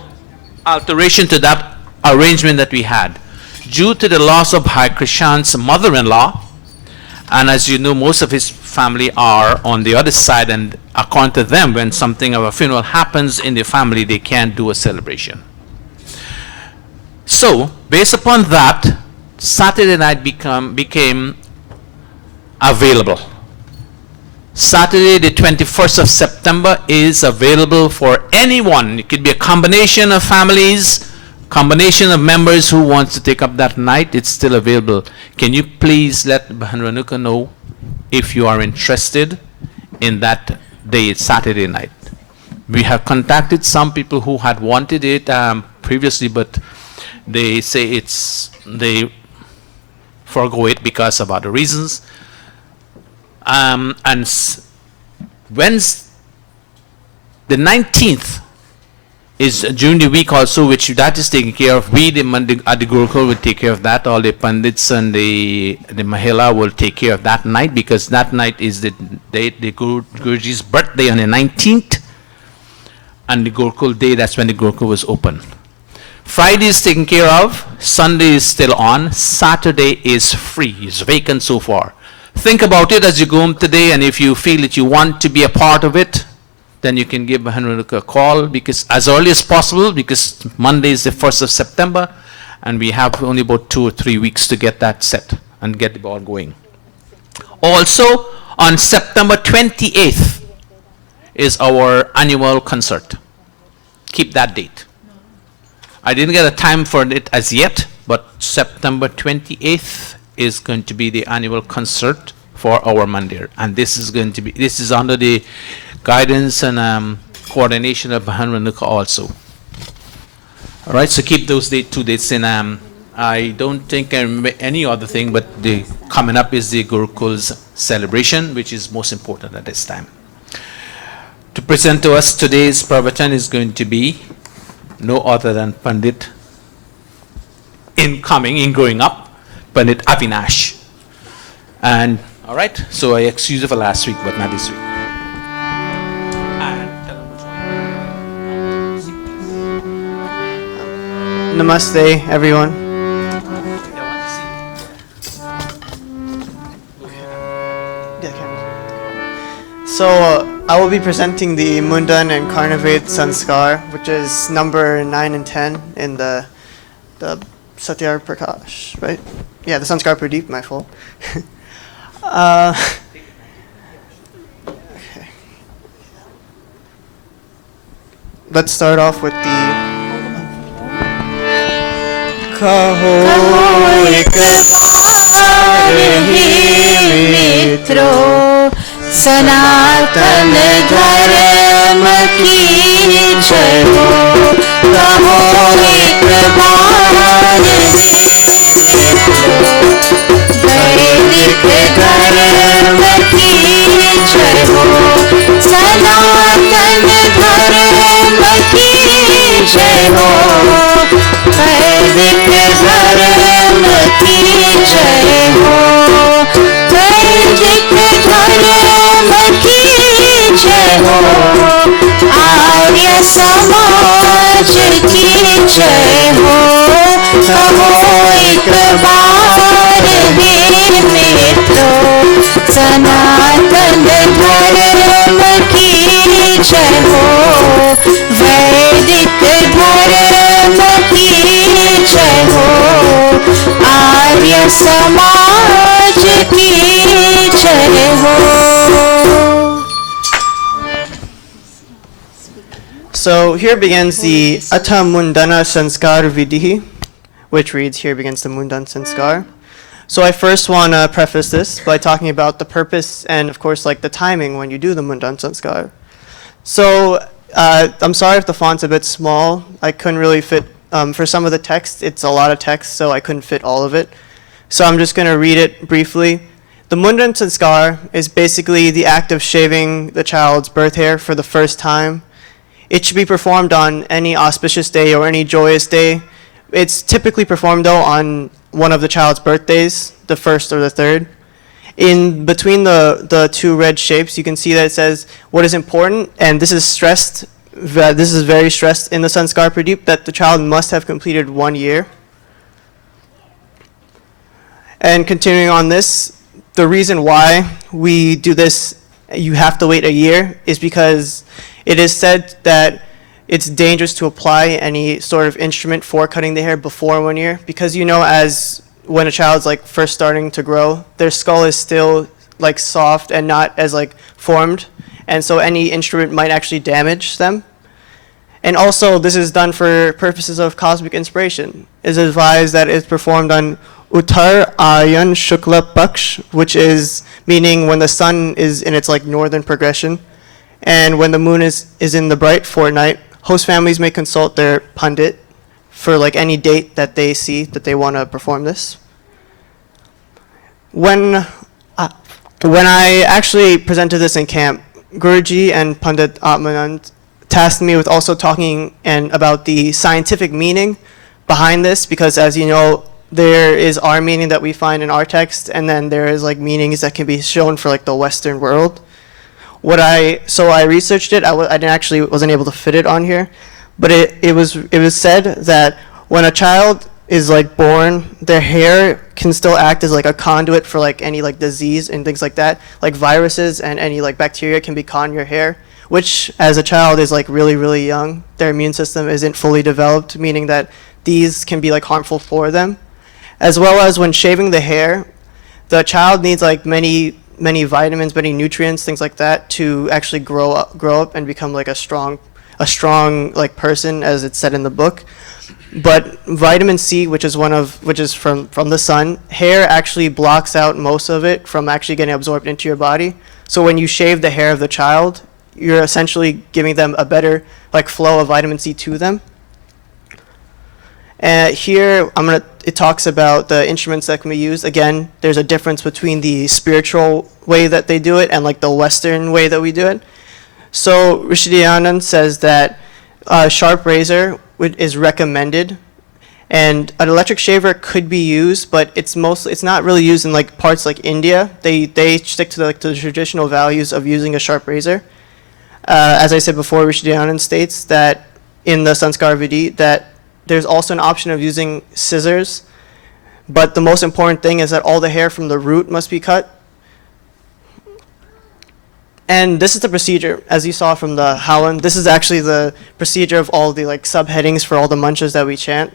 alteration to that arrangement that we had due to the loss of Bhai Krishan's mother-in-law. And as you know, most of his family are on the other side, and according to them, when something of a funeral happens in the family, they can't do a celebration. So, based upon that, Saturday night became available. Saturday, the 21st of September, is available for anyone. It could be a combination of families, combination of members who wants to take up that night. It's still available. Can you please let Bahan Ranuka know if you are interested in that day, Saturday night? We have contacted some people who had wanted it previously, but they say they forgo it because of other reasons. When's the 19th is during the week also, which that is taken care of. We, the at the Gurukul, will take care of that. All the Pandits and the Mahila will take care of that night, because that night is the Guruji's birthday on the 19th, and the Gurukul day, that's when the Gurukul was open. Friday is taken care of. Sunday is still on. Saturday is free. It's vacant so far. Think about it as you go home today, and if you feel that you want to be a part of it, then you can give Bahanuka a call, because as early as possible, because Monday is the 1st of September, and we have only about 2 or 3 weeks to get that set and get the ball going. Also, on September 28th is our annual concert. Keep that date. I didn't get a time for it as yet, but September 28th is going to be the annual concert for our mandir, and this is under the guidance and coordination of Bahan Ranuka also. All right, so keep those 2 dates in. I don't think I remember any other thing, but the coming up is the Gurukul's celebration, which is most important at this time. To present to us today's pravachan is going to be no other than Pandit in growing up, Pandit Avinash. And all right, so I excuse you for last week, but not this week. Namaste, everyone. So I will be presenting the Mundan and Karnavid Sanskar, which is number 9 and 10 in the Satyar Prakash, right? Yeah, the Sanskar Pradeep, my fault. Okay. Let's start off with the Kaho ek baar hi mitro सनातन धर्म की जय हो, कहो एक बार वैदिक धर्म की जय हो, सनातन धर्म की जय हो, वैदिक धर्म की जय हो, वैदिक धर्म की जय हो, आर्य समाज की जय हो, कहो एक बार हे मित्रों, सनातन धर्म जय हो वैदिक धर्म की जय हो आर्य समाज की जय हो. So here begins the Atha Mundana Sanskar Vidhi, which reads, here begins the Mundan Sanskar. So I first want to preface this by talking about the purpose and, of course, like the timing when you do the Mundan Sanskar. So I'm sorry if the font's a bit small. I couldn't really fit, for some of the text, it's a lot of text, so I couldn't fit all of it. So I'm just going to read it briefly. The Mundan Sanskar is basically the act of shaving the child's birth hair for the first time. It should be performed on any auspicious day or any joyous day. It's typically performed, though, on one of the child's birthdays, the first or the third. In between the two red shapes, you can see that it says what is important, and this is stressed, this is very stressed in the Sanskar Pradeep, that the child must have completed 1 year. And continuing on this, the reason why we do this, you have to wait a year, is because it is said that it's dangerous to apply any sort of instrument for cutting the hair before 1 year, because you know, as when a child's like first starting to grow, their skull is still like soft and not as like formed, and so any instrument might actually damage them. And also, this is done for purposes of cosmic inspiration. It is advised that it's performed on Uttar Aryan Shukla Paksh, which is meaning when the sun is in its like northern progression, and when the moon is in the bright fortnight. Host families may consult their pundit for like any date that they see that they want to perform this. When I actually presented this in camp, Guruji and Pandit Atmanand tasked me with also talking about the scientific meaning behind this, because as you know, there is our meaning that we find in our text, and then there is like meanings that can be shown for like the Western world. So I researched it. I wasn't able to fit it on here, but it was said that when a child is like born, their hair can still act as like a conduit for like any like disease and things like that. Like viruses and any like bacteria can be caught in your hair, which as a child is like really, really young. Their immune system isn't fully developed, meaning that these can be like harmful for them. As well as when shaving the hair, the child needs like many vitamins, many nutrients, things like that, to actually grow up and become like a strong like person, as it's said in the book. But vitamin C, which is from the sun, hair actually blocks out most of it from actually getting absorbed into your body. So when you shave the hair of the child, you're essentially giving them a better like flow of vitamin C to them. Here, it talks about the instruments that can be used. Again, there's a difference between the spiritual way that they do it and like the Western way that we do it. So Rishi Dayananda says that a sharp razor is recommended, and an electric shaver could be used, but it's not really used in like parts like India. They stick to the traditional values of using a sharp razor. As I said before, Rishi Dayananda states that in the Sanskar Vidhi that there's also an option of using scissors, but the most important thing is that all the hair from the root must be cut. And this is the procedure, as you saw from the Howland. This is actually the procedure of all the like subheadings for all the mantras that we chant.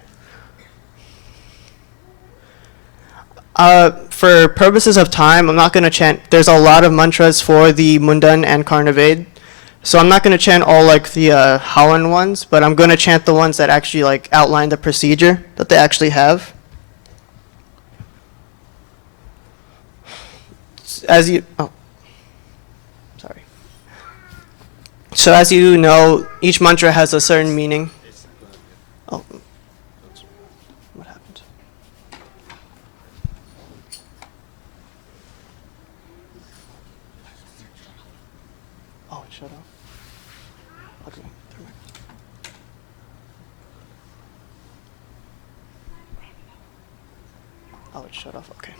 For purposes of time, I'm not going to chant. There's a lot of mantras for the Mundan and Karnaved. So I'm not going to chant all like the Howland ones, but I'm going to chant the ones that actually like outline the procedure that they actually have. So as you know, each mantra has a certain meaning. Oh, what happened? Oh, it shut off. Okay, turn back. Oh, it shut off. Okay.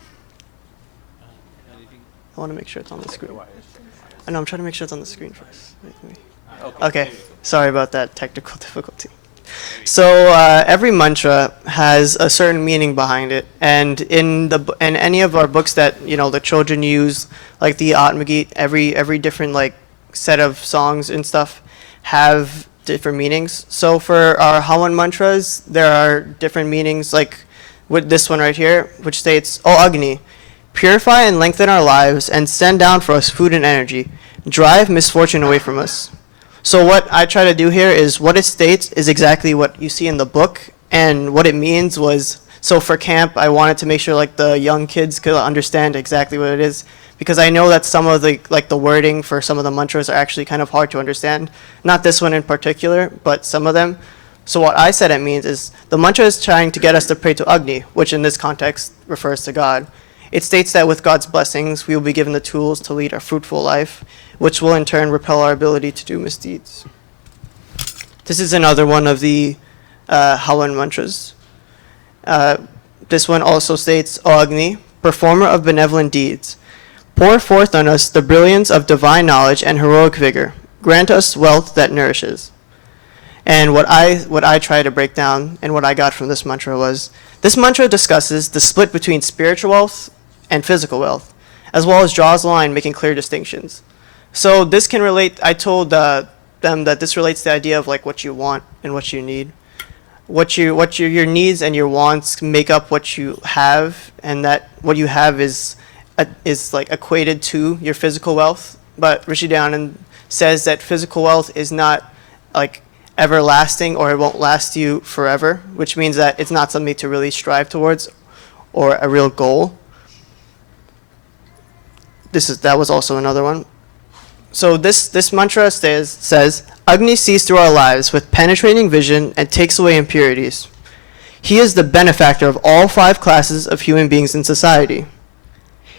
I want to make sure it's on the screen. I know, I'm trying to make sure it's on the screen first. Okay, sorry about that technical difficulty. So every mantra has a certain meaning behind it, and in any of our books that the children use, like the Atmagit, every different like set of songs and stuff have different meanings. So for our Hawan mantras, there are different meanings, like with this one right here, which states, O Agni, purify and lengthen our lives and send down for us food and energy. Drive misfortune away from us. So what I try to do here is what it states is exactly what you see in the book, and what it means was, so for camp, I wanted to make sure like the young kids could understand exactly what it is, because I know that some of the like the wording for some of the mantras are actually kind of hard to understand. Not this one in particular, but some of them. So what I said it means is the mantra is trying to get us to pray to Agni, which in this context refers to God. It states that with God's blessings, we will be given the tools to lead a fruitful life, which will in turn repel our ability to do misdeeds. This is another one of the Hawan mantras. This one also states, O Agni, performer of benevolent deeds, pour forth on us the brilliance of divine knowledge and heroic vigor. Grant us wealth that nourishes. And what I try to break down and what I got from this mantra was, this mantra discusses the split between spiritual wealth and physical wealth, as well as draws a line making clear distinctions. So this can relate, I told them that this relates to the idea of like what you want and what you need. Your needs and your wants make up what you have, and that what you have is like equated to your physical wealth. But Rishi Dayananda says that physical wealth is not like everlasting, or it won't last you forever, which means that it's not something to really strive towards or a real goal. That was also another one. So this mantra says, Agni sees through our lives with penetrating vision and takes away impurities. He is the benefactor of all 5 classes of human beings in society.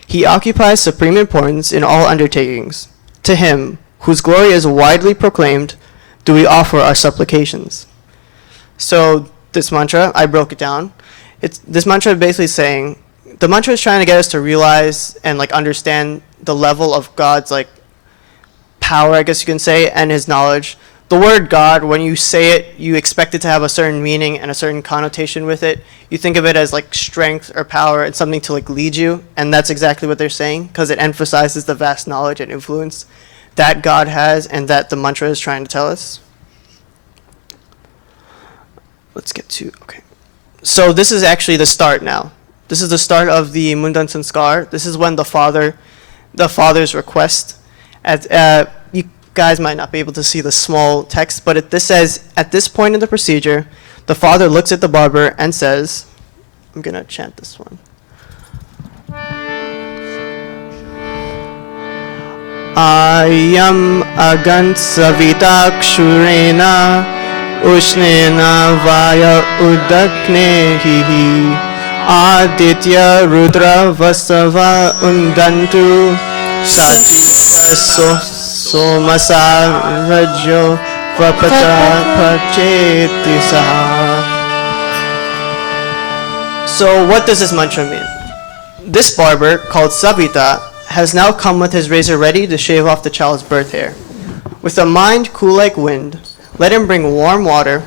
He occupies supreme importance in all undertakings. To him, whose glory is widely proclaimed, do we offer our supplications. So this mantra, I broke it down. This mantra is basically saying, the mantra is trying to get us to realize and like understand the level of God's like power, I guess you can say, and his knowledge. The word God, when you say it, you expect it to have a certain meaning and a certain connotation with it. You think of it as like strength or power and something to like lead you, and that's exactly what they're saying, because it emphasizes the vast knowledge and influence that God has and that the mantra is trying to tell us. Okay. So this is actually the start now. This is the start of the Mundan Sanskar. This is when the father's request. You guys might not be able to see the small text, but this says, at this point in the procedure, the father looks at the barber and says, I'm going to chant this one. Ayam agant savitakshurena ushnena vaya udaknehi aditya rudra vasava undantu sati somasa rajo vapata pacheti saha. So what does this mantra mean? This barber, called Savita, has now come with his razor ready to shave off the child's birth hair. With a mind cool like wind, let him bring warm water.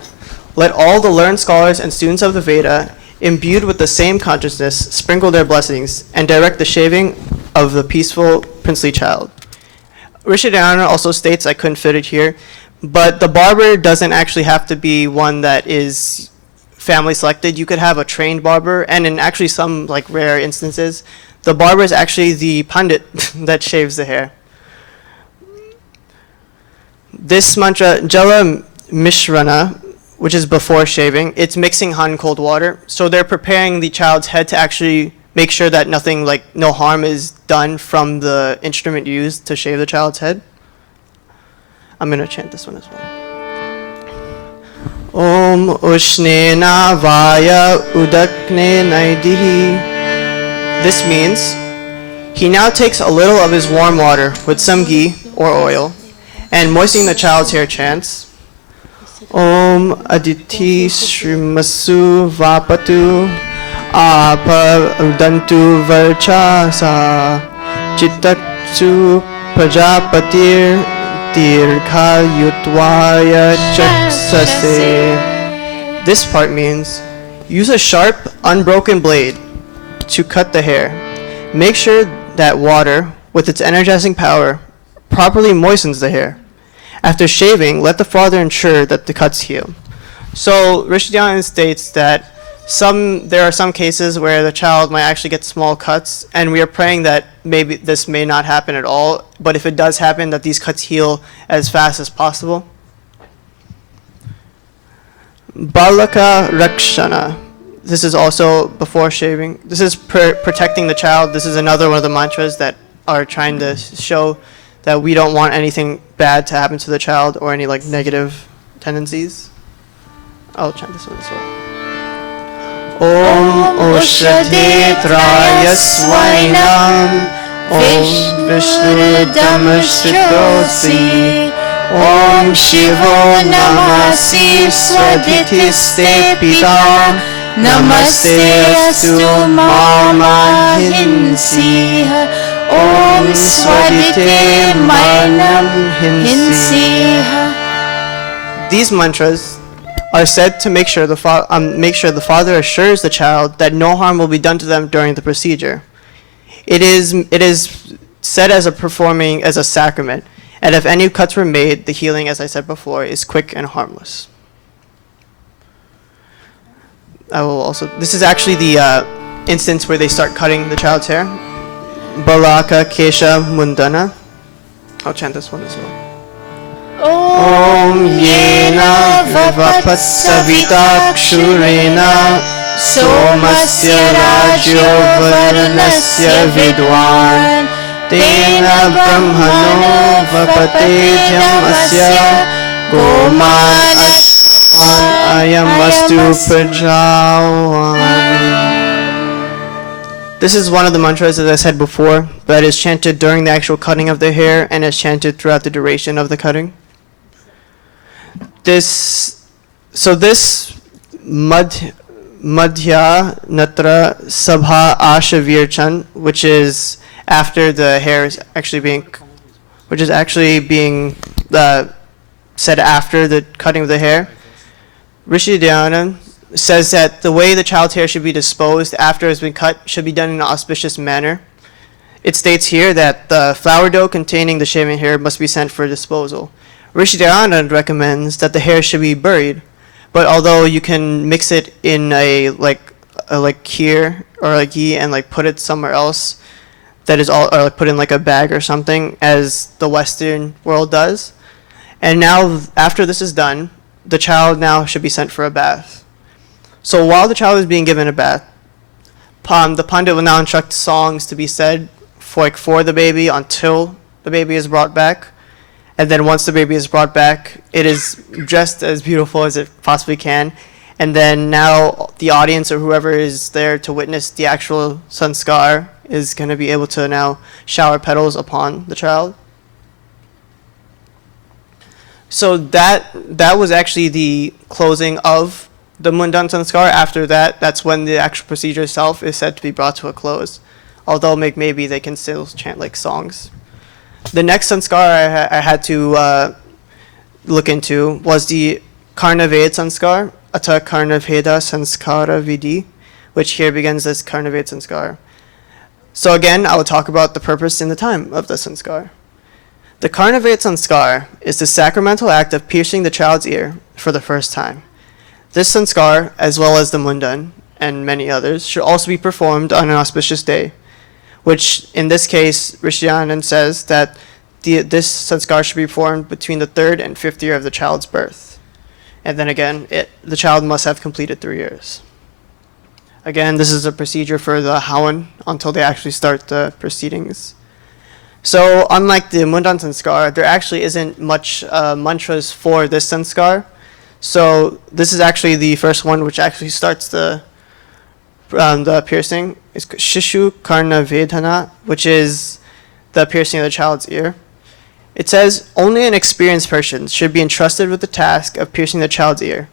Let all the learned scholars and students of the Veda, imbued with the same consciousness, sprinkle their blessings and direct the shaving of the peaceful princely child. Rishi Dayananda also states, I couldn't fit it here, but the barber doesn't actually have to be one that is family selected. You could have a trained barber, and in actually some like rare instances, the barber is actually the pandit that shaves the hair. This mantra, Jala Mishrana, which is before shaving, it's mixing hot and cold water. So they're preparing the child's head to actually make sure that nothing, like no harm is done from the instrument used to shave the child's head. I'm going to chant this one as well. Om Ushnena Vaya Udakne Naidihi. This means he now takes a little of his warm water with some ghee or oil and moistening the child's hair chants, Om Aditi Srimasu Vapatu Apa Udantu Varchasa Chitaktu Prajapatir Dirgha Yutvaya Chaksase. This part means use a sharp, unbroken blade to cut the hair. Make sure that water, with its energizing power, properly moistens the hair. After shaving, let the father ensure that the cuts heal. So Rishi Dayananda states that there are some cases where the child might actually get small cuts, and we are praying that maybe this may not happen at all, but if it does happen, that these cuts heal as fast as possible. Balaka Rakshana. This is also before shaving. This is protecting the child. This is another one of the mantras that are trying to show that we don't want anything bad to happen to the child or any like negative tendencies. I'll chant this one as well. Om Oshadhetraya Swainam Om Vishnu Om Shivo Namasi Swadhitiste Pita Namaste Astu Mama Hinsiha Om Swadhite Mainam Hinsiha. These mantras are said to make sure the father assures the child that no harm will be done to them during the procedure. It is said as performing as a sacrament, and if any cuts were made, the healing, as I said before, is quick and harmless. This is actually the instance where they start cutting the child's hair. Balaka Kesha Mundana. I'll chant this one as well. Om Yena Vivapatsavita Kshurena Somasya Rajyo Varunasya Vidwan Tena Brahmano Vapatejam Asya Goman Ashwan Ayamastu Prajawan. This is one of the mantras, as I said before, that is chanted during the actual cutting of the hair and is chanted throughout the duration of the cutting. This Madhya Natra Sabha Asha Virchan, which is after the hair is actually being said after the cutting of the hair. Rishi Dayananda says that the way the child's hair should be disposed after it's been cut should be done in an auspicious manner. It states here that the flour dough containing the shaven hair must be sent for disposal. Rishi Dayananda recommends that the hair should be buried, but although you can mix it in a kheer or a ghee and like put it somewhere else, that is all, or like put in like a bag or something, as the Western world does. And now, after this is done, the child now should be sent for a bath. So while the child is being given a bath, the Pandit will now instruct songs to be said for the baby until the baby is brought back. And then once the baby is brought back, it is just as beautiful as it possibly can. And then now the audience or whoever is there to witness the actual sanskar is going to be able to now shower petals upon the child. So that was actually the closing of the Mundan Sanskar. After that, that's when the actual procedure itself is said to be brought to a close. Although maybe they can still chant like songs. The next Sanskar I had to look into was the Karnaved Sanskar, Ata Karnaveda Sanskara Vidhi, which here begins as Karnaved Sanskar. So again, I will talk about the purpose and the time of the Sanskar. The Karnaved Sanskar is the sacramental act of piercing the child's ear for the first time. This Sanskar, as well as the Mundan and many others, should also be performed on an auspicious day, which in this case, Rishi Dayananda says that this Sanskar should be performed between the 3rd and 5th year of the child's birth. And then again, the child must have completed 3 years. Again, this is a procedure for the Hawan until they actually start the proceedings. So unlike the Mundan Sanskar, there actually isn't much mantras for this Sanskar. So this is actually the first one which actually starts the piercing. It's Shishu Karna Vedana, which is the piercing of the child's ear. It says, only an experienced person should be entrusted with the task of piercing the child's ear.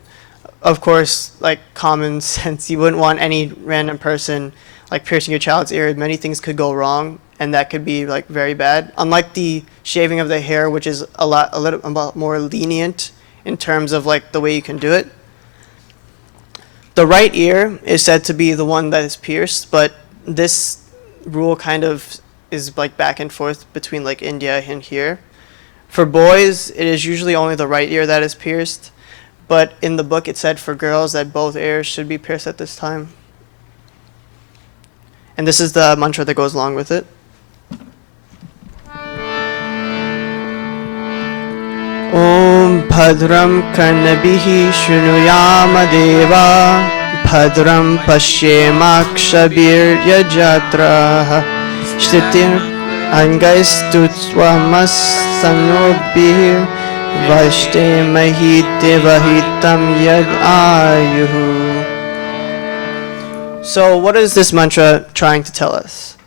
Of course, like common sense, you wouldn't want any random person like piercing your child's ear. Many things could go wrong, and that could be like very bad. Unlike the shaving of the hair, which is a little more lenient in terms of like the way you can do it. The right ear is said to be the one that is pierced, but this rule kind of is like back and forth between like India and here. For boys, it is usually only the right ear that is pierced, but in the book it said for girls that both ears should be pierced at this time. And this is the mantra that goes along with it. Om Bhadram Karnabhihi Shrunuyama Deva Bhadram Pashyemakshabir Yajatraha Shtitir Angaistutsvamas Sanobhir Vashte Mahite Vahitam Yad Ayuhu. So what is this mantra trying to tell us?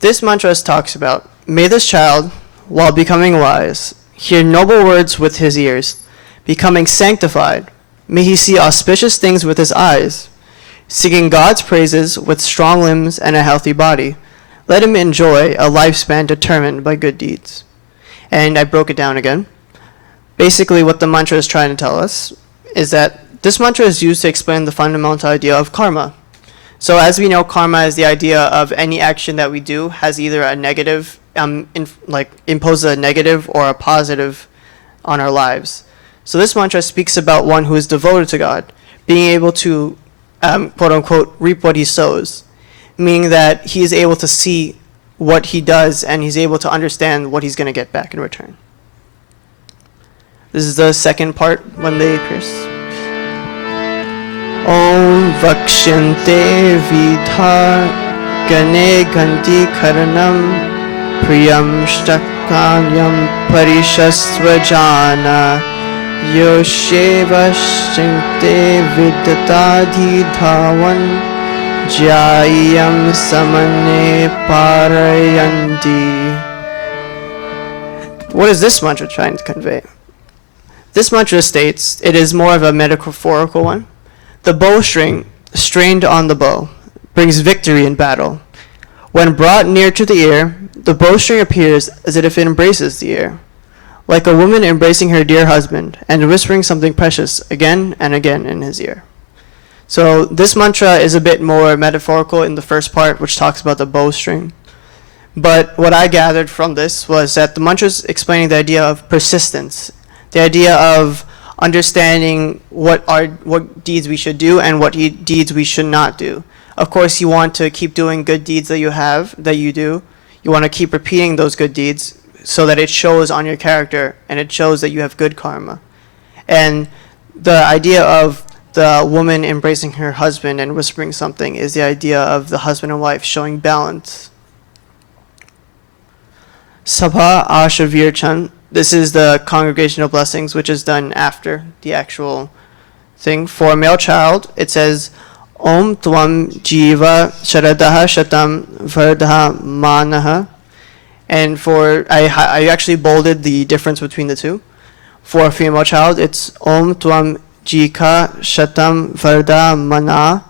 This mantra talks about, may this child, while becoming wise, hear noble words with his ears, becoming sanctified. May he see auspicious things with his eyes, singing God's praises with strong limbs and a healthy body. Let him enjoy a lifespan determined by good deeds. And I broke it down again. Basically, what the mantra is trying to tell us is that this mantra is used to explain the fundamental idea of karma. So as we know, karma is the idea of any action that we do has either a negative, imposes a negative or a positive on our lives. So this mantra speaks about one who is devoted to God, being able to, quote unquote, reap what he sows, meaning that he is able to see what he does and he's able to understand what he's going to get back in return. This is the second part when they pierce. Om Vakshante Vidha Gane Ganti Karanam Priyam Shtakanyam Parishasvajana Yosheva Shinte Vidatadhi Dhawan Jayam Samane Parayanti. What is this mantra trying to convey? This mantra states it is more of a metaphorical one. The bowstring strained on the bow brings victory in battle. When brought near to the ear, the bowstring appears as if it embraces the ear, like a woman embracing her dear husband and whispering something precious again and again in his ear. So this mantra is a bit more metaphorical in the first part, which talks about the bowstring. But what I gathered from this was that the mantra is explaining the idea of persistence, the idea of understanding what deeds we should do and what deeds we should not do. Of course, you want to keep doing good deeds that you do. You want to keep repeating those good deeds so that it shows on your character and it shows that you have good karma. And the idea of the woman embracing her husband and whispering something is the idea of the husband and wife showing balance. Sabha Ashavir Chan. This is the congregational blessings, which is done after the actual thing. For a male child, it says, Om Tvam Jiva Sharadaha Shatam Vardaha Manaha. And for, I actually bolded the difference between the two. For a female child, it's Om Tvam Jika Shatam Varda Mana.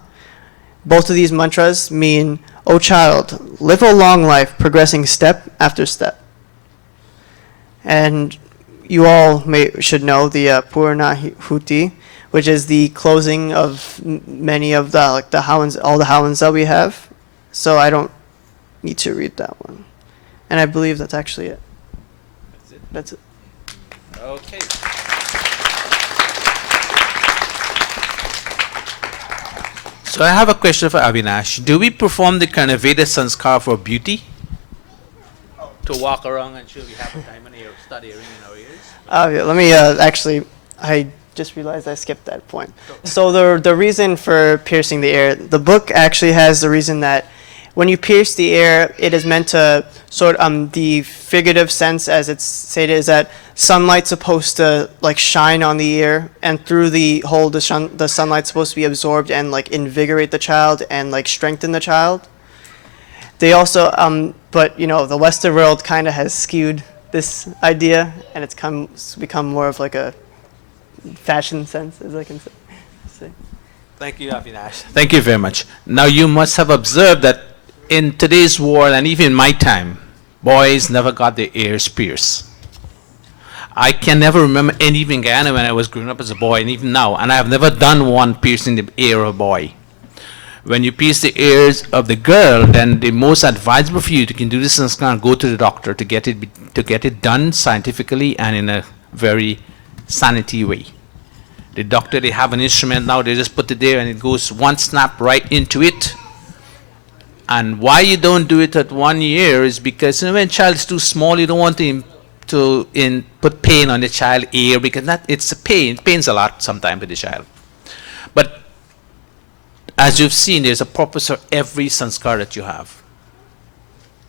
Both of these mantras mean, O child, live a long life, progressing step after step. And you all should know the Purna Huti, which is the closing of many of the all the howans that we have. So I don't need to read that one. And I believe that's actually it. That's it. Okay. So I have a question for Avinash. Do we perform the kind of Veda sanskar for beauty? To walk around and show we have a diamond ear, stud earring in our ears? Yeah, let me I just realized I skipped that point. So the reason for piercing the ear, the book actually has the reason that when you pierce the ear, it is meant to the figurative sense, as it's stated, is that sunlight's supposed to shine on the ear, and through the hole, the sunlight's supposed to be absorbed and invigorate the child and strengthen the child. They also, but the Western world kind of has skewed this idea, and it's become more of a fashion sense, as I can say. Thank you, Avinash. Thank you very much. Now you must have observed that in today's world, and even in my time, boys never got their ears pierced. I can never remember anything when I was growing up as a boy, and even now, and I have never done one piercing the ear of a boy. When you pierce the ears of the girl, then the most advisable for you to can do this sanskar and go to the doctor to get it done scientifically and in a very sanity way. The doctor, they have an instrument now, they just put it there and it goes one snap right into it. And why you don't do it at 1 year is because when child is too small, you don't want to put pain on the child ear, because it's a pain. It pains a lot sometimes with the child. But as you've seen, there's a purpose for every sanskar that you have.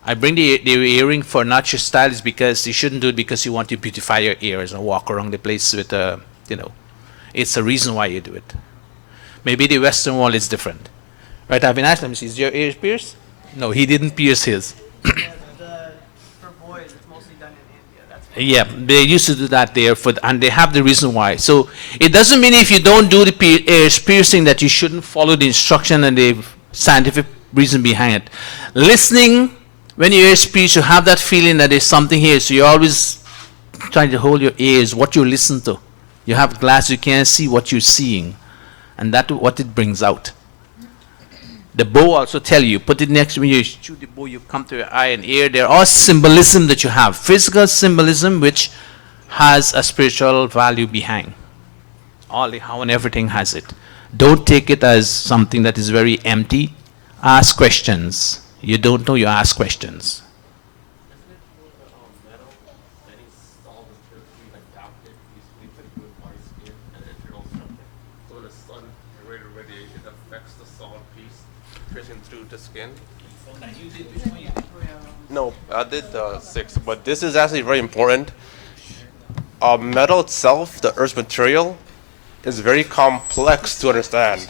I bring the earring for not your style is because you shouldn't do it because you want to beautify your ears and walk around the place with it's a reason why you do it. Maybe the Western world is different. Right, Avinash, let me see, is your ears pierced? No, he didn't pierce his. For boys, it's mostly done in India. That's Yeah, they used to do that there, and they have the reason why. So it doesn't mean if you don't do the ears piercing that you shouldn't follow the instruction and the scientific reason behind it. Listening, when your ears pierce, you have that feeling that there's something here, so you're always trying to hold your ears, what you listen to. You have glass, you can't see what you're seeing, and that's what it brings out. The bow also tell you, put it next to when you shoot the bow, you come to your eye and ear. They're all symbolism that you have. Physical symbolism which has a spiritual value behind. All the how and everything has it. Don't take it as something that is very empty. Ask questions. You don't know, you ask questions. Through the skin. No, I did 6, but this is actually very important. Metal itself, the earth's material, is very complex to understand.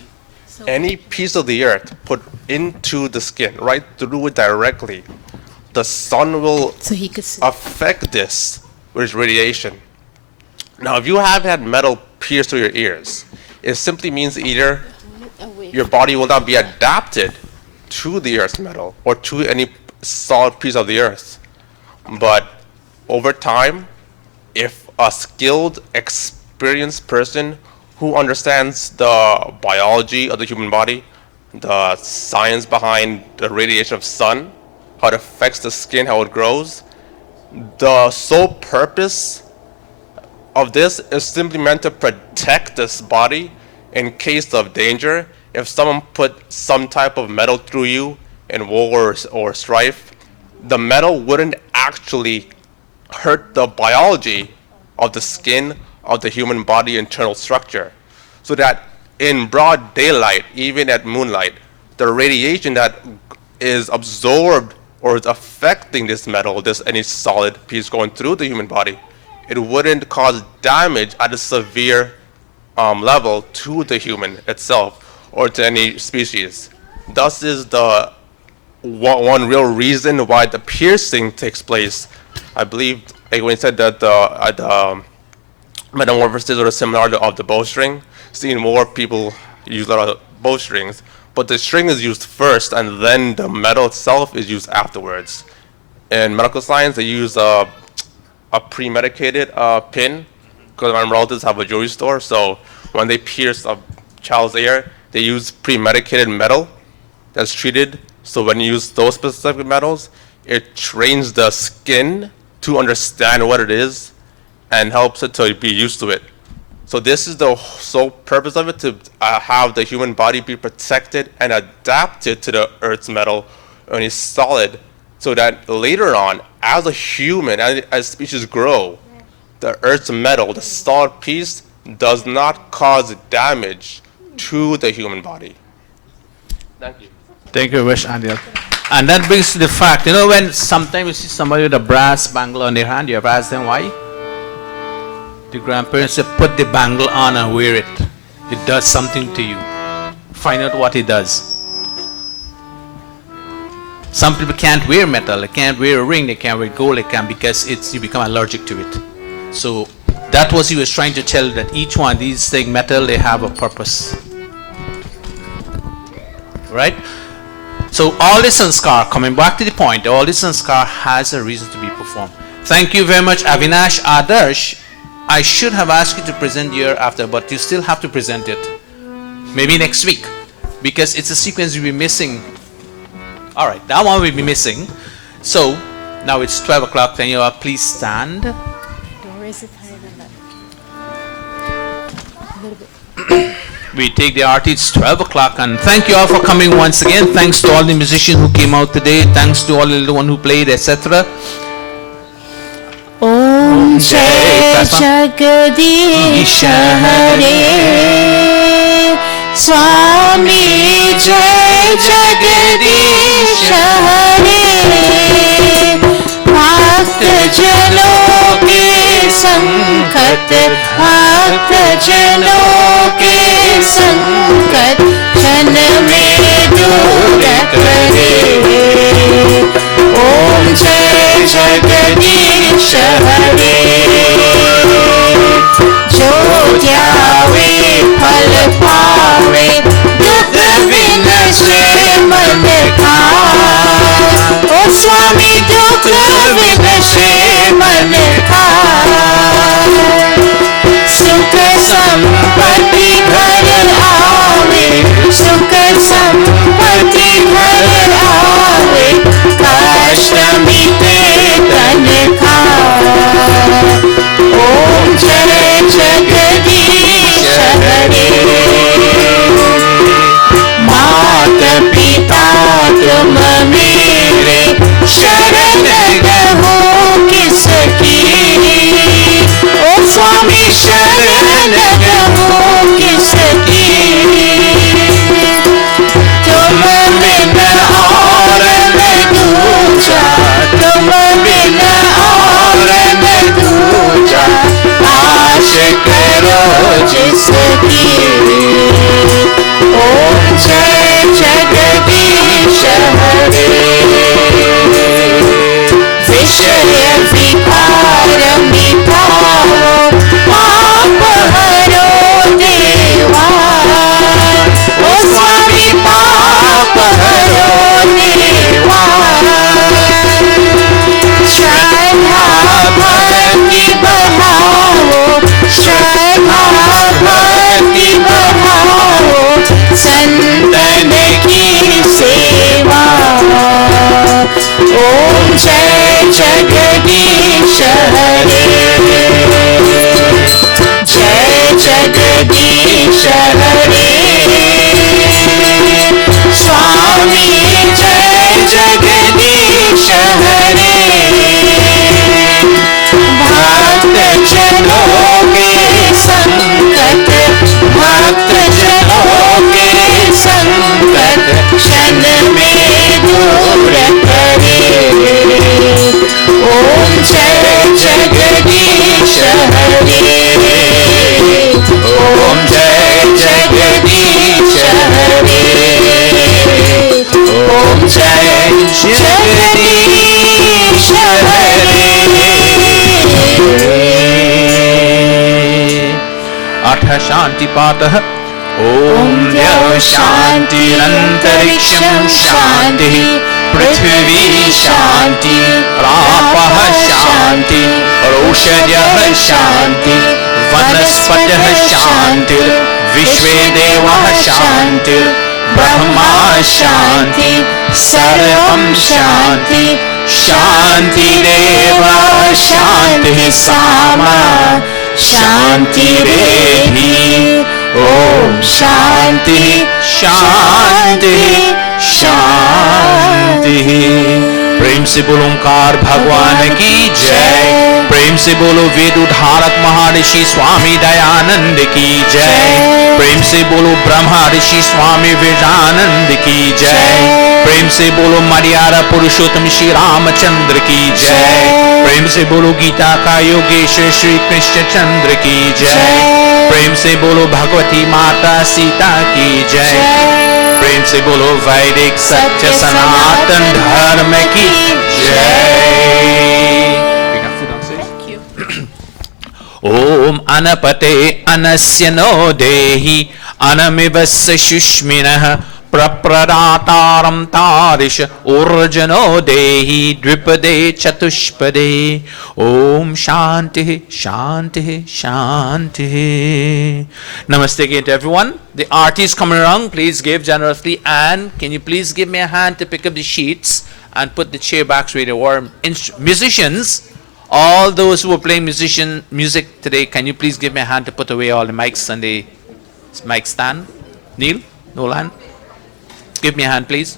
Any piece of the earth put into the skin, right through it directly, the sun will affect this with radiation. Now, if you have had metal pierced through your ears, it simply means either your body will not be adapted to the earth's metal or to any solid piece of the earth. But over time, if a skilled, experienced person who understands the biology of the human body, the science behind the radiation of sun, how it affects the skin, how it grows, the sole purpose of this is simply meant to protect this body in case of danger. If someone put some type of metal through you in war or strife, the metal wouldn't actually hurt the biology of the skin of the human body internal structure. So that in broad daylight, even at moonlight, the radiation that is absorbed or is affecting this metal, any solid piece going through the human body, it wouldn't cause damage at a severe level to the human itself or to any species. Thus is the one real reason why the piercing takes place. I believe when said that the metamorphosis or the similarity of the bowstring, seeing more people use a lot of bowstrings, but the string is used first and then the metal itself is used afterwards. In medical science, they use a premedicated pin, because my relatives have a jewelry store, so when they pierce a child's ear, they use premedicated metal that's treated. So when you use those specific metals, it trains the skin to understand what it is and helps it to be used to it. So this is the sole purpose of it, to have the human body be protected and adapted to the earth's metal when it's solid, so that later on, as a human, as species grow, the earth's metal, the solid piece, does not cause damage to the human body. Thank you. Thank you very much, Anil. And that brings to the fact, when sometimes you see somebody with a brass bangle on their hand, you have asked them why? The grandparents say, put the bangle on and wear it. It does something to you. Find out what it does. Some people can't wear metal, they can't wear a ring, they can't wear gold, they can't, because you become allergic to it. So that was he was trying to tell, that each one, these things, metal, they have a purpose. Right? So all this sanskar, coming back to the point, all this sanskar has a reason to be performed. Thank you very much, Avinash. Adarsh, I should have asked you to present year after, but you still have to present it. Maybe next week. because it's a sequence we'll be missing. All right, that one we'll be missing. So now it's 12 o'clock. Can you please stand? Don't raise it higher than that. A little bit. We take the arti. It's 12 o'clock, and thank you all for coming once again. Thanks to all the musicians who came out today. Thanks to all the one who played, etc. Om Jai Jagadish Hare Swami Jai Jagadish Hare Bhakt Jano ke sankat Bhakt Jano ke sankat Kshan mein dur kare Om Jai Jagadish Hare Jo dhyawe phal paave dukh vinashe man ka O Swami dukh vinashe man ka Sukh sampatti ghar aave Sukh sampatti ghar aave Kashta mite tan ka Om Jai Jagadish Hare Mata pita tum mere sharan gaho kiski O Swami sharan gaho kiski Tum bina aur na dooja Tum bina aur na dooja आश करो जिसकी ओम जय जगदीश हरे विषय विकार मिटाओ पाप हरो देवा ओ स्वामी पाप हरो देवा श्रद्धा भक्ति बढ़ाओ श्रद्धा भक्ति बढ़ाओ संतन की सेवा ओम जय जगदीश हरे जय जगदीश हरे स्वामी जय जगदीश हरे भक्त जनों के संकट भक्त जनों के संकट क्षण में दूर करे ओम जय जगदीश हरे ओम जय जगदीश हरे ओम जय जगदीश हरे अथ शान्तिपातः ॐ द्यौ शान्तिरन्तरिक्षं शान्तिः पृथिवी शान्ति रापः शान्ति रोषधयः शान्ति वनस्पतयः शान्तिर् विश्वे देवः शान्तिर् ब्रह्मा शान्ति सर्वं शान्ति शान्तिरेव शान्तिः सामा शान्तिरेधि ओम शांति शांति शांति। प्रेम से बोलो ओंकार भगवान की जय। प्रेम से बोलो वेद उद्धारक महर्षि स्वामी दयानंद की जय। प्रेम से बोलो ब्रह्मा ऋषि स्वामी विवेकानंद की जय। प्रेम से बोलो मर्यादा पुरुषोत्तम श्री रामचंद्र की जय। प्रेम से बोलो गीता का योगेश्वर श्री कृष्ण चंद्र की जय। प्रेम से बोलो भगवती माता सीता की जय। प्रेम से बोलो वैदिक सत्य सनातन धर्म की जय। ओम अनपते अनस्य नो देहि अनमिवस्य शुष्मिनः Prapradatam Tarish Urjano Dehi Dripade Chatushpade Om Shanti Shanti Shanti. Namaste again to everyone. The artists coming around, please give generously, and can you please give me a hand to pick up the sheets and put the chair backs where they were. Musicians, all those who are playing music today, can you please give me a hand to put away all the mics and the mic stand? Neil? Nolan? Give me a hand, please.